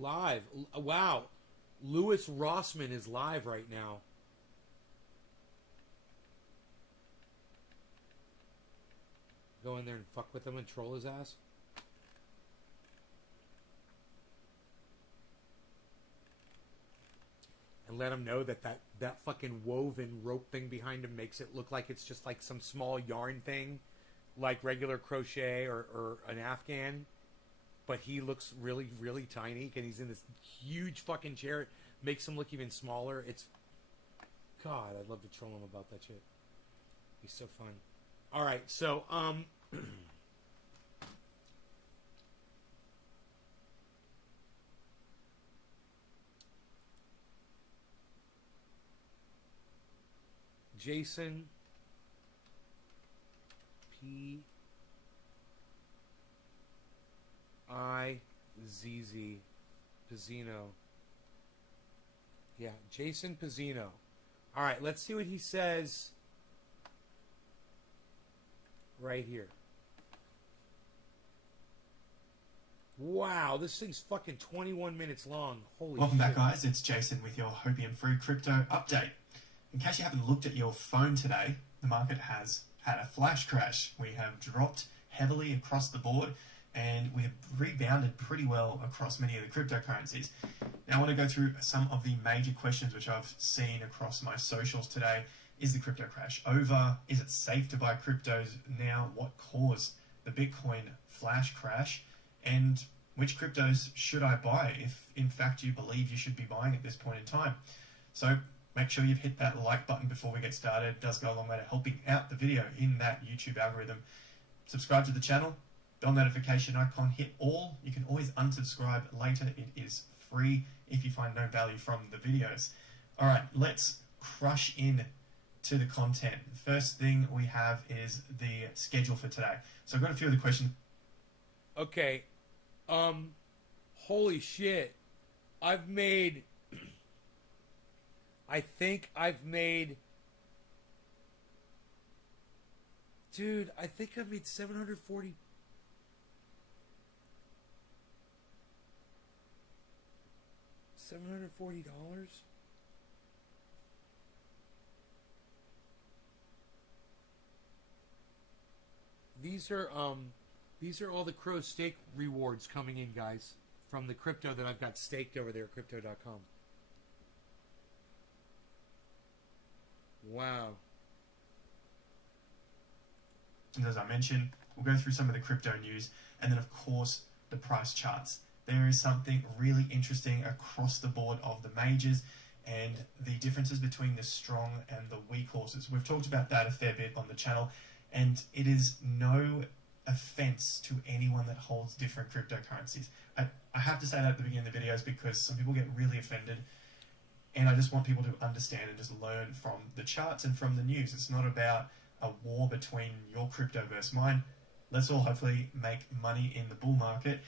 Live. Wow. Louis Rossman is live right now. Go in there and fuck with him and troll his ass. And let him know that fucking woven rope thing behind him makes it look like it's just like some small yarn thing, like regular crochet or an Afghan. But he looks really, really tiny, and he's in this huge fucking chair. It makes him look even smaller. It's... God, I'd love to troll him about that shit. He's so fun. Alright, so, Jason P. I-Z-Z Pizzino. Yeah, Jason Pizzino. Alright, let's see what he says right here. Wow, this thing's fucking 21 minutes long. Holy Welcome shit. back, guys. It's Jason with your Hopium Free Crypto Update. In case you haven't looked at your phone today, the market has had a flash crash. We have dropped heavily across the board, and we have rebounded pretty well across many of the cryptocurrencies. Now I want to go through some of the major questions which I've seen across my socials today. Is the crypto crash over? Is it safe to buy cryptos now? What caused the Bitcoin flash crash? And which cryptos should I buy if in fact you believe you should be buying at this point in time? So make sure you've hit that like button before we get started. It does go a long way to helping out the video in that YouTube algorithm. Subscribe to the channel. Bell notification icon, hit all. You can always unsubscribe later. It is free if you find no value from the videos. All right, let's crush in to the content. The first thing we have is the schedule for today. So I've got a few of the questions. Okay. Holy shit. I think I've made $740. $740? These are all the Crow stake rewards coming in, guys, from the crypto that I've got staked over there at crypto.com. Wow. And as I mentioned, we'll go through some of the crypto news, and then of course the price charts. There is something really interesting across the board of the majors, and the differences between the strong and the weak horses. We've talked about that a fair bit on the channel, and it is no offense to anyone that holds different cryptocurrencies. I have to say that at the beginning of the videos because some people get really offended, and I just want people to understand and just learn from the charts and from the news. It's not about a war between your crypto versus mine. Let's all hopefully make money in the bull market,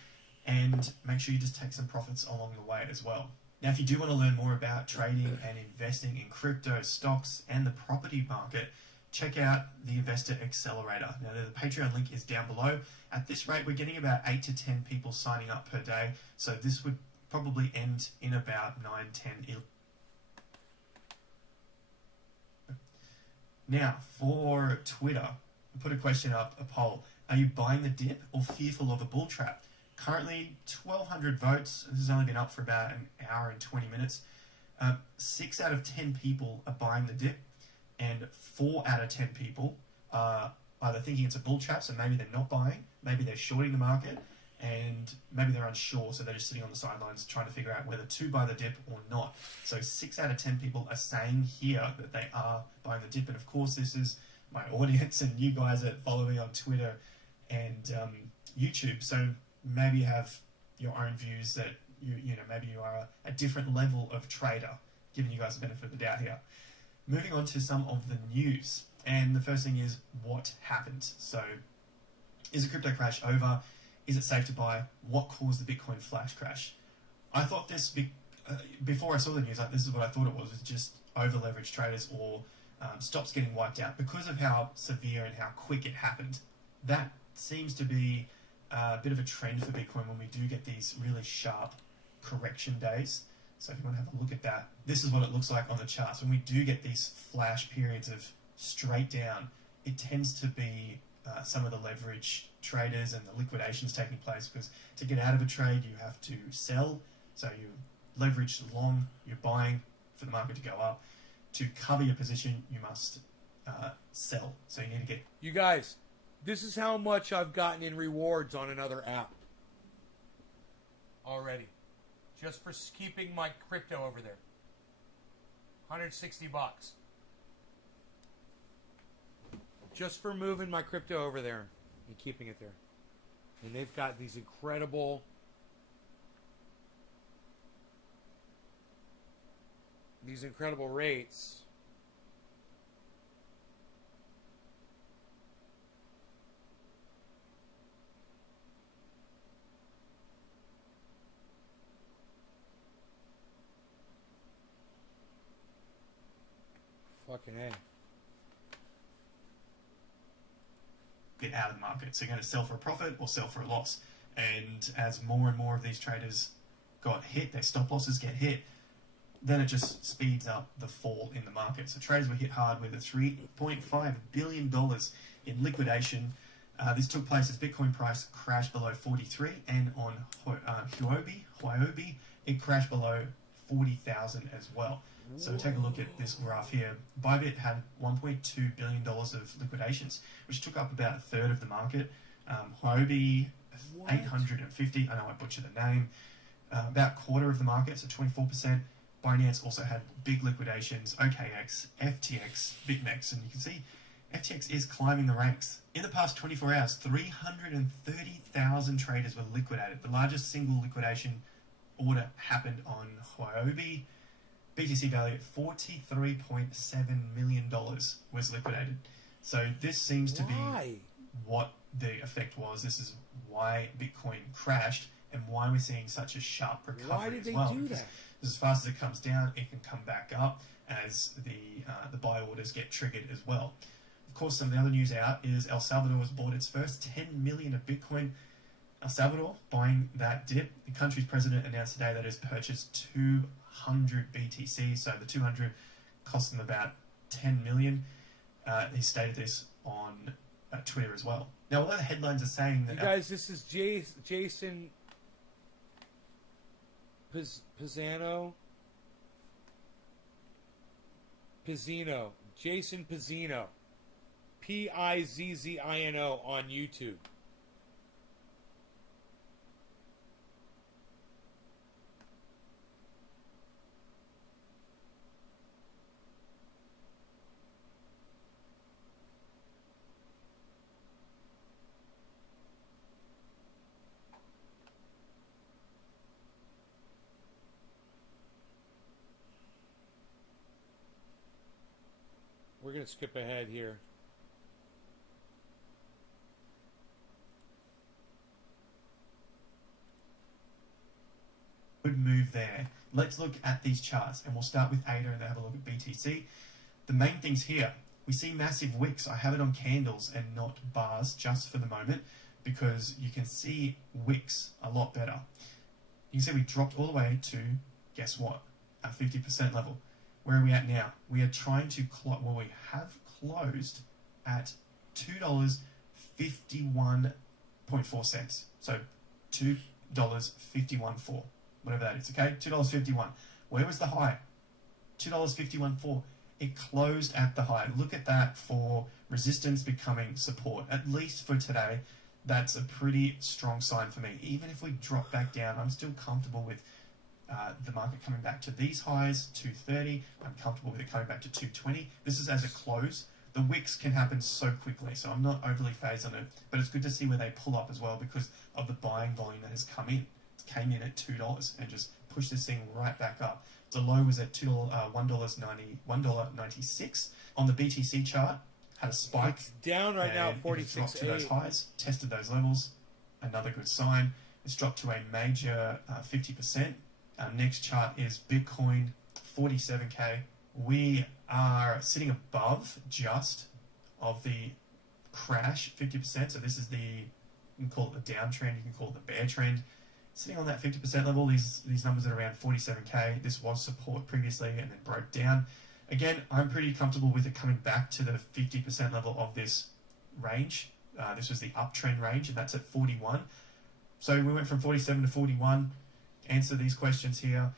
and make sure you just take some profits along the way as well. Now, if you do want to learn more about trading and investing in crypto, stocks, and the property market, check out the Investor Accelerator. Now, the Patreon link is down below. At this rate, we're getting about 8 to 10 people signing up per day, so this would probably end in about 9, 10, 11. Now, for Twitter, I put a question up, a poll. Are you buying the dip or fearful of a bull trap? Currently, 1,200 votes. This has only been up for about an hour and 20 minutes. 6 out of 10 people are buying the dip, and 4 out of 10 people are either thinking it's a bull trap, so maybe they're not buying, maybe they're shorting the market, and maybe they're unsure, so they're just sitting on the sidelines trying to figure out whether to buy the dip or not. So 6 out of 10 people are saying here that they are buying the dip, and of course this is my audience and you guys that follow me on Twitter and YouTube, so maybe you have your own views that you know, maybe you are a different level of trader, giving you guys the benefit of the doubt here. Moving on to some of the news, and the first thing is what happened. So, is the crypto crash over? Is it safe to buy? What caused the Bitcoin flash crash? I thought this, before I saw the news, this is what I thought it was just over-leveraged traders or stops getting wiped out because of how severe and how quick it happened. That seems to be a bit of a trend for Bitcoin when we do get these really sharp correction days. So if you want to have a look at that, this is what it looks like on the charts. When we do get these flash periods of straight down, it tends to be some of the leverage traders and the liquidations taking place, because to get out of a trade you have to sell. So you leverage long, you're buying for the market to go up. To cover your position, you must sell. So you need to get... You guys, this is how much I've gotten in rewards on another app already. Just for keeping my crypto over there. 160 bucks. Just for moving my crypto over there and keeping it there. And they've got these incredible rates. Fucking A. Get out of the market. So you're going to sell for a profit or sell for a loss. And as more and more of these traders got hit, their stop losses get hit, then it just speeds up the fall in the market. So traders were hit hard with a $3.5 billion in liquidation. This took place as Bitcoin price crashed below 43, and on Huobi, it crashed below 40,000 as well. So take a look at this graph here. Bybit had $1.2 billion of liquidations, which took up about a third of the market. Huobi, 850, I know I butchered the name, about a quarter of the market, so 24%. Binance also had big liquidations, OKX, FTX, BitMEX, and you can see FTX is climbing the ranks. In the past 24 hours, 330,000 traders were liquidated. The largest single liquidation order happened on Huobi. BTC value at $43.7 million was liquidated. So this seems to be what the effect was. This is why Bitcoin crashed and why we're seeing such a sharp recovery. Why did they do that? As fast as it comes down, it can come back up as the buy orders get triggered as well. Of course, some of the other news out is El Salvador has bought its first 10 million of Bitcoin. El Salvador buying that dip. The country's president announced today that it has purchased 200 BTC, so the 200 cost them about 10 million. He stated this on Twitter as well. Now, although the headlines are saying that... You guys, this is Jason Pizzino. Jason Pizzino. Pizzino on YouTube. we're going to skip ahead here. Good move there. Let's look at these charts, and we'll start with ADA and then have a look at BTC. The main things here, we see massive wicks. I have it on candles and not bars just for the moment because you can see wicks a lot better. You can see we dropped all the way to, guess what, our 50% level. Where are we at now? We are trying to well, we have closed at $2.51.4. So $2.514, whatever that is, okay? $2.51. Where was the high? $2.514. It closed at the high. Look at that for resistance becoming support. At least for today, that's a pretty strong sign for me. Even if we drop back down, I'm still comfortable with the market coming back to these highs, 230. I'm comfortable with it coming back to 220. This is as a close. The wicks can happen so quickly, so I'm not overly phased on it. But it's good to see where they pull up as well because of the buying volume that has come in. It came in at $2 and just pushed this thing right back up. The low was at $1.96. On the BTC chart, had a spike. It's down right now at 46.8. Dropped to those highs, tested those levels. Another good sign. It's dropped to a major 50%. Our next chart is Bitcoin, 47K. We are sitting above just of the crash, 50%. So this is you can call it the downtrend, you can call it the bear trend. Sitting on that 50% level, these numbers are around 47K. This was support previously and then broke down. Again, I'm pretty comfortable with it coming back to the 50% level of this range. This was the uptrend range, and that's at 41. So we went from 47 to 41. Answer these questions here.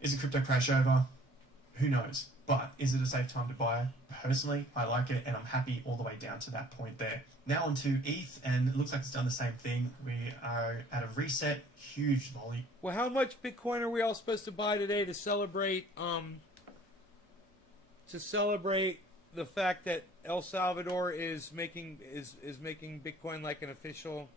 Is a crypto crash over? Who knows? But is it a safe time to buy? Personally, I like it, and I'm happy all the way down to that point there. Now on to ETH, and it looks like it's done the same thing. We are at a reset, huge volume. Well, how much Bitcoin are we all supposed to buy today to celebrate the fact that El Salvador is making Bitcoin like an official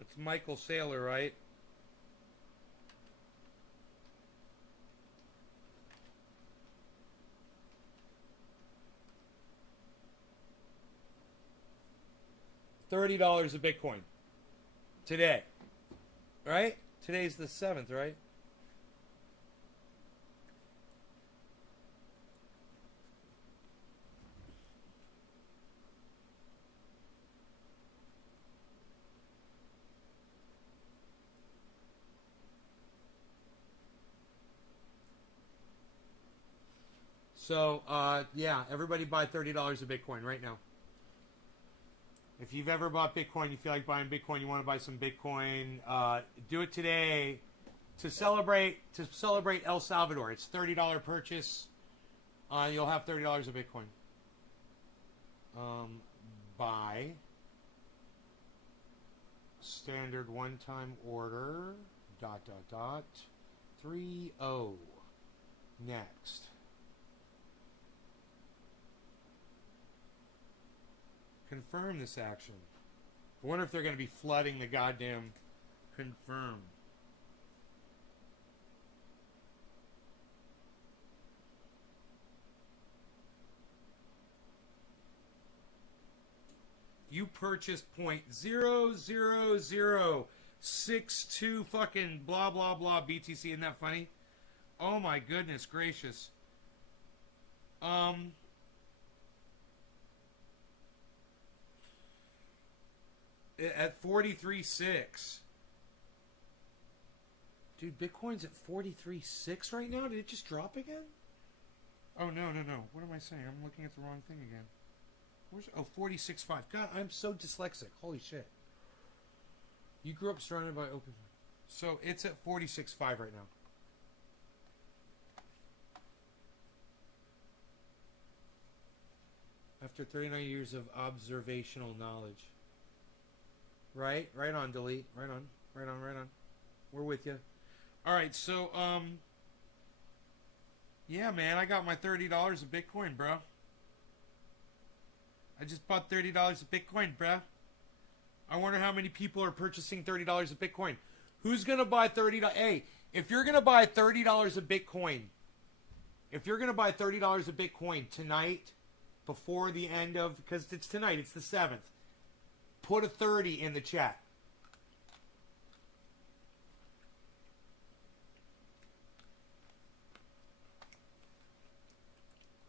It's Michael Saylor, right? $30 a Bitcoin today, right? Today's the 7th, right? So, yeah, everybody buy $30 a Bitcoin right now. If you've ever bought Bitcoin, you feel like buying Bitcoin, you want to buy some Bitcoin, do it today to celebrate El Salvador. It's $30 purchase. You'll have $30 of Bitcoin. Buy. Standard one-time order. ... 30. Next. Confirm this action. I wonder if they're going to be flooding the goddamn confirm. You purchased 0.00062 fucking blah blah blah BTC. Isn't that funny? Oh my goodness gracious. At 43.6. Dude, Bitcoin's at 43.6 right now? Did it just drop again? Oh, no. What am I saying? I'm looking at the wrong thing again. Where's 46.5. God, I'm so dyslexic. Holy shit. You grew up surrounded by open. So it's at 46.5 right now. After 39 years of observational knowledge. Right on, delete. Right on. We're with you. All right, so yeah, man, I got my $30 of Bitcoin, bro. I just bought $30 of Bitcoin, bruh. I wonder how many people are purchasing $30 of Bitcoin. Who's going to buy $30? Hey, if you're going to buy $30 of Bitcoin, tonight before the end of, because it's tonight, it's the 7th, put a 30 in the chat.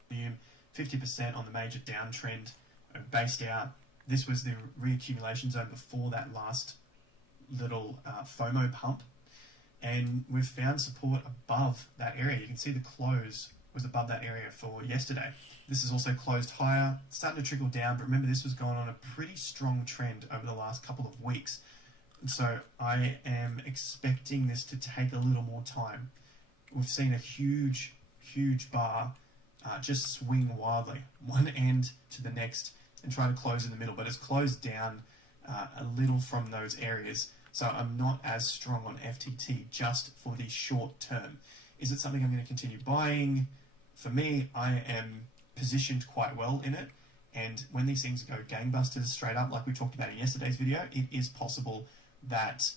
Volume, 50% on the major downtrend, based out. This was the reaccumulation zone before that last little FOMO pump, and we've found support above that area. You can see the close was above that area for yesterday. This is also closed higher, starting to trickle down, but remember this was going on a pretty strong trend over the last couple of weeks. And so I am expecting this to take a little more time. We've seen a huge bar just swing wildly, one end to the next, and try to close in the middle, but it's closed down a little from those areas. So I'm not as strong on FTT just for the short term. Is it something I'm going to continue buying? For me, I am positioned quite well in it, and when these things go gangbusters straight up, like we talked about in yesterday's video, it is possible that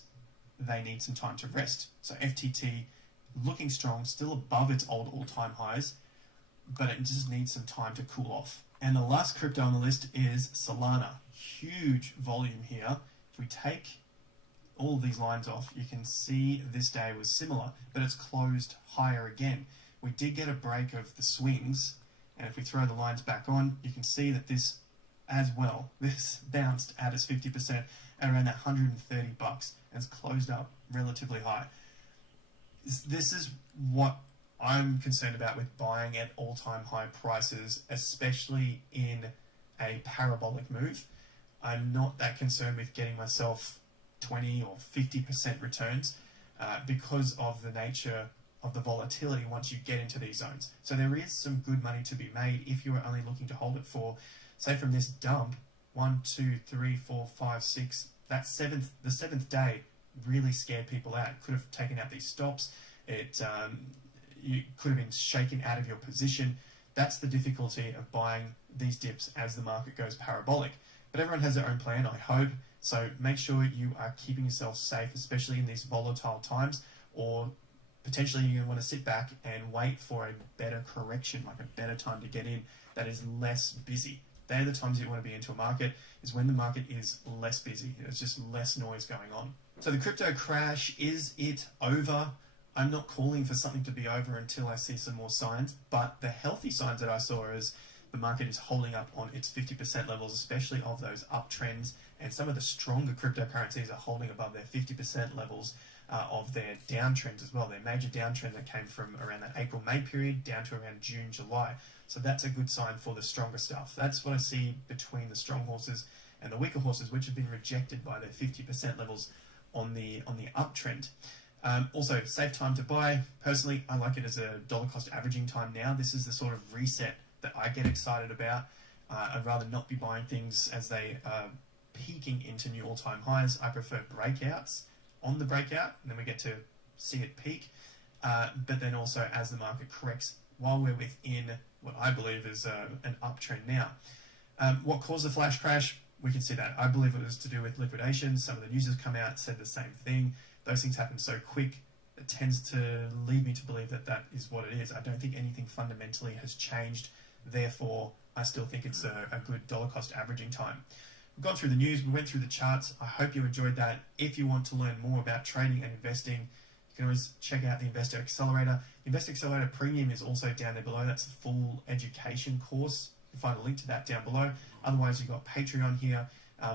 they need some time to rest. So FTT looking strong, still above its old all-time highs, but it just needs some time to cool off. And the last crypto on the list is Solana. Huge volume here. If we take all of these lines off, you can see this day was similar, but it's closed higher again. We did get a break of the swings, and if we throw the lines back on, you can see that this as well, this bounced at its 50% at around that $130, and it's closed up relatively high. This is what I'm concerned about with buying at all-time high prices, especially in a parabolic move. I'm not that concerned with getting myself 20 or 50% returns because of the nature of the volatility once you get into these zones. So there is some good money to be made if you are only looking to hold it for, say from this dump, 1, 2, 3, 4, 5, 6, the seventh day really scared people out. It could have taken out these stops. You could have been shaken out of your position. That's the difficulty of buying these dips as the market goes parabolic. But everyone has their own plan, I hope. So make sure you are keeping yourself safe, especially in these volatile times, or potentially you're going to want to sit back and wait for a better correction, like a better time to get in that is less busy. They're the times you want to be into a market, is when the market is less busy. There's just less noise going on. So the crypto crash, is it over? I'm not calling for something to be over until I see some more signs, but the healthy signs that I saw is the market is holding up on its 50% levels, especially of those uptrends, and some of the stronger cryptocurrencies are holding above their 50% levels of their downtrends as well. Their major downtrend that came from around that April-May period down to around June-July. So that's a good sign for the stronger stuff. That's what I see between the strong horses and the weaker horses, which have been rejected by their 50% levels on the uptrend. Also, safe time to buy. Personally, I like it as a dollar cost averaging time now. This is the sort of reset that I get excited about. I'd rather not be buying things as they are peaking into new all-time highs. I prefer breakouts on the breakout, and then we get to see it peak. But then also as the market corrects while we're within what I believe is an uptrend now. What caused the flash crash? We can see that. I believe it was to do with liquidation. Some of the news has come out, said the same thing. Those things happen so quick, it tends to lead me to believe that that is what it is. I don't think anything fundamentally has changed. Therefore, I still think it's a good dollar cost averaging time. We've gone through the news, we went through the charts. I hope you enjoyed that. If you want to learn more about trading and investing, you can always check out the Investor Accelerator. The Investor Accelerator Premium is also down there below. That's a full education course. You can find a link to that down below. Otherwise, you've got Patreon here.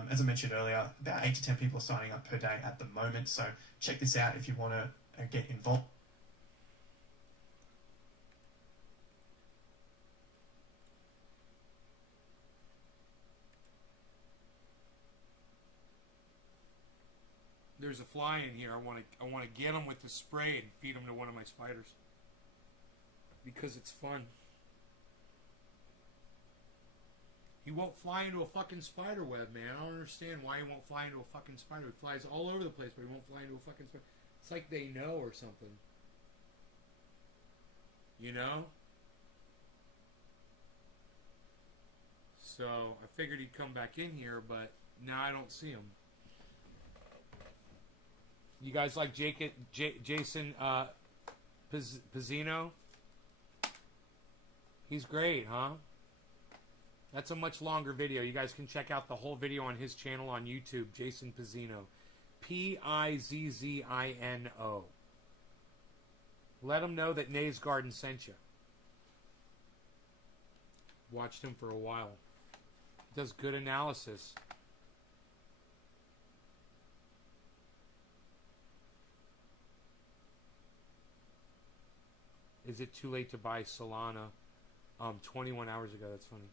As I mentioned earlier, about 8 to 10 people are signing up per day at the moment. So check this out if you want to get involved. There's a fly in here. I want to get him with the spray and feed him to one of my spiders because it's fun. He won't fly into a fucking spider web, man. I don't understand why he won't fly into a fucking spider. He flies all over the place, but he won't fly into a fucking spider. It's like they know or something. You know? So So I figured he'd come back in here, but now I don't see him. You guys like Jason Pizzino? He's great, huh? That's a much longer video. You guys can check out the whole video on his channel on YouTube, Jason Pizzino. Pizzino. Let him know that Nays Garden sent you. Watched him for a while. Does good analysis. Is it too late to buy Solana? 21 hours ago. That's funny.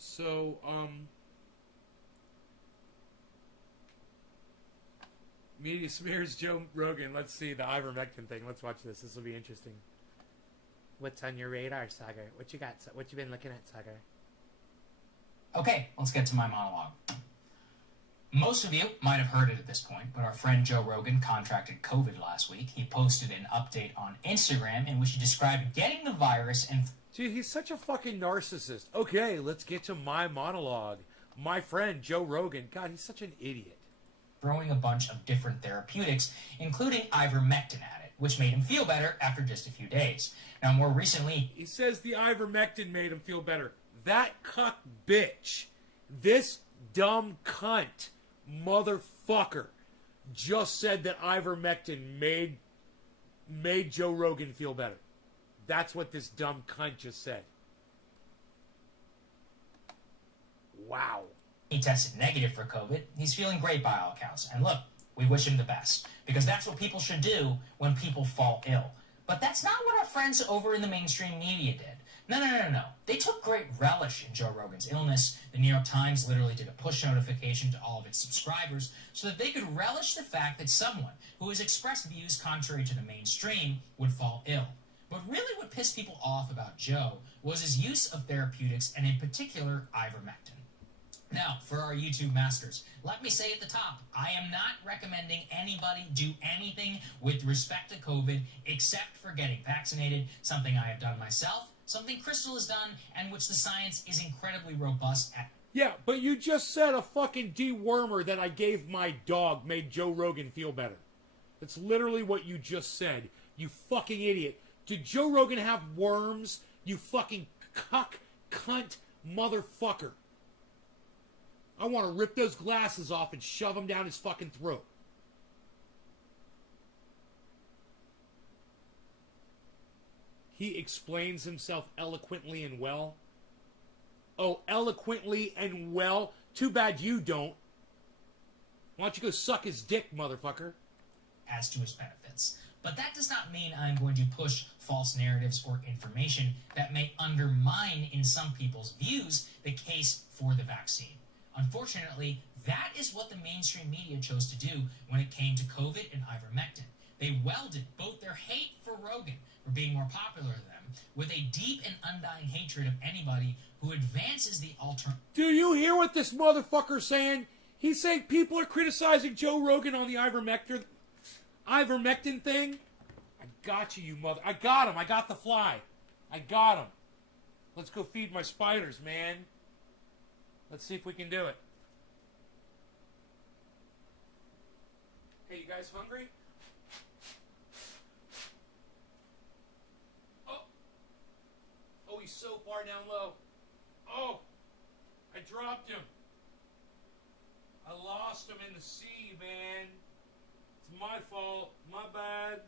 So, Media Smears Joe Rogan. Let's see the ivermectin thing. Let's watch this. This will be interesting. What's on your radar, Sagar? What you got? What you been looking at, Sagar? Okay, let's get to my monologue. Most of you might have heard it at this point, but our friend Joe Rogan contracted COVID last week. He posted an update on Instagram in which he described getting the virus and... Gee, he's such a fucking narcissist. Okay, let's get to my monologue. My friend Joe Rogan. God, he's such an idiot. Throwing a bunch of different therapeutics, including ivermectin at it, which made him feel better after just a few days. Now, more recently... He says the ivermectin made him feel better. That cuck bitch. This dumb cunt motherfucker just said that ivermectin made Joe Rogan feel better. That's what this dumb cunt just said. Wow. He tested negative for COVID. He's feeling great by all accounts. And look, we wish him the best. Because that's what people should do when people fall ill. But that's not what our friends over in the mainstream media did. No. They took great relish in Joe Rogan's illness. The New York Times literally did a push notification to all of its subscribers so that they could relish the fact that someone who has expressed views contrary to the mainstream would fall ill. But really what pissed people off about Joe was his use of therapeutics, and in particular, ivermectin. Now, for our YouTube masters, let me say at the top, I am not recommending anybody do anything with respect to COVID except for getting vaccinated, something I have done myself, something Crystal has done, and which the science is incredibly robust at. Yeah, but you just said a fucking dewormer that I gave my dog made Joe Rogan feel better. That's literally what you just said, you fucking idiot. Did Joe Rogan have worms, you fucking cunt motherfucker? I want to rip those glasses off and shove them down his fucking throat. He explains himself eloquently and well. Oh, eloquently and well? Too bad you don't. Why don't you go suck his dick, motherfucker? As to his benefits. But that does not mean I'm going to push false narratives or information that may undermine, in some people's views, the case for the vaccine. Unfortunately, that is what the mainstream media chose to do when it came to COVID and ivermectin. They welded both their hate for Rogan, for being more popular than them, with a deep and undying hatred of anybody who advances the alternative. Do you hear what this motherfucker's saying? He's saying people are criticizing Joe Rogan on the ivermectin thing. I got you, you mother. I got him. I got the fly. I got him. Let's go feed my spiders, man. Let's see if we can do it. Hey, you guys hungry? Oh, he's so far down low. Oh, I dropped him. I lost him in the sea, man. It's my fault. My bad.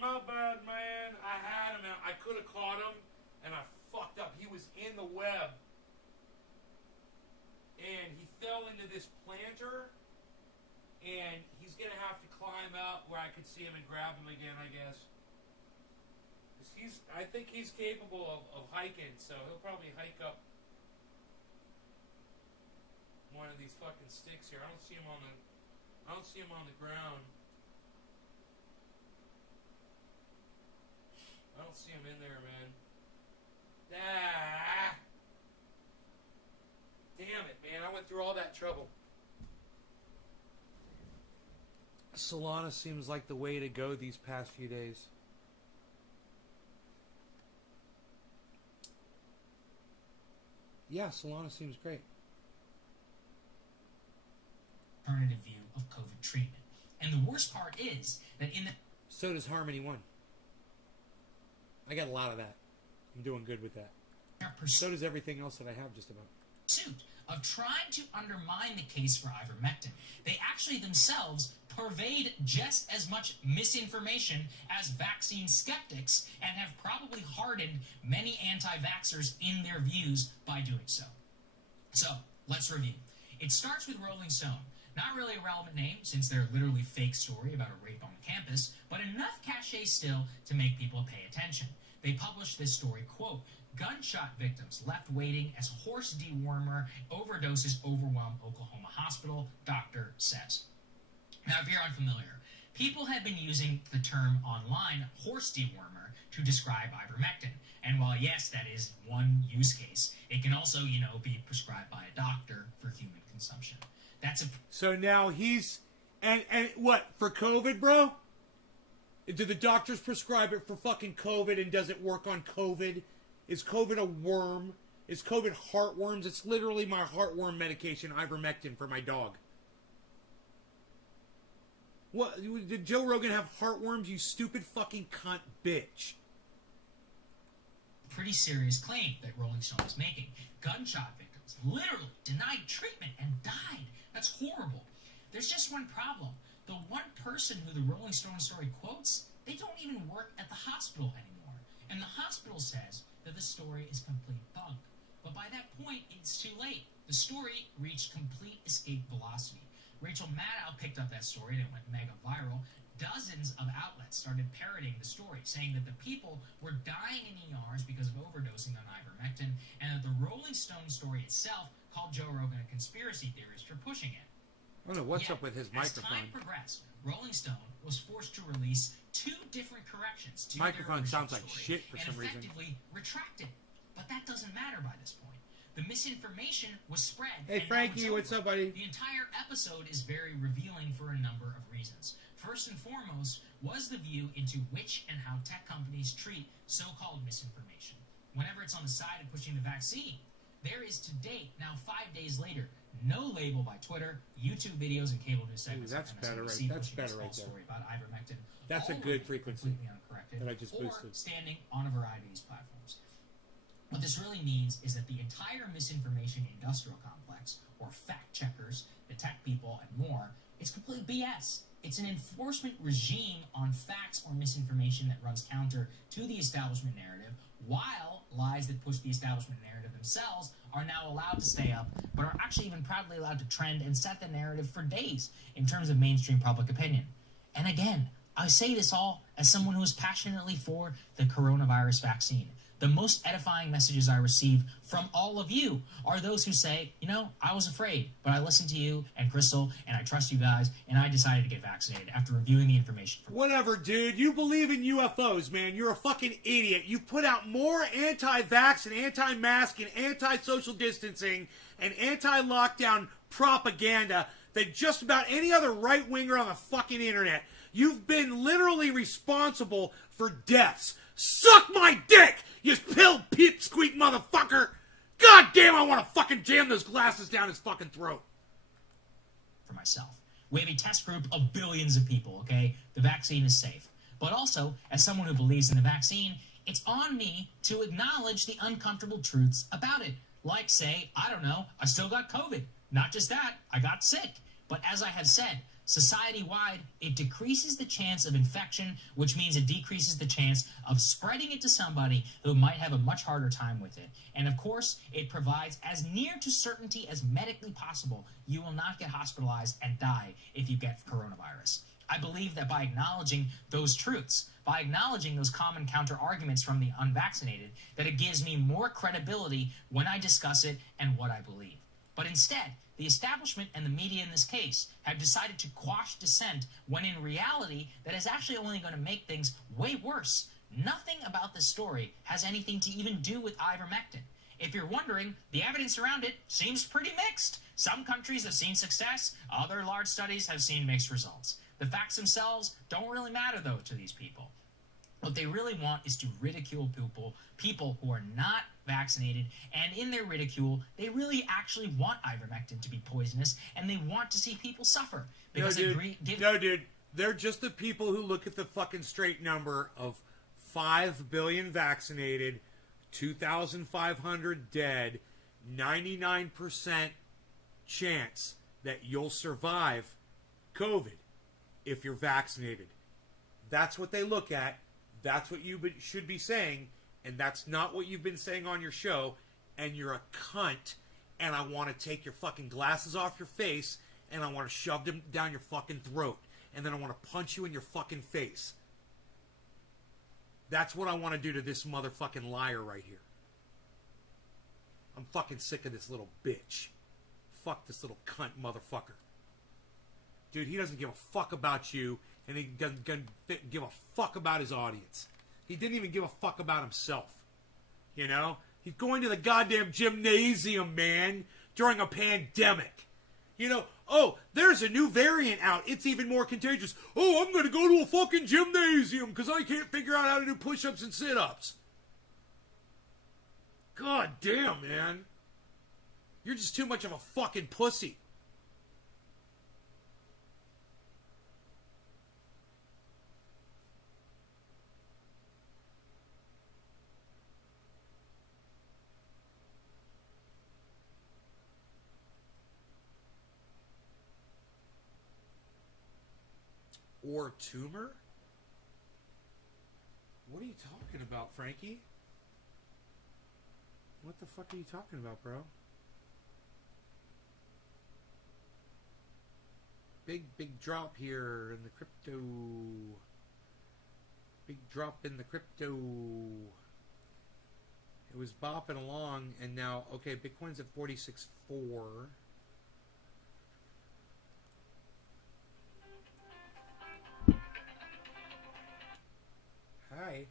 My bad, man. I had him. I could have caught him, and I fucked up. He was in the web. And he fell into this planter, and he's going to have to climb out where I could see him and grab him again, I guess. I think he's capable of hiking, so he'll probably hike up one of of these fucking sticks here. I don't see them on the ground. I don't see them in there, man. Ah! Damn it, man. I went through all that trouble. Solana seems like the way to go these past few days. Yeah, Solana seems great. Alternative view of COVID treatment. And the worst part is that in the... So does Harmony One. I got a lot of that. I'm doing good with that. So does everything else that I have just about. Pursuit of trying to undermine the case for ivermectin, they actually themselves pervade just as much misinformation as vaccine skeptics and have probably hardened many anti-vaxxers in their views by doing so. So, let's review. It starts with Rolling Stone. Not really a relevant name, since they're literally fake story about a rape on campus, but enough cachet still to make people pay attention. They published this story, quote, "Gunshot victims left waiting as horse dewormer overdoses overwhelm Oklahoma hospital, doctor says." Now, if you're unfamiliar, people have been using the term online horse dewormer to describe ivermectin. And while, yes, that is one use case, it can also, be prescribed by a doctor for human consumption. That's a... So now he's... And what, for COVID, bro? Do the doctors prescribe it for fucking COVID and does it work on COVID? Is COVID a worm? Is COVID heartworms? It's literally my heartworm medication, ivermectin, for my dog. What? Did Joe Rogan have heartworms, you stupid fucking cunt bitch? Pretty serious claim that Rolling Stone is making. Gunshot victims literally denied treatment and died. That's horrible. There's just one problem. The one person who the Rolling Stone story quotes, they don't even work at the hospital anymore. And the hospital says that the story is complete bunk. But by that point, it's too late. The story reached complete escape velocity. Rachel Maddow picked up that story and it went mega viral. Dozens of outlets started parroting the story, saying that the people were dying in ERs because of overdosing on ivermectin, and that the Rolling Stone story itself called Joe Rogan a conspiracy theorist for pushing it. I don't know what's up with his microphone. As time progressed, Rolling Stone was forced to release 2 different corrections to microphone their sounds like story shit for some reason. And effectively retracted. But that doesn't matter by this point. The misinformation was spread. Hey, Frankie, what's up, buddy? The entire episode is very revealing for a number of reasons. First and foremost was the view into which and how tech companies treat so-called misinformation. Whenever it's on the side of pushing the vaccine, there is to date, now 5 days later, no label by Twitter, YouTube videos, and cable news segments. Ooh, that's better, right? That's better right there. About ivermectin, that's a good frequency that I just or boosted. Standing on a variety of these platforms. What this really means is that the entire misinformation industrial complex, or fact checkers, the tech people, and more, is complete BS. It's an enforcement regime on facts or misinformation that runs counter to the establishment narrative, while lies that push the establishment narrative themselves are now allowed to stay up, but are actually even proudly allowed to trend and set the narrative for days in terms of mainstream public opinion. And again, I say this all as someone who is passionately for the coronavirus vaccine. The most edifying messages I receive from all of you are those who say, I was afraid, but I listened to you and Crystal, and I trust you guys, and I decided to get vaccinated after reviewing the information. Whatever, dude. You believe in UFOs, man. You're a fucking idiot. You put out more anti-vax and anti-mask and anti-social distancing and anti-lockdown propaganda than just about any other right-winger on the fucking internet. You've been literally responsible for deaths. Suck my dick, you pill pipsqueak motherfucker! God damn, I want to fucking jam those glasses down his fucking throat. For myself. We have a test group of billions of people, okay? The vaccine is safe. But also, as someone who believes in the vaccine, it's on me to acknowledge the uncomfortable truths about it. Like, say, I don't know, I still got COVID. Not just that, I got sick. But as I have said, society-wide, it decreases the chance of infection, which means it decreases the chance of spreading it to somebody who might have a much harder time with it. And of course, it provides as near to certainty as medically possible you will not get hospitalized and die if you get coronavirus. I believe that by acknowledging those truths, by acknowledging those common counter-arguments from the unvaccinated, that it gives me more credibility when I discuss it and what I believe. But instead, The establishment and the media in this case have decided to quash dissent when in reality that is actually only going to make things way worse. Nothing about this story has anything to even do with ivermectin. If you're wondering, the evidence around it seems pretty mixed. Some countries have seen success, other large studies have seen mixed results. The facts themselves don't really matter, though, to these people. What they really want is to ridicule people who are not vaccinated, and in their ridicule, they really actually want ivermectin to be poisonous, and they want to see people suffer. Because No, dude. They're just the people who look at the fucking straight number of 5 billion vaccinated, 2,500 dead, 99% chance that you'll survive COVID if you're vaccinated. That's what they look at. That's what you should be saying, and that's not what you've been saying on your show, and you're a cunt, and I want to take your fucking glasses off your face, and I want to shove them down your fucking throat, and then I want to punch you in your fucking face. That's what I want to do to this motherfucking liar right here. I'm fucking sick of this little bitch. Fuck this little cunt motherfucker. Dude, he doesn't give a fuck about you, and he doesn't give a fuck about his audience. He didn't even give a fuck about himself. You know? He's going to the goddamn gymnasium, man, during a pandemic. You know, oh, there's a new variant out. It's even more contagious. Oh, I'm going to go to a fucking gymnasium because I can't figure out how to do push-ups and sit-ups. God damn, man. You're just too much of a fucking pussy. Or tumor? What are you talking about, Frankie? What the fuck are you talking about, bro? Big drop here in the crypto. Big drop in the crypto. It was bopping along, and now, okay, Bitcoin's at 46.4. Hi.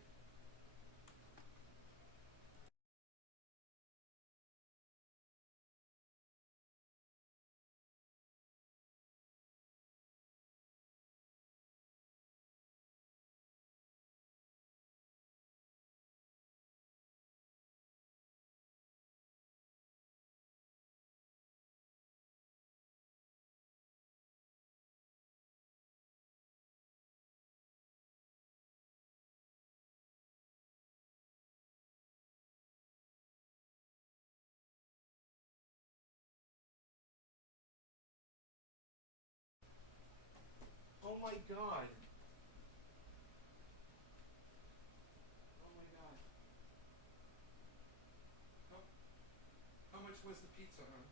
Oh my god. Oh my god. How much was the pizza, huh?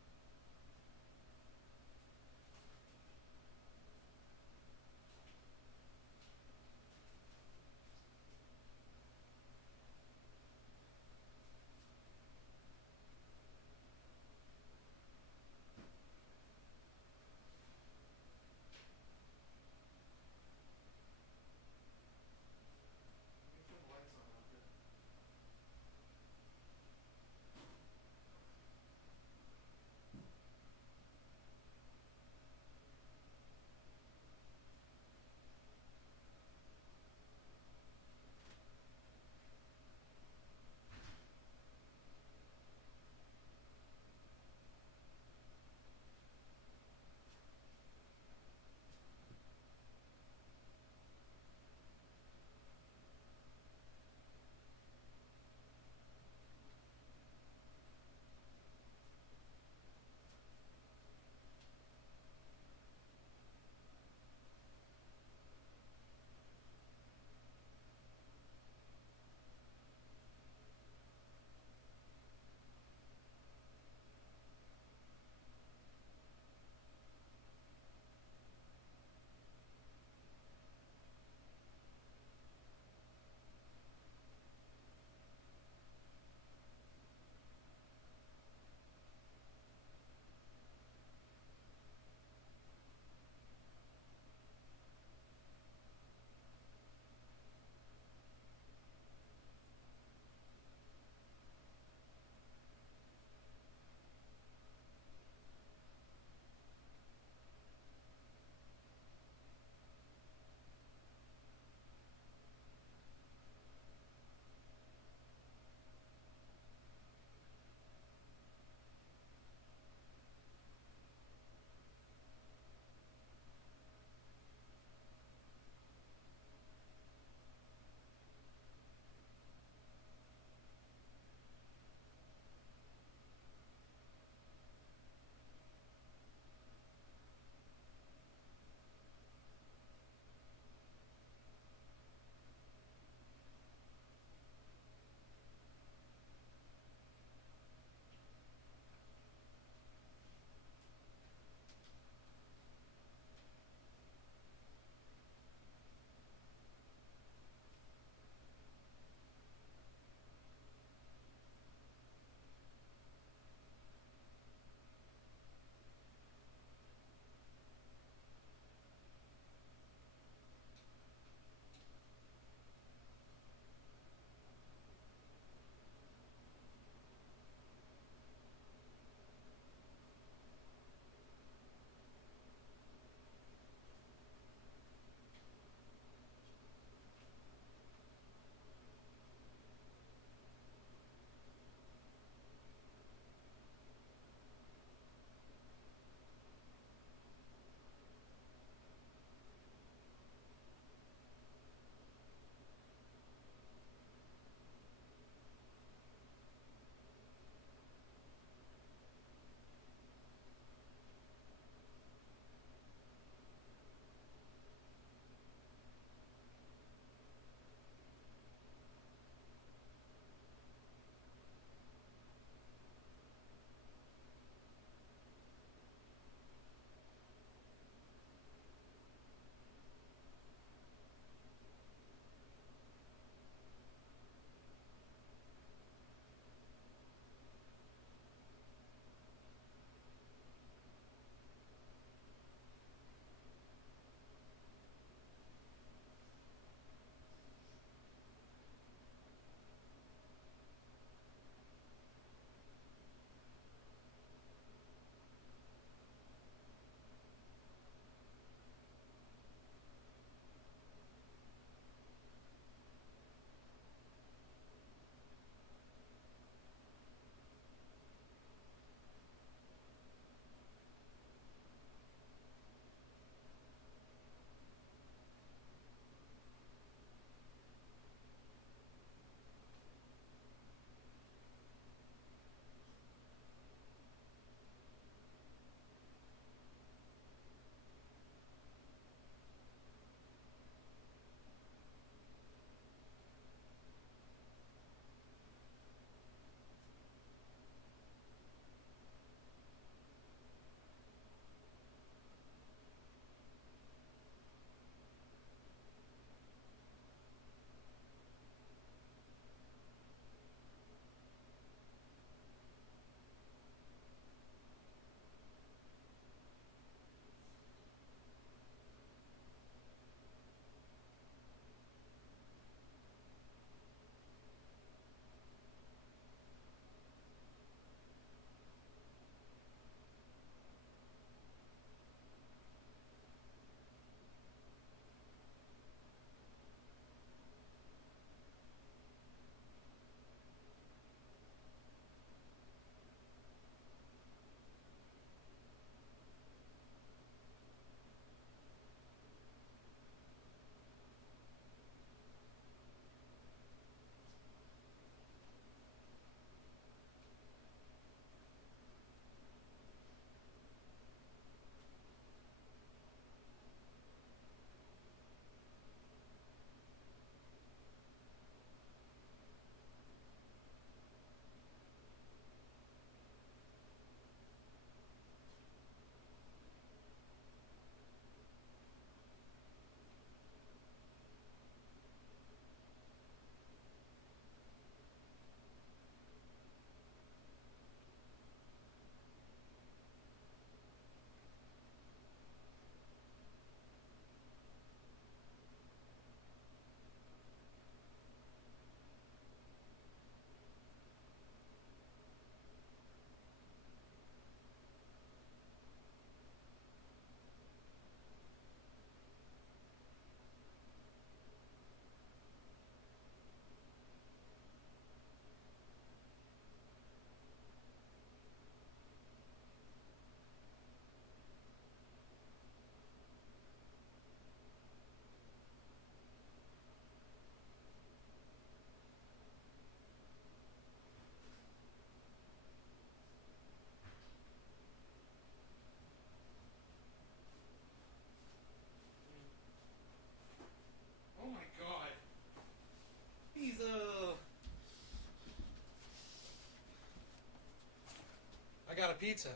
pizza.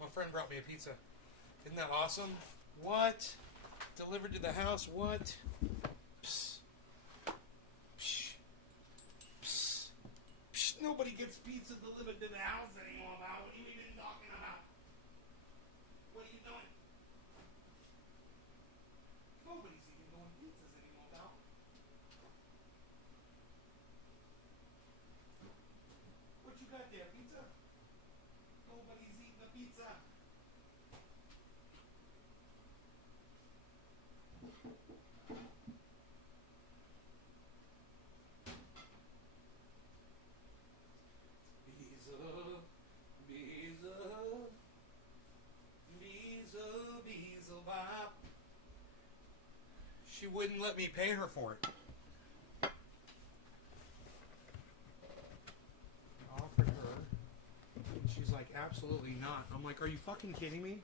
My friend brought me a pizza. Isn't that awesome? What? Delivered to the house? What? Psst. Psh. Psst. Psh. Nobody gets pizza delivered to the house anymore, Val. What are you even talking about? What are you doing? Nobody's even doing pizzas anymore, Val. What you got there, pizza? Nobody's eating the pizza. Beelzebub. She wouldn't let me pay her for it. I offered her, and she's like, absolutely not. I'm like, are you fucking kidding me?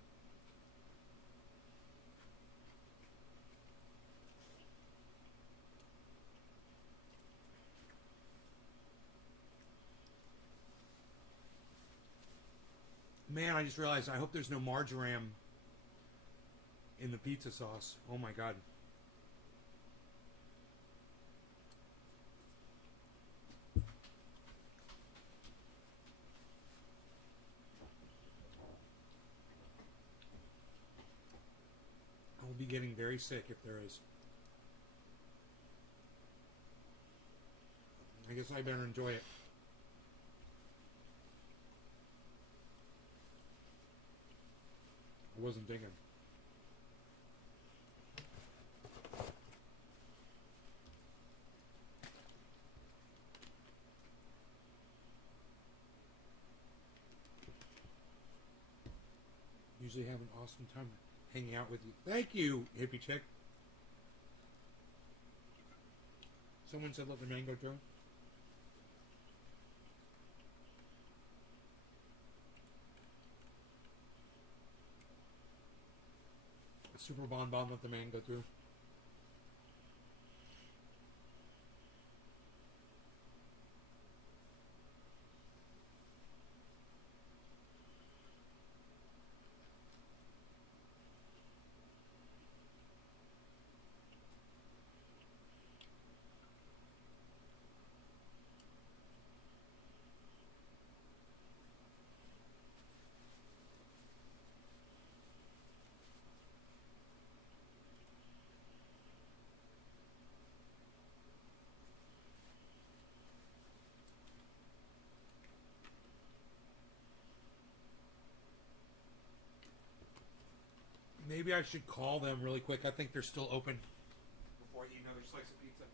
Man, I just realized I hope there's no marjoram in the pizza sauce. Oh my god. I will be getting very sick if there is. I guess I better enjoy it. I wasn't thinking. Usually have an awesome time hanging out with you. Thank you, hippie chick. Someone said let the mango through. Super Bonbon let the man go through. Maybe I should call them really quick. I think they're still open before I eat another slice of pizza.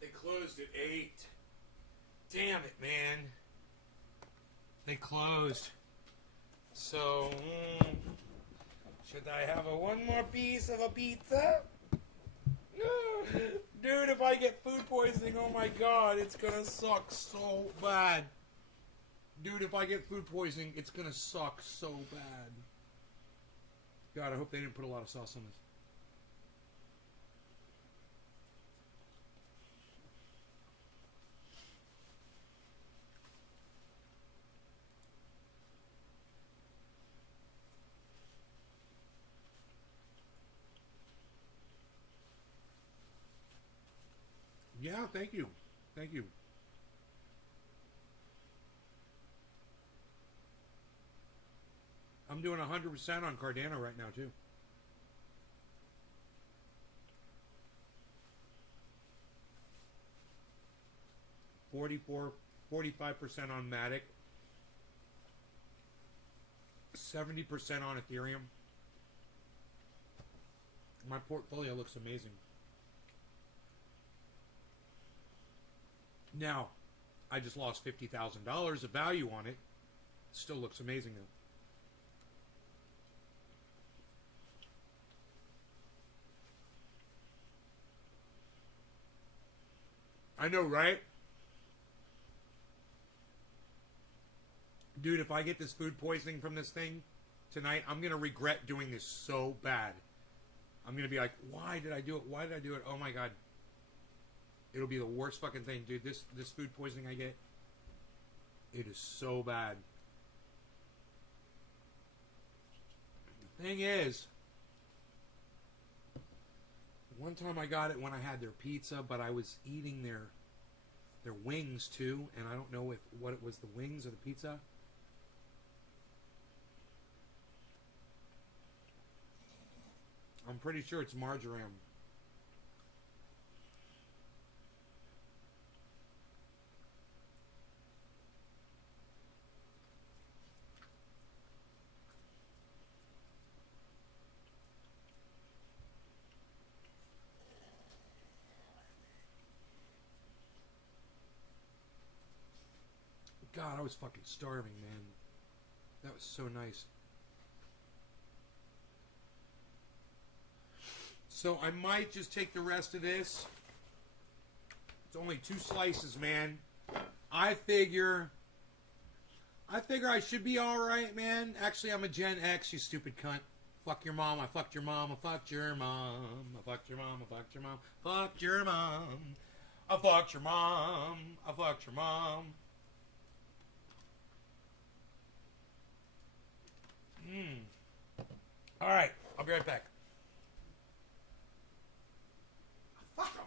They closed at 8. Damn it, man. They closed. So, should I have one more piece of a pizza? Dude, if I get food poisoning, oh my god, it's gonna suck so bad. Dude, if I get food poisoning, it's gonna suck so bad. God, I hope they didn't put a lot of sauce on this. Yeah, thank you. Thank you. I'm doing 100% on Cardano right now, too. $45% on Matic. 70% on Ethereum. My portfolio looks amazing. Now, I just lost $50,000 of value on it. Still looks amazing though. I know, right? Dude, if I get this food poisoning from this thing tonight, I'm going to regret doing this so bad. I'm going to be like, why did I do it? Why did I do it? Oh my God. It'll be the worst fucking thing, dude. This food poisoning I get, it is so bad. The thing is, one time I got it when I had their pizza, but I was eating their wings too, and I don't know what it was, the wings or the pizza. I'm pretty sure it's marjoram. God, I was fucking starving, man. That was so nice. So I might just take the rest of this. It's only 2 slices, man. I figure I should be alright, man. Actually, I'm a Gen X, you stupid cunt. Fuck your mom, I fucked your mom, I fucked your mom. I fucked your mom, I fucked your mom. Fucked your mom. I fucked your mom. I fucked your mom. Alright, I'll be right back. Fuck him.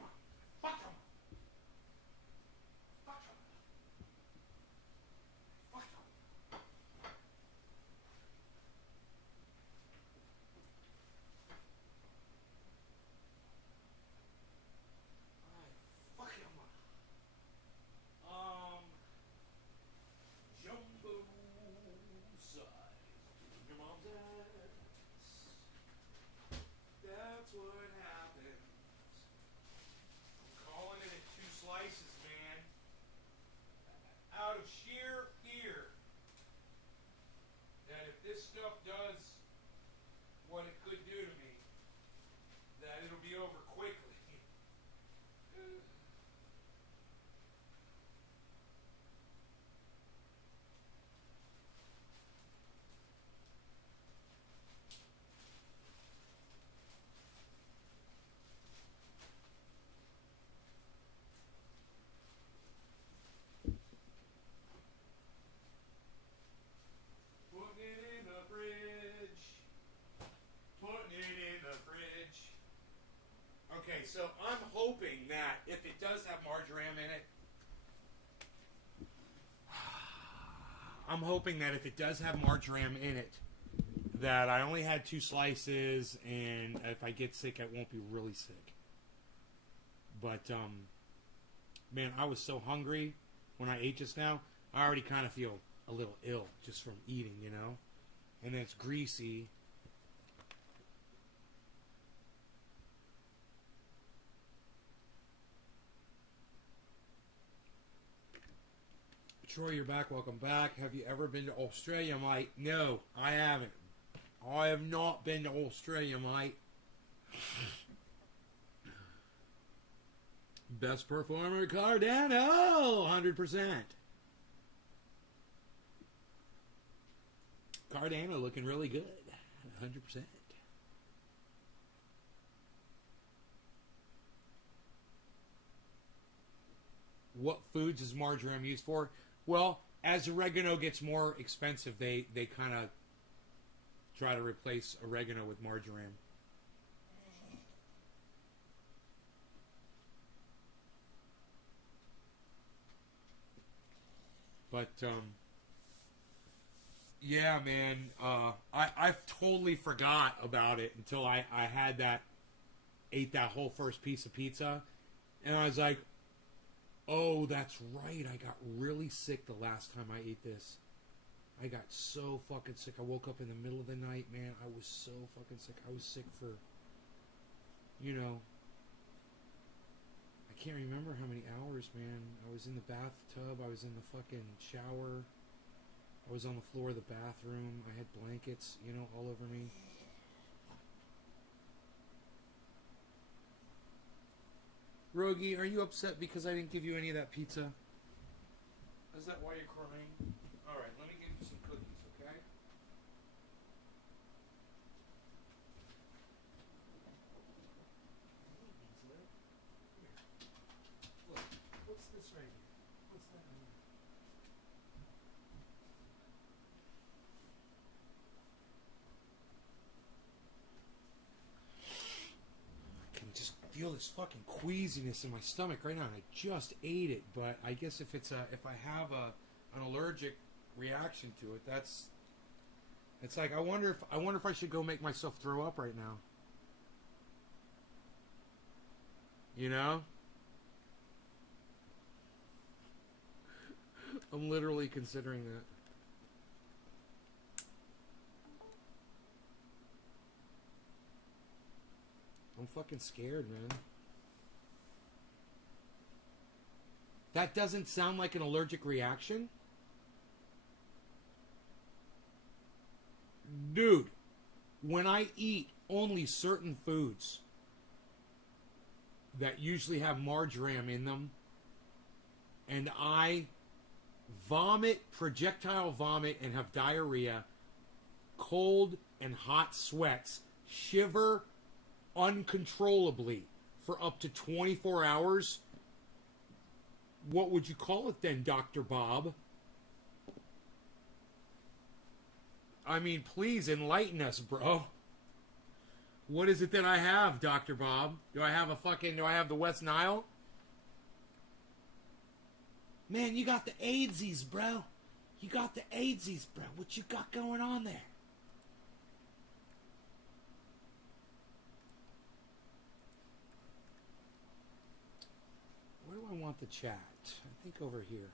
Fuck him. Fuck him. Fuck him. Fuck him. Jumbo size. Your mom's ass. That's what happens. I'm calling it at 2 slices, man. Out of sheer fear that if this stuff does what it could do to me, that it'll be over quickly. Putting it in the fridge. Putting it in the fridge. Okay, so I'm hoping that if it does have marjoram in it, I'm hoping that if it does have marjoram in it, that I only had 2 slices, and if I get sick, I won't be really sick. But, man, I was so hungry when I ate just now. I already kind of feel a little ill just from eating, you know? And then it's greasy. Troy, you're back. Welcome back. Have you ever been to Australia, mate? No, I haven't. I have not been to Australia, mate. Best performer, Cardano, 100%. Cardano looking really good, 100%. What foods is marjoram used for? Well, as oregano gets more expensive, they kind of try to replace oregano with marjoram. But yeah, man, I totally forgot about it until I ate that whole first piece of pizza, and I was like, oh, that's right, I got really sick the last time I ate this. I got so fucking sick. I woke up in the middle of the night, man. I was so fucking sick. I was sick for, I can't remember how many hours, man. I was in the bathtub. I was in the fucking shower. I was on the floor of the bathroom. I had blankets, all over me. Rogie, are you upset because I didn't give you any of that pizza? Is that why you're crying? Alright, let me give you some cookies, okay? Look, what's this right here? What's that in here? I can just feel this fucking queasiness in my stomach right now, and I just ate it. But I guess if I have an allergic reaction to it, it's like I wonder if I should go make myself throw up right now. I'm literally considering that. I'm fucking scared, man. That doesn't sound like an allergic reaction? Dude, when I eat only certain foods that usually have marjoram in them, and I projectile vomit, and have diarrhea, cold and hot sweats, shiver uncontrollably for up to 24 hours, what would you call it then, Dr. Bob? I mean, please enlighten us, bro. What is it that I have, Dr. Bob? Do I have the West Nile? Man, you got the AIDSies, bro. You got the AIDSies, bro. What you got going on there? Where do I want the chat? I think over here.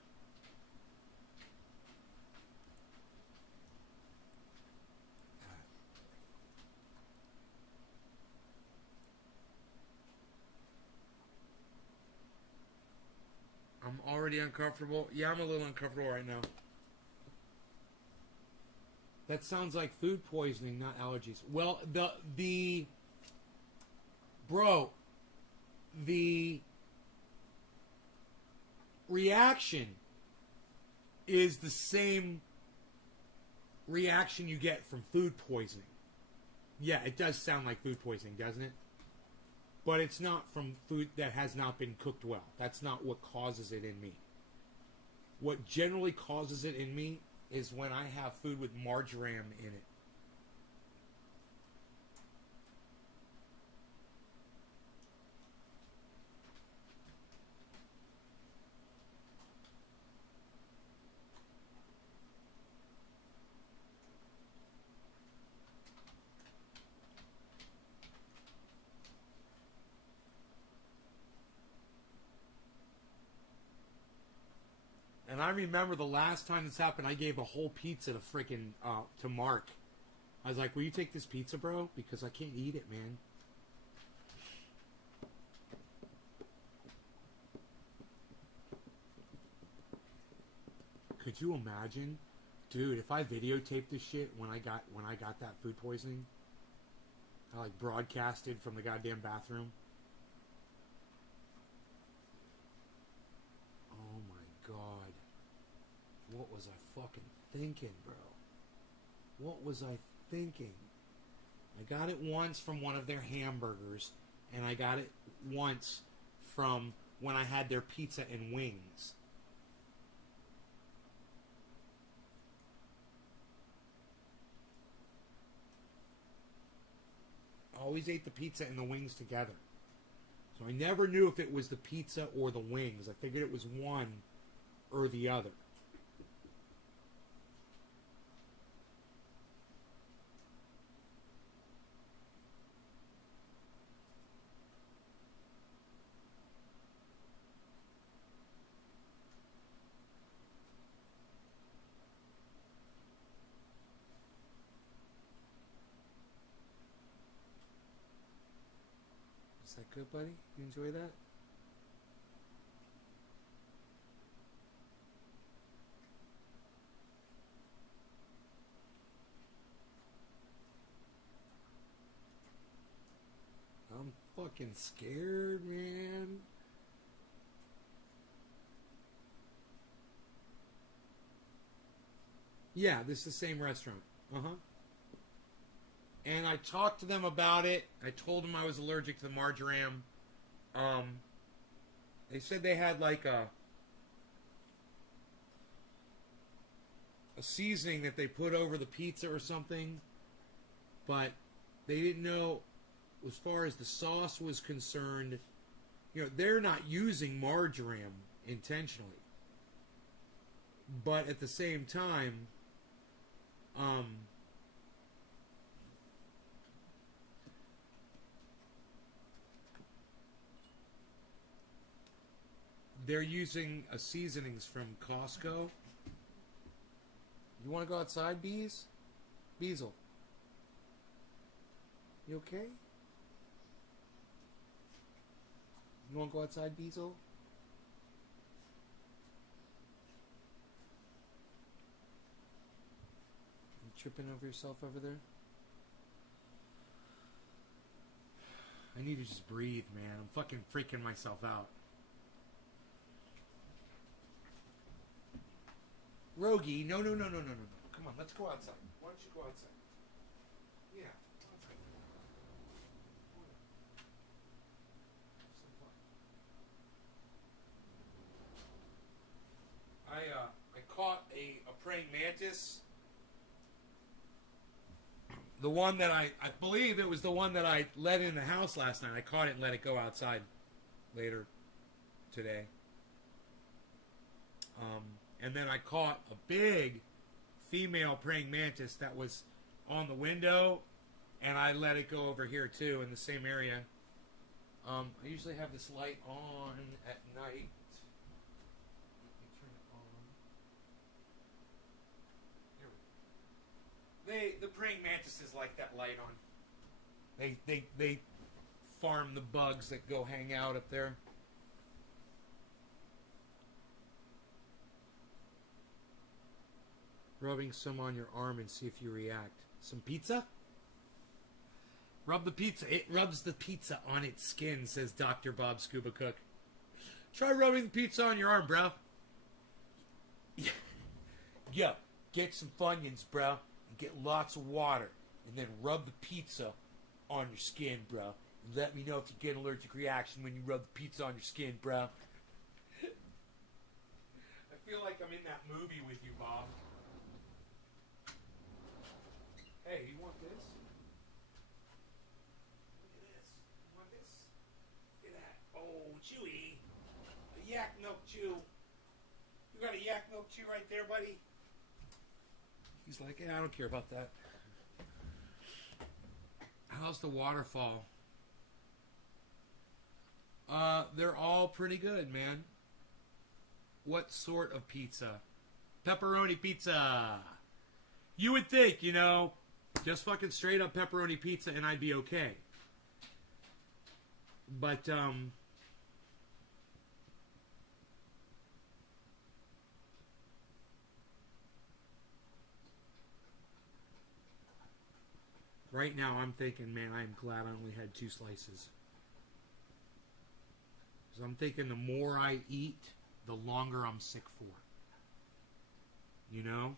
I'm already uncomfortable. Yeah, I'm a little uncomfortable right now. That sounds like food poisoning, not allergies. Well, the reaction is the same reaction you get from food poisoning. Yeah, it does sound like food poisoning, doesn't it? But it's not from food that has not been cooked well. That's not what causes it in me. What generally causes it in me is when I have food with marjoram in it. And I remember the last time this happened, I gave a whole pizza to freaking to Mark. I was like, "Will you take this pizza, bro? Because I can't eat it, man." Could you imagine, dude? If I videotaped this shit when I got that food poisoning, I like broadcasted from the goddamn bathroom. Oh my god. What was I fucking thinking, bro? What was I thinking? I got it once from one of their hamburgers, and I got it once from when I had their pizza and wings. I always ate the pizza and the wings together. So I never knew if it was the pizza or the wings. I figured it was one or the other. that good, buddy? You enjoy that? I'm fucking scared, man. Yeah, this is the same restaurant. Uh-huh. And I talked to them about it. I told them I was allergic to the marjoram. They said they had like a seasoning that they put over the pizza or something, but they didn't know as far as the sauce was concerned. You know, they're not using marjoram intentionally, but at the same time, they're using seasonings from Costco. You want to go outside, Bees? Beazle. You okay? You want to go outside, Beazle? You tripping over yourself over there? I need to just breathe, man. I'm fucking freaking myself out. Rogie, no. Come on, let's go outside. Why don't you go outside? Yeah, outside. I caught a praying mantis. The one that I believe it was the one that I let in the house last night. I caught it and let it go outside later today. And then I caught a big female praying mantis that was on the window, and I let it go over here too in the same area. I usually have this light on at night. Let me turn it on. Here we go. The praying mantises like that light on. They farm the bugs that go hang out up there. Rubbing some on your arm and see if you react. Some pizza? Rub the pizza. It rubs the pizza on its skin, says Dr. Bob Scuba Cook. Try rubbing the pizza on your arm, bro. Yo, get some Funyuns, bro, and get lots of water, and then rub the pizza on your skin, bro. And let me know if you get an allergic reaction when you rub the pizza on your skin, bro. I feel like I'm in that movie with you, Bob. Hey, you want this? Look at this. You want this? Look at that. Oh, Chewy. A yak milk chew. You got a yak milk chew right there, buddy? He's like, yeah, I don't care about that. How's the waterfall? They're all pretty good, man. What sort of pizza? Pepperoni pizza. You would think, you know, just fucking straight up pepperoni pizza and I'd be okay. But, right now I'm thinking, man, I'm glad I only had 2 slices. Because I'm thinking the more I eat, the longer I'm sick for. You know?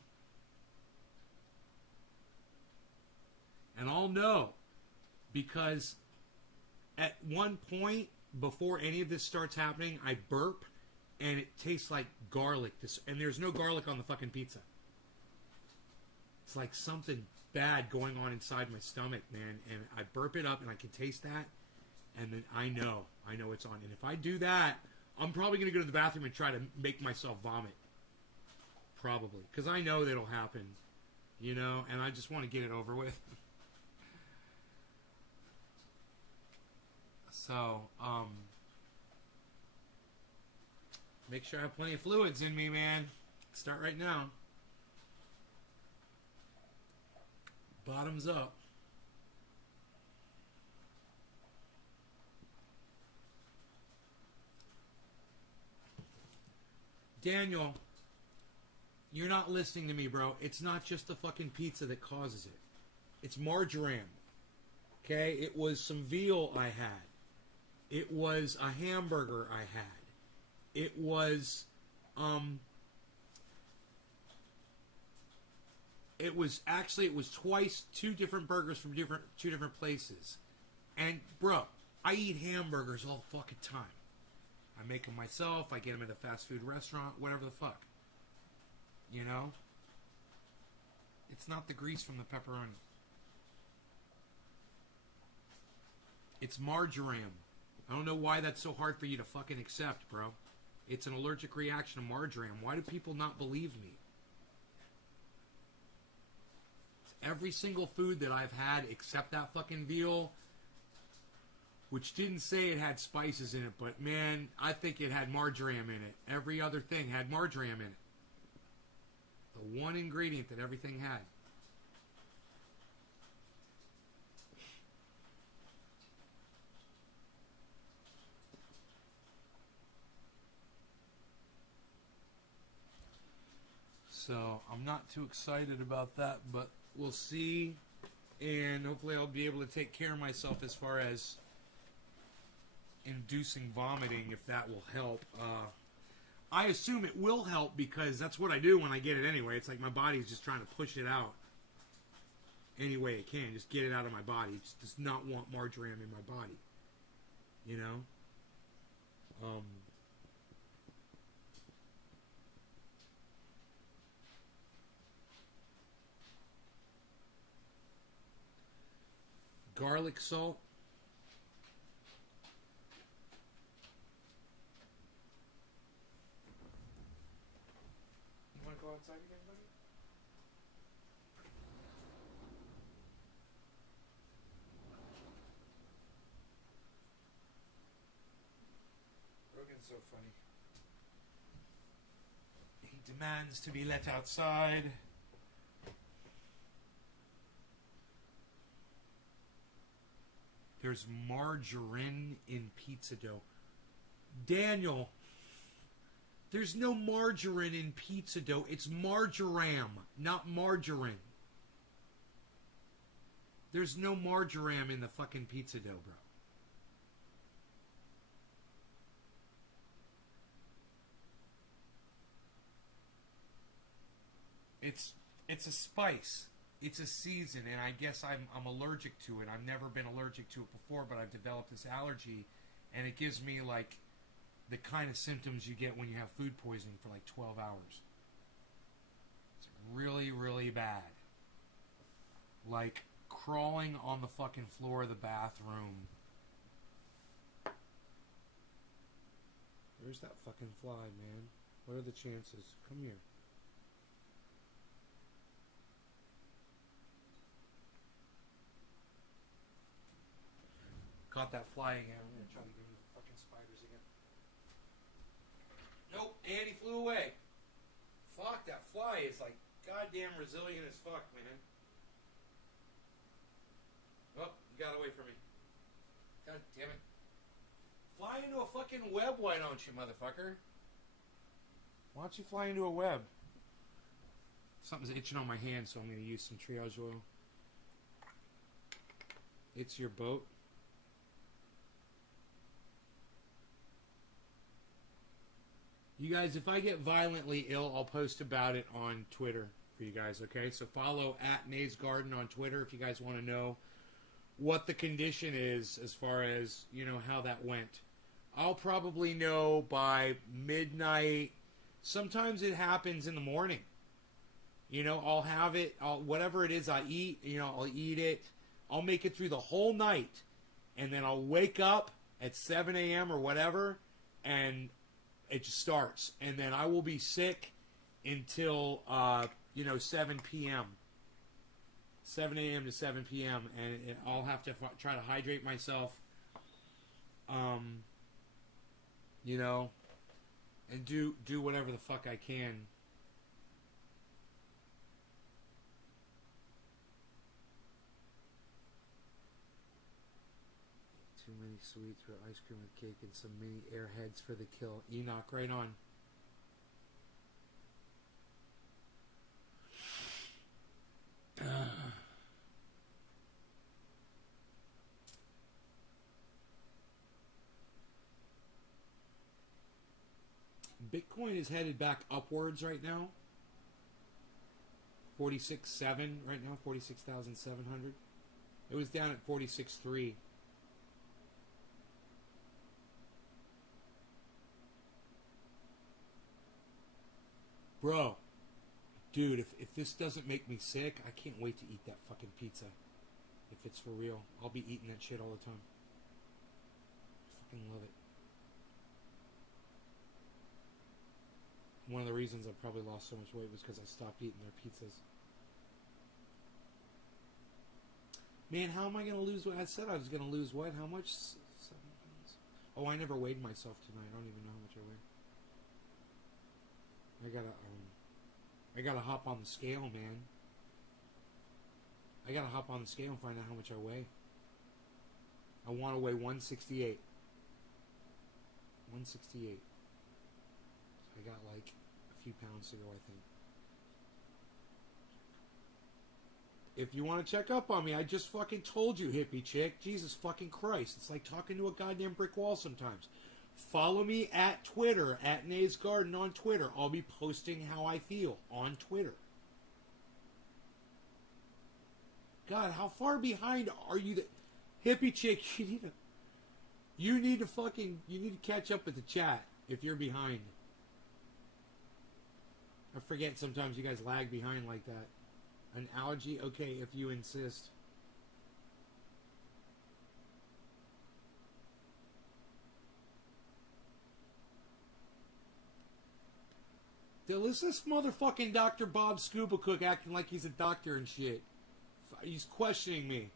And I'll know, because at one point, before any of this starts happening, I burp, and it tastes like garlic. And there's no garlic on the fucking pizza. It's like something bad going on inside my stomach, man. And I burp it up, and I can taste that, and then I know it's on. And if I do that, I'm probably going to go to the bathroom and try to make myself vomit. Probably. Because I know that'll happen, you know, and I just want to get it over with. So, make sure I have plenty of fluids in me, man. Start right now. Bottoms up. Daniel, you're not listening to me, bro. It's not just the fucking pizza that causes it. It's marjoram. Okay? It was some veal I had. It was a hamburger I had. It was, it was twice, two different burgers from two different places. And, bro, I eat hamburgers all the fucking time. I make them myself. I get them at a fast food restaurant, whatever the fuck. You know? It's not the grease from the pepperoni. It's marjoram. I don't know why that's so hard for you to fucking accept, bro. It's an allergic reaction to marjoram. Why do people not believe me? Every single food that I've had except that fucking veal, which didn't say it had spices in it, but man, I think it had marjoram in it. Every other thing had marjoram in it. The one ingredient that everything had. So, I'm not too excited about that, but we'll see. And hopefully I'll be able to take care of myself as far as inducing vomiting, if that will help. I assume it will help because that's what I do when I get it anyway. It's like my body's just trying to push it out any way it can. Just get it out of my body. It just does not want marjoram in my body. You know? Garlic salt. You want to go outside again, buddy? Rogan's so funny. He demands to be let outside. There's margarine in pizza dough. Daniel, there's no margarine in pizza dough. It's marjoram, not margarine. There's no marjoram in the fucking pizza dough, bro. It's a spice. It's a season, and I guess I'm allergic to it. I've never been allergic to it before, but I've developed this allergy, and it gives me, like, the kind of symptoms you get when you have food poisoning for, like, 12 hours. It's really, really bad. Like, crawling on the fucking floor of the bathroom. Where's that fucking fly, man? What are the chances? Come here. Caught that fly again. I'm going to try to give him the fucking spiders again. Nope, and he flew away. Fuck, that fly is like goddamn resilient as fuck, man. Oh, you got away from me. God damn it. Fly into a fucking web, why don't you, motherfucker? Why don't you fly into a web? Something's itching on my hand, so I'm going to use some triage oil. It's your boat. You guys, if I get violently ill, I'll post about it on Twitter for you guys, okay? So follow @NaysGarden on Twitter if you guys want to know what the condition is as far as, you know, how that went. I'll probably know by midnight. Sometimes it happens in the morning. You know, I'll have it, whatever it is I eat, you know, I'll eat it. I'll make it through the whole night. And then I'll wake up at 7 a.m. or whatever, and it just starts, and then I will be sick until 7 p.m. 7 a.m. to 7 p.m. and I'll have to try to hydrate myself, you know, and do whatever the fuck I can. Too many sweets for ice cream with cake and some mini airheads for the kill. Enoch, right on. Bitcoin is headed back upwards right now. 46.7 right now, 46,700. It was down at 46.3. Bro, dude, if this doesn't make me sick, I can't wait to eat that fucking pizza. If it's for real, I'll be eating that shit all the time. I fucking love it. One of the reasons I probably lost so much weight was because I stopped eating their pizzas. Man, how am I going to lose weight? I said I was going to lose what? How much? 7 pounds. Oh, I never weighed myself tonight. I don't even know how much I weigh. I gotta hop on the scale, man. I gotta hop on the scale and find out how much I weigh. I want to weigh 168. 168. So I got like a few pounds to go, I think. If you want to check up on me, I just fucking told you, hippie chick. Jesus fucking Christ. It's like talking to a goddamn brick wall sometimes. Follow me at Twitter, at Nays Garden on Twitter. I'll be posting how I feel on Twitter. God, how far behind are you? Hippie chick, you need to catch up with the chat if you're behind. I forget sometimes you guys lag behind like that. An allergy? Okay, if you insist. Listen to this motherfucking Dr. Bob Scuba Cook acting like he's a doctor and shit. He's questioning me.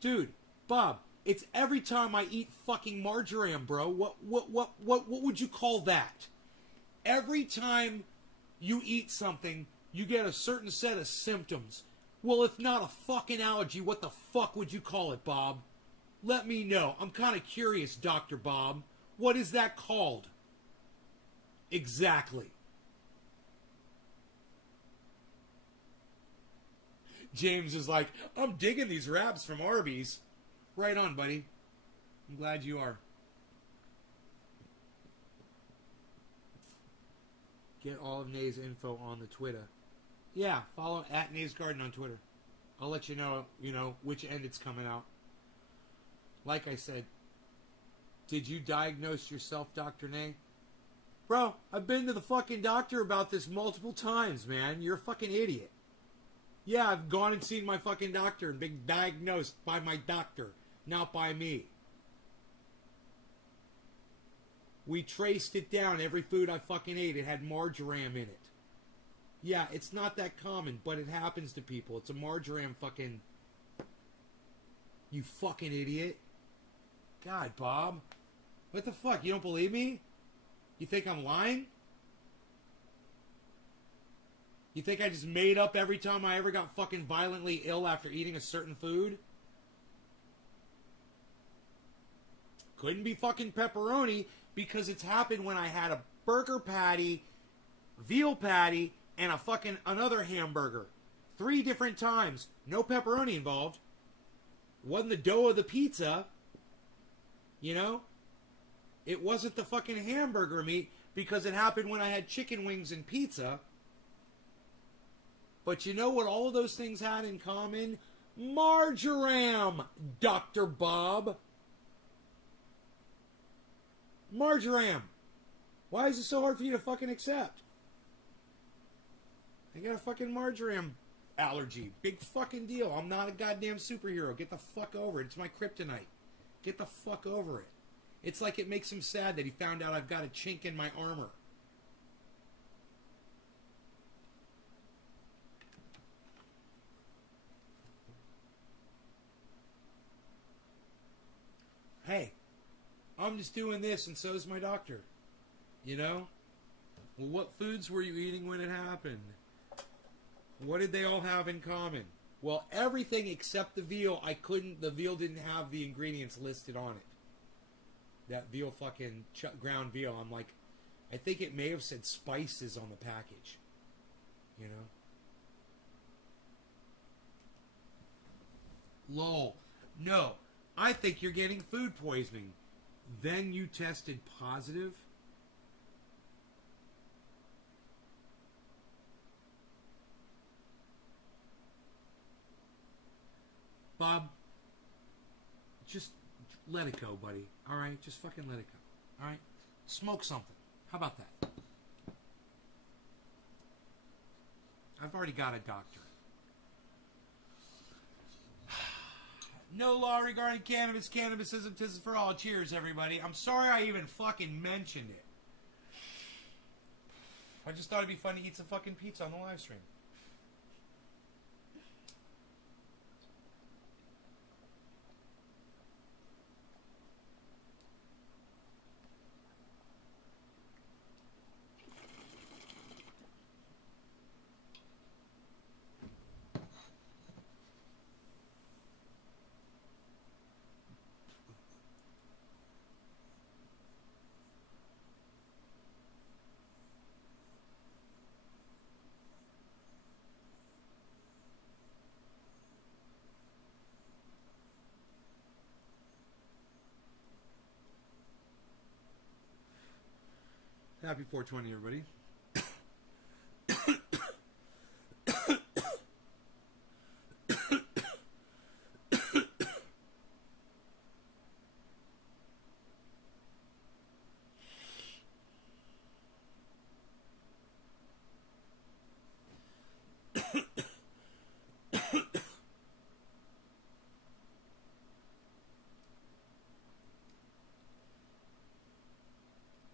Dude, Bob, it's every time I eat fucking marjoram, bro. What would you call that? Every time you eat something, you get a certain set of symptoms. Well, if not a fucking allergy, what the fuck would you call it, Bob? Let me know. I'm kind of curious, Dr. Bob. What is that called? Exactly. James is like, I'm digging these wraps from Arby's. Right on, buddy. I'm glad you are. Get all of Nay's info on the Twitter. Yeah, follow at Nay's Garden on Twitter. I'll let you know, which end it's coming out. Like I said, did you diagnose yourself, Dr. Nay? Bro, I've been to the fucking doctor about this multiple times, man. You're a fucking idiot. Yeah, I've gone and seen my fucking doctor and been diagnosed by my doctor, not by me. We traced it down. Every food I fucking ate, it had marjoram in it. Yeah, it's not that common, but it happens to people. It's a marjoram fucking... You fucking idiot. God, Bob. What the fuck? You don't believe me? You think I'm lying? You think I just made up every time I ever got fucking violently ill after eating a certain food? Couldn't be fucking pepperoni because it's happened when I had a burger patty, veal patty, and a fucking another hamburger. 3 different times. No pepperoni involved. Wasn't the dough of the pizza. It wasn't the fucking hamburger meat because it happened when I had chicken wings and pizza. But you know what all of those things had in common? Marjoram, Dr. Bob. Marjoram. Why is it so hard for you to fucking accept? I got a fucking marjoram allergy. Big fucking deal. I'm not a goddamn superhero. Get the fuck over it. It's my kryptonite. Get the fuck over it. It's like it makes him sad that he found out I've got a chink in my armor. Hey, I'm just doing this and so is my doctor. Well, what foods were you eating when it happened? What did they all have in common? Well, everything except the veal. The veal didn't have the ingredients listed on it. That veal fucking ground veal. I'm like, I think it may have said spices on the package. Lol. No. I think you're getting food poisoning. Then you tested positive? Bob, just let it go, buddy. All right? Just fucking let it go. All right? Smoke something. How about that? I've already got a doctor. No law regarding cannabis. Cannabis isn't this is for all. Cheers, everybody. I'm sorry I even fucking mentioned it. I just thought it'd be fun to eat some fucking pizza on the live stream. Happy 420, everybody.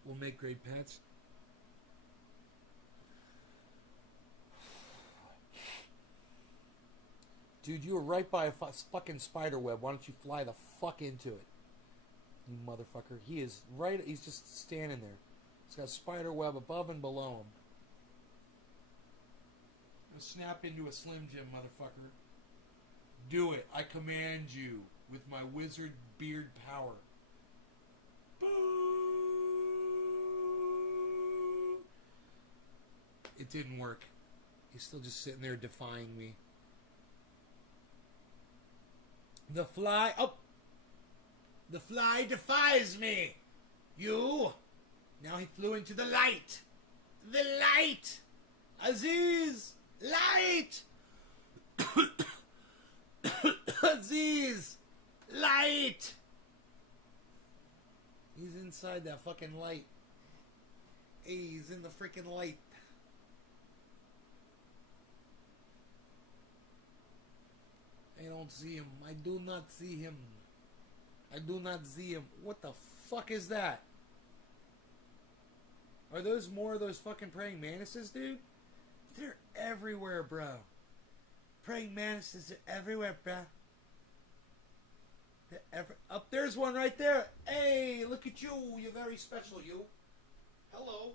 We'll make great pets. Dude, you were right by a fucking spider web. Why don't you fly the fuck into it? You motherfucker. He is right. He's just standing there. He's got a spider web above and below him. Now snap into a Slim Jim, motherfucker. Do it. I command you with my wizard beard power. Boo! It didn't work. He's still just sitting there defying me. The fly... Oh! The fly defies me! You! Now he flew into the light! The light! Aziz! Light! Aziz! Light! He's inside that fucking light. Hey, he's in the freaking light. I don't see him. I do not see him. I do not see him. What the fuck is that? Are those more of those fucking praying mantises, dude? They're everywhere, bro. Praying mantises are everywhere, bro. Up there's one right there. Hey, look at you. You're very special, you. Hello.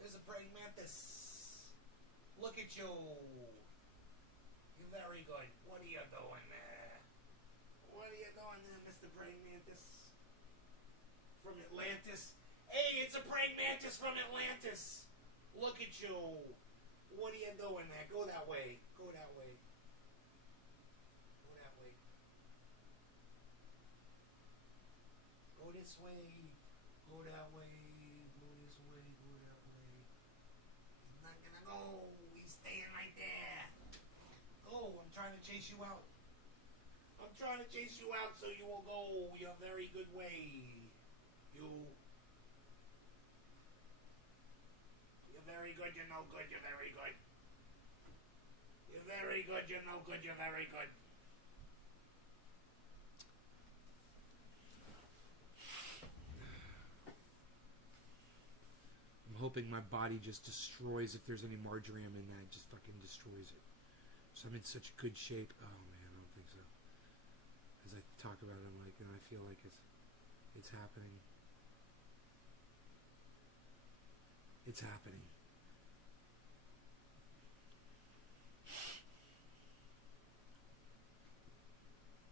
There's a praying mantis. Look at you. You're very good. What are you doing there? What are you doing there, Mr. Praying Mantis? From Atlantis? Hey, it's a praying mantis from Atlantis. Look at you. What are you doing there? Go that way. Go that way. Go that way. Go this way. Go that way. Go this way. Go that way. He's not gonna go. He's staying right there. Go. I'm trying to chase you out. I'm trying to chase you out so you will go your very good way. You're very good, you're no good, you're very good. You're very good, you're no good, you're very good. I'm hoping my body just destroys, if there's any marjoram in that, just fucking destroys it. So I'm in such good shape. Oh man, I don't think so. As I talk about it, I'm like, and I feel like it's happening. It's happening.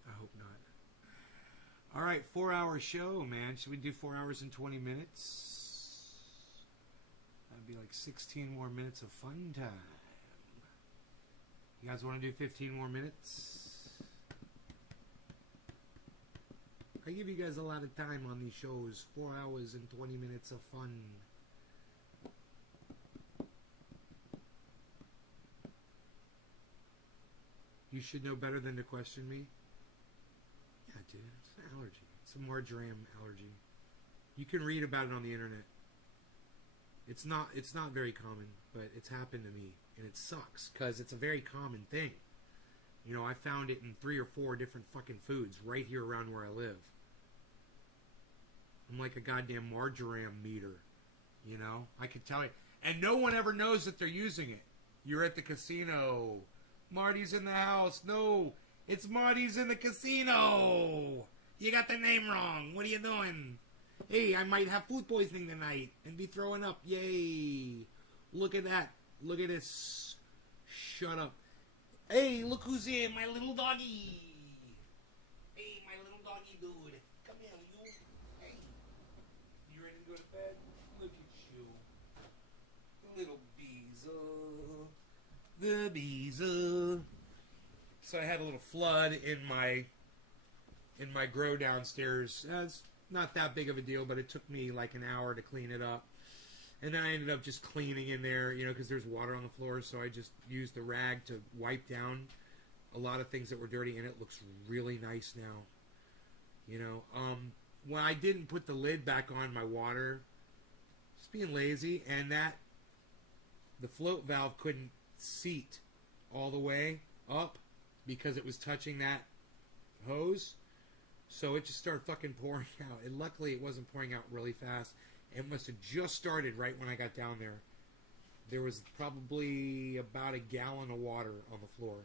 I hope not. All right, 4-hour show, man. Should we do 4 hours and 20 minutes? That'd be like 16 more minutes of fun time. You guys want to do 15 more minutes? I give you guys a lot of time on these shows. 4 hours and 20 minutes of fun. You You should know better than to question me. Yeah, dude, it's an allergy. It's a marjoram allergy. You can read about it on the internet. It's not very common, but it's happened to me, and it sucks because it's a very common thing. You know, I found it in 3 or 4 different fucking foods right here around where I live. I'm like a goddamn marjoram meter, you know? I could tell you. And no one ever knows that they're using it. You're at the casino. Marty's in the house. No, it's Marty's in the casino. You got the name wrong. What are you doing? Hey, I might have food poisoning tonight and be throwing up. Yay. Look at that. Look at this. Shut up. Hey, look who's in. My little doggy. Hey, my little doggy dude. Come here, you. Hey. You ready to go to bed? Look at you. The little beezer. The beezer. So I had a little flood in my grow downstairs. It's not that big of a deal, but it took me like an hour to clean it up. And then I ended up just cleaning in there, you know, because there's water on the floor. So I just used the rag to wipe down a lot of things that were dirty, and it looks really nice now. You know, when I didn't put the lid back on my water, just being lazy, and the float valve couldn't seat all the way up because it was touching that hose. So it just started fucking pouring out. And luckily it wasn't pouring out really fast. It must have just started right when I got down there. There was probably about a gallon of water on the floor.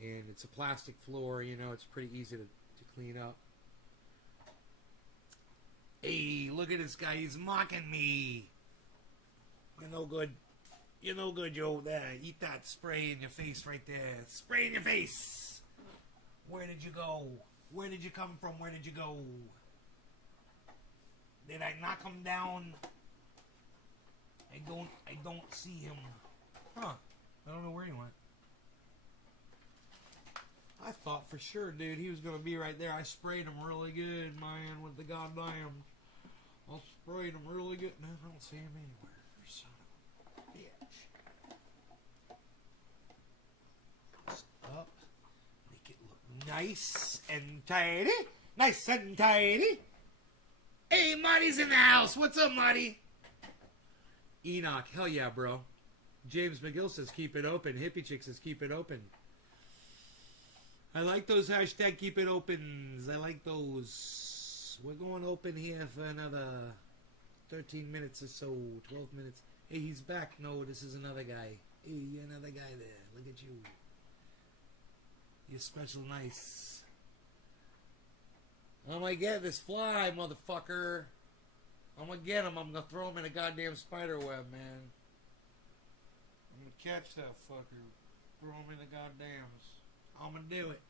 And it's a plastic floor, you know, it's pretty easy to clean up. Hey, look at this guy, he's mocking me. You're no good. You're no good, Joe. There, eat that spray in your face right there. Spray in your face. Where did you go? Where did you come from? Where did you go? Did I knock him down? I don't see him. Huh. I don't know where he went. I thought for sure, dude, he was going to be right there. I sprayed him really good, man, with the goddamn... I sprayed him really good. No, I don't see him anywhere. Son of a bitch. Up. Make it look nice and tidy. Nice and tidy. Hey, Marty's in the house. What's up, Marty? Enoch. Hell yeah, bro. James McGill says keep it open. Hippie Chick says keep it open. I like those hashtag keep it opens. I like those. We're going open here for another 13 minutes or so. 12 minutes. Hey, he's back. No, this is another guy. Hey, you're another guy there. Look at you. You're special nice. I'm gonna get this fly, motherfucker. I'm gonna get him. I'm gonna throw him in a goddamn spider web, man. I'm gonna catch that fucker. Throw him in the goddams. I'm gonna do it.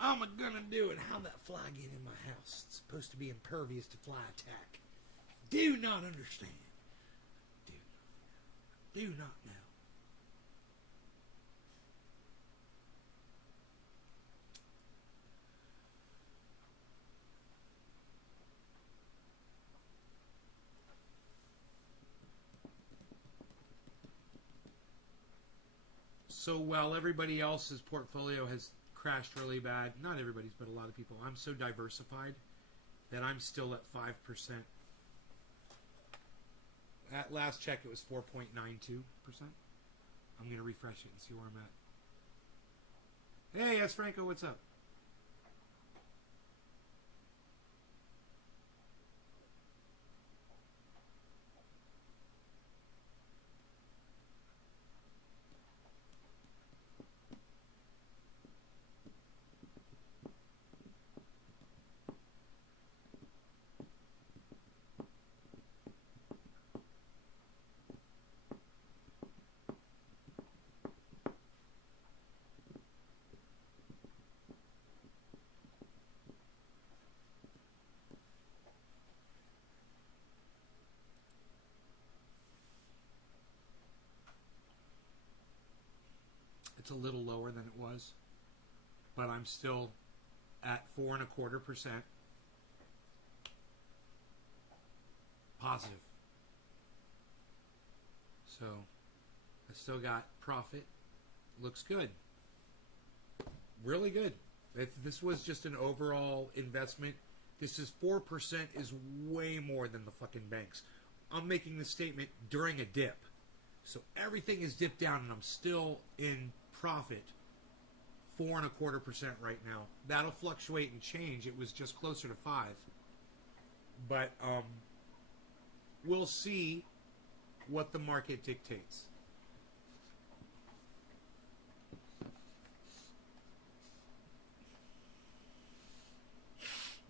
I'm gonna do it. How'd that fly get in my house? It's supposed to be impervious to fly attack. Do not understand. Do not know. So while everybody else's portfolio has crashed really bad, not everybody's, but a lot of people, I'm so diversified that I'm still at 5%. At last check, it was 4.92%. I'm going to refresh it and see where I'm at. Hey, yes, Franco, what's up? It's a little lower than it was, but I'm still at 4.25% positive. So I still got profit. Looks good. really good. If this was just an overall investment, this is 4% is way more than the fucking banks. I'm making this statement during a dip. So everything is dipped down and I'm still in profit. 4.25% right now. That'll fluctuate and change. It was just closer to 5. But we'll see what the market dictates.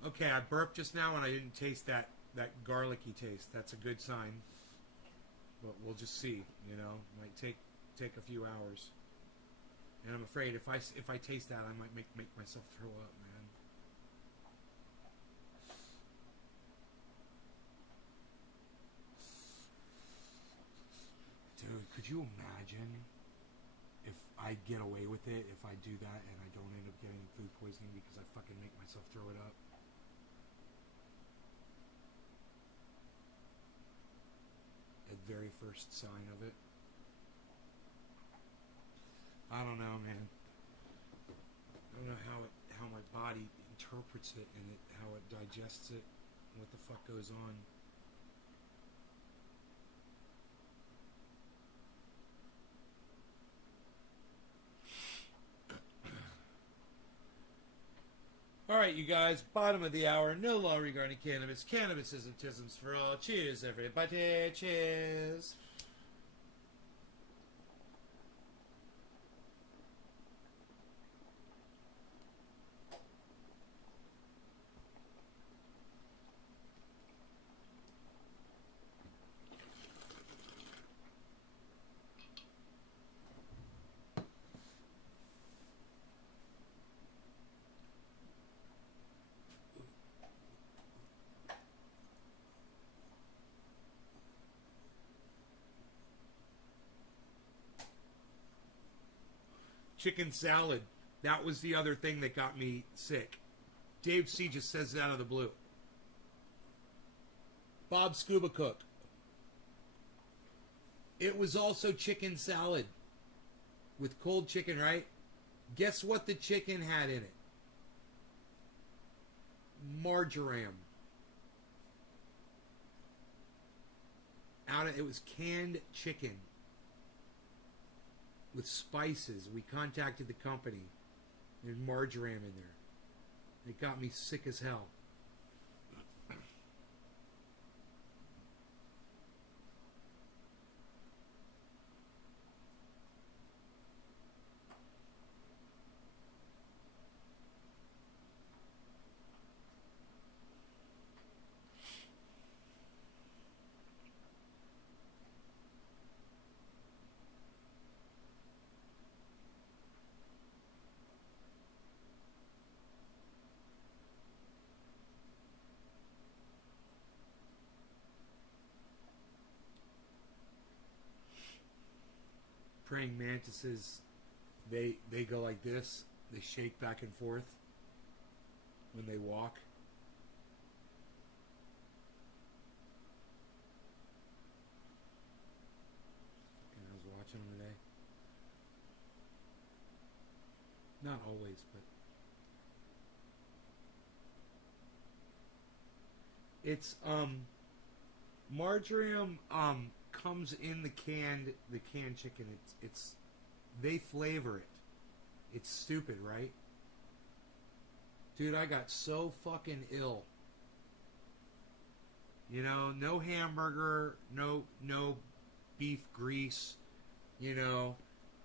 Okay, I burped just now and I didn't taste that garlicky taste. That's a good sign. But we'll just see, you know. Might take a few hours. And I'm afraid if I taste that, I might make myself throw up, man. Dude, could you imagine if I get away with it, if I do that and I don't end up getting food poisoning because I fucking make myself throw it up? The very first sign of it. I don't know, man. I don't know how my body interprets it and how it digests it, what the fuck goes on. All right, you guys, bottom of the hour. No law regarding cannabis. Cannabis isn't tisms for all. Cheers, everybody. Cheers. Chicken salad. That was the other thing that got me sick. Dave C. just says it out of the blue. Bob Scuba Cook. It was also chicken salad. With cold chicken, right? Guess what the chicken had in it? Marjoram. It was canned chicken. With spices. We contacted the company. There's marjoram in there. It got me sick as hell. Praying mantises, they go like this. They shake back and forth when they walk. And I was watching them today. Not always, but it's marjoram comes in the canned chicken. It's they flavor it. It's stupid, right? Dude, I got so fucking ill. You know, no hamburger, no beef grease, you know,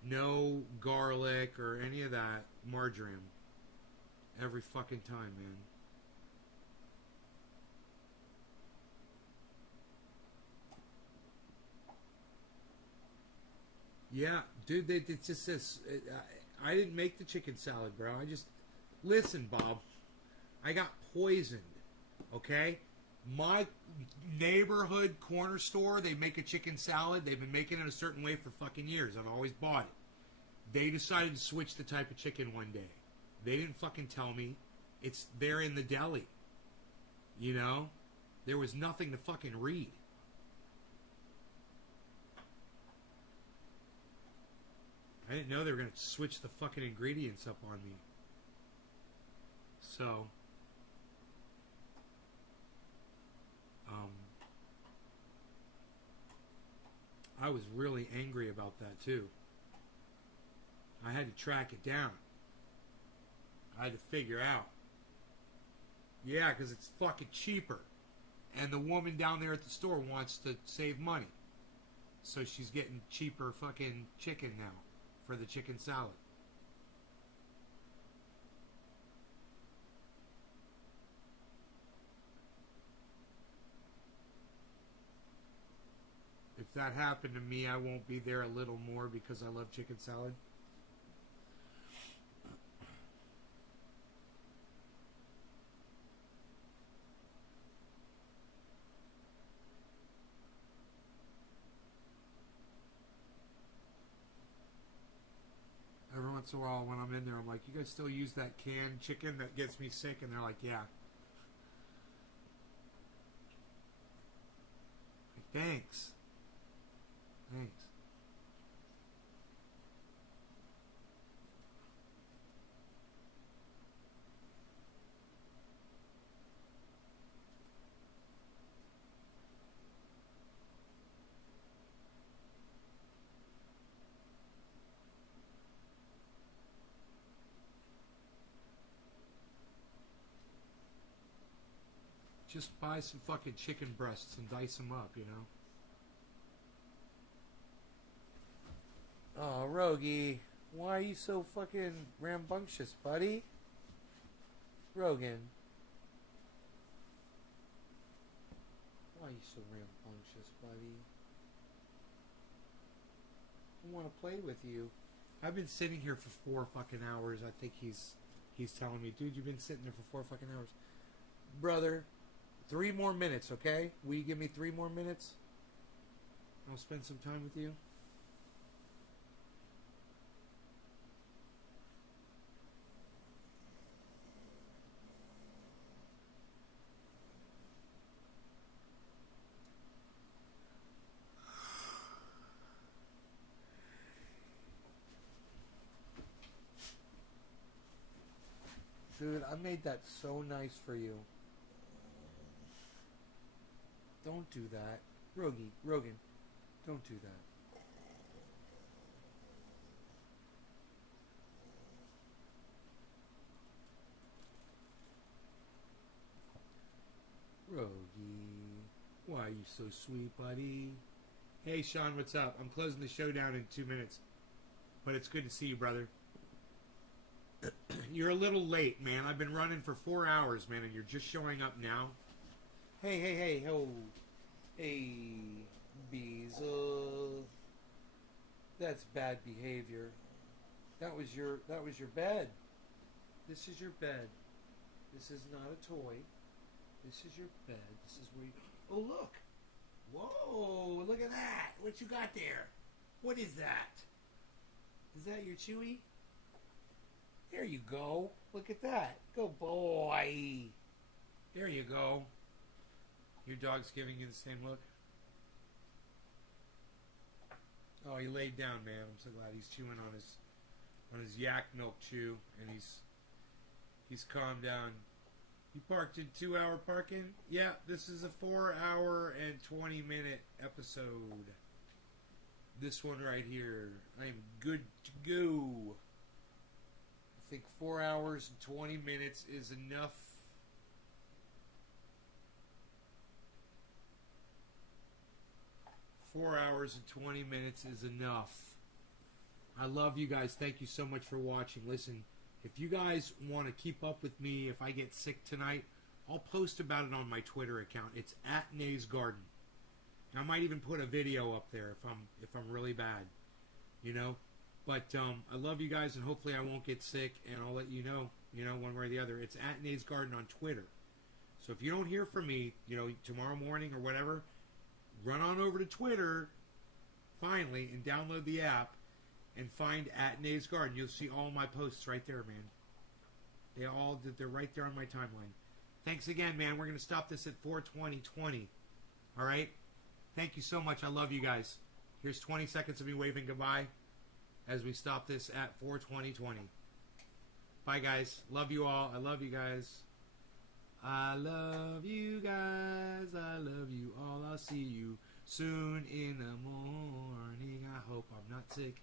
no garlic or any of that. Marjoram. Every fucking time, man. Yeah, dude, it just says, I didn't make the chicken salad, bro. I just, listen, Bob, I got poisoned, okay? My neighborhood corner store, they make a chicken salad. They've been making it a certain way for fucking years. I've always bought it. They decided to switch the type of chicken one day. They didn't fucking tell me. It's there in the deli. You know? There was nothing to fucking read. I didn't know they were going to switch the fucking ingredients up on me. So, I was really angry about that too. I had to track it down. I had to figure out. Yeah, because it's fucking cheaper. And the woman down there at the store wants to save money. So she's getting cheaper fucking chicken now for the chicken salad. If that happened to me, I won't be there a little more because I love chicken salad. Every once in a while when I'm in there, I'm like, you guys still use that canned chicken that gets me sick? And they're like, yeah. Like, thanks. Thanks. Just buy some fucking chicken breasts and dice them up, you know? Oh, Rogie, why are you so fucking rambunctious, buddy? Rogan. Why are you so rambunctious, buddy? I want to play with you. I've been sitting here for 4 fucking hours. I think he's telling me, dude, you've been sitting there for 4 fucking hours. Brother, 3 more minutes, okay? Will you give me 3 more minutes? I'll spend some time with you. Dude, I made that so nice for you. Don't do that. Rogan, don't do that. Rogie, why are you so sweet, buddy? Hey, Sean, what's up? I'm closing the show down in 2 minutes. But it's good to see you, brother. You're a little late, man. I've been running for 4 hours, man, and you're just showing up now. Hey, ho. Hey, Beezle. That's bad behavior. That was your bed. This is your bed. This is not a toy. This is your bed. This is where you... Oh, look. Whoa, look at that. What you got there? What is that? Is that your Chewy? There you go. Look at that. Good boy. There you go. Your dog's giving you the same look? Oh, he laid down, man. I'm so glad he's chewing on his yak milk chew, and he's calmed down. You parked in 2-hour parking? Yeah, this is a 4-hour and 20-minute episode. This one right here. I am good to go. I think 4 hours and 20 minutes is enough. Four hours and 20 minutes is enough. I love you guys. Thank you so much for watching. Listen, if you guys want to keep up with me, if I get sick tonight, I'll post about it on my Twitter account. It's at Nay's Garden. And I might even put a video up there if I'm really bad, you know. But I love you guys, and hopefully I won't get sick, and I'll let you know, one way or the other. It's at Nay's Garden on Twitter. So if you don't hear from me, tomorrow morning or whatever, run on over to Twitter, finally, and download the app, and find at Nay's Garden. You'll see all my posts right there, man. They're right there on my timeline. Thanks again, man. We're going to stop this at 4:20:20. All right? Thank you so much. I love you guys. Here's 20 seconds of me waving goodbye as we stop this at 4:20:20. Bye, guys. Love you all. I love you guys. I love you guys. I love you all. I'll see you soon in the morning. I hope I'm not sick.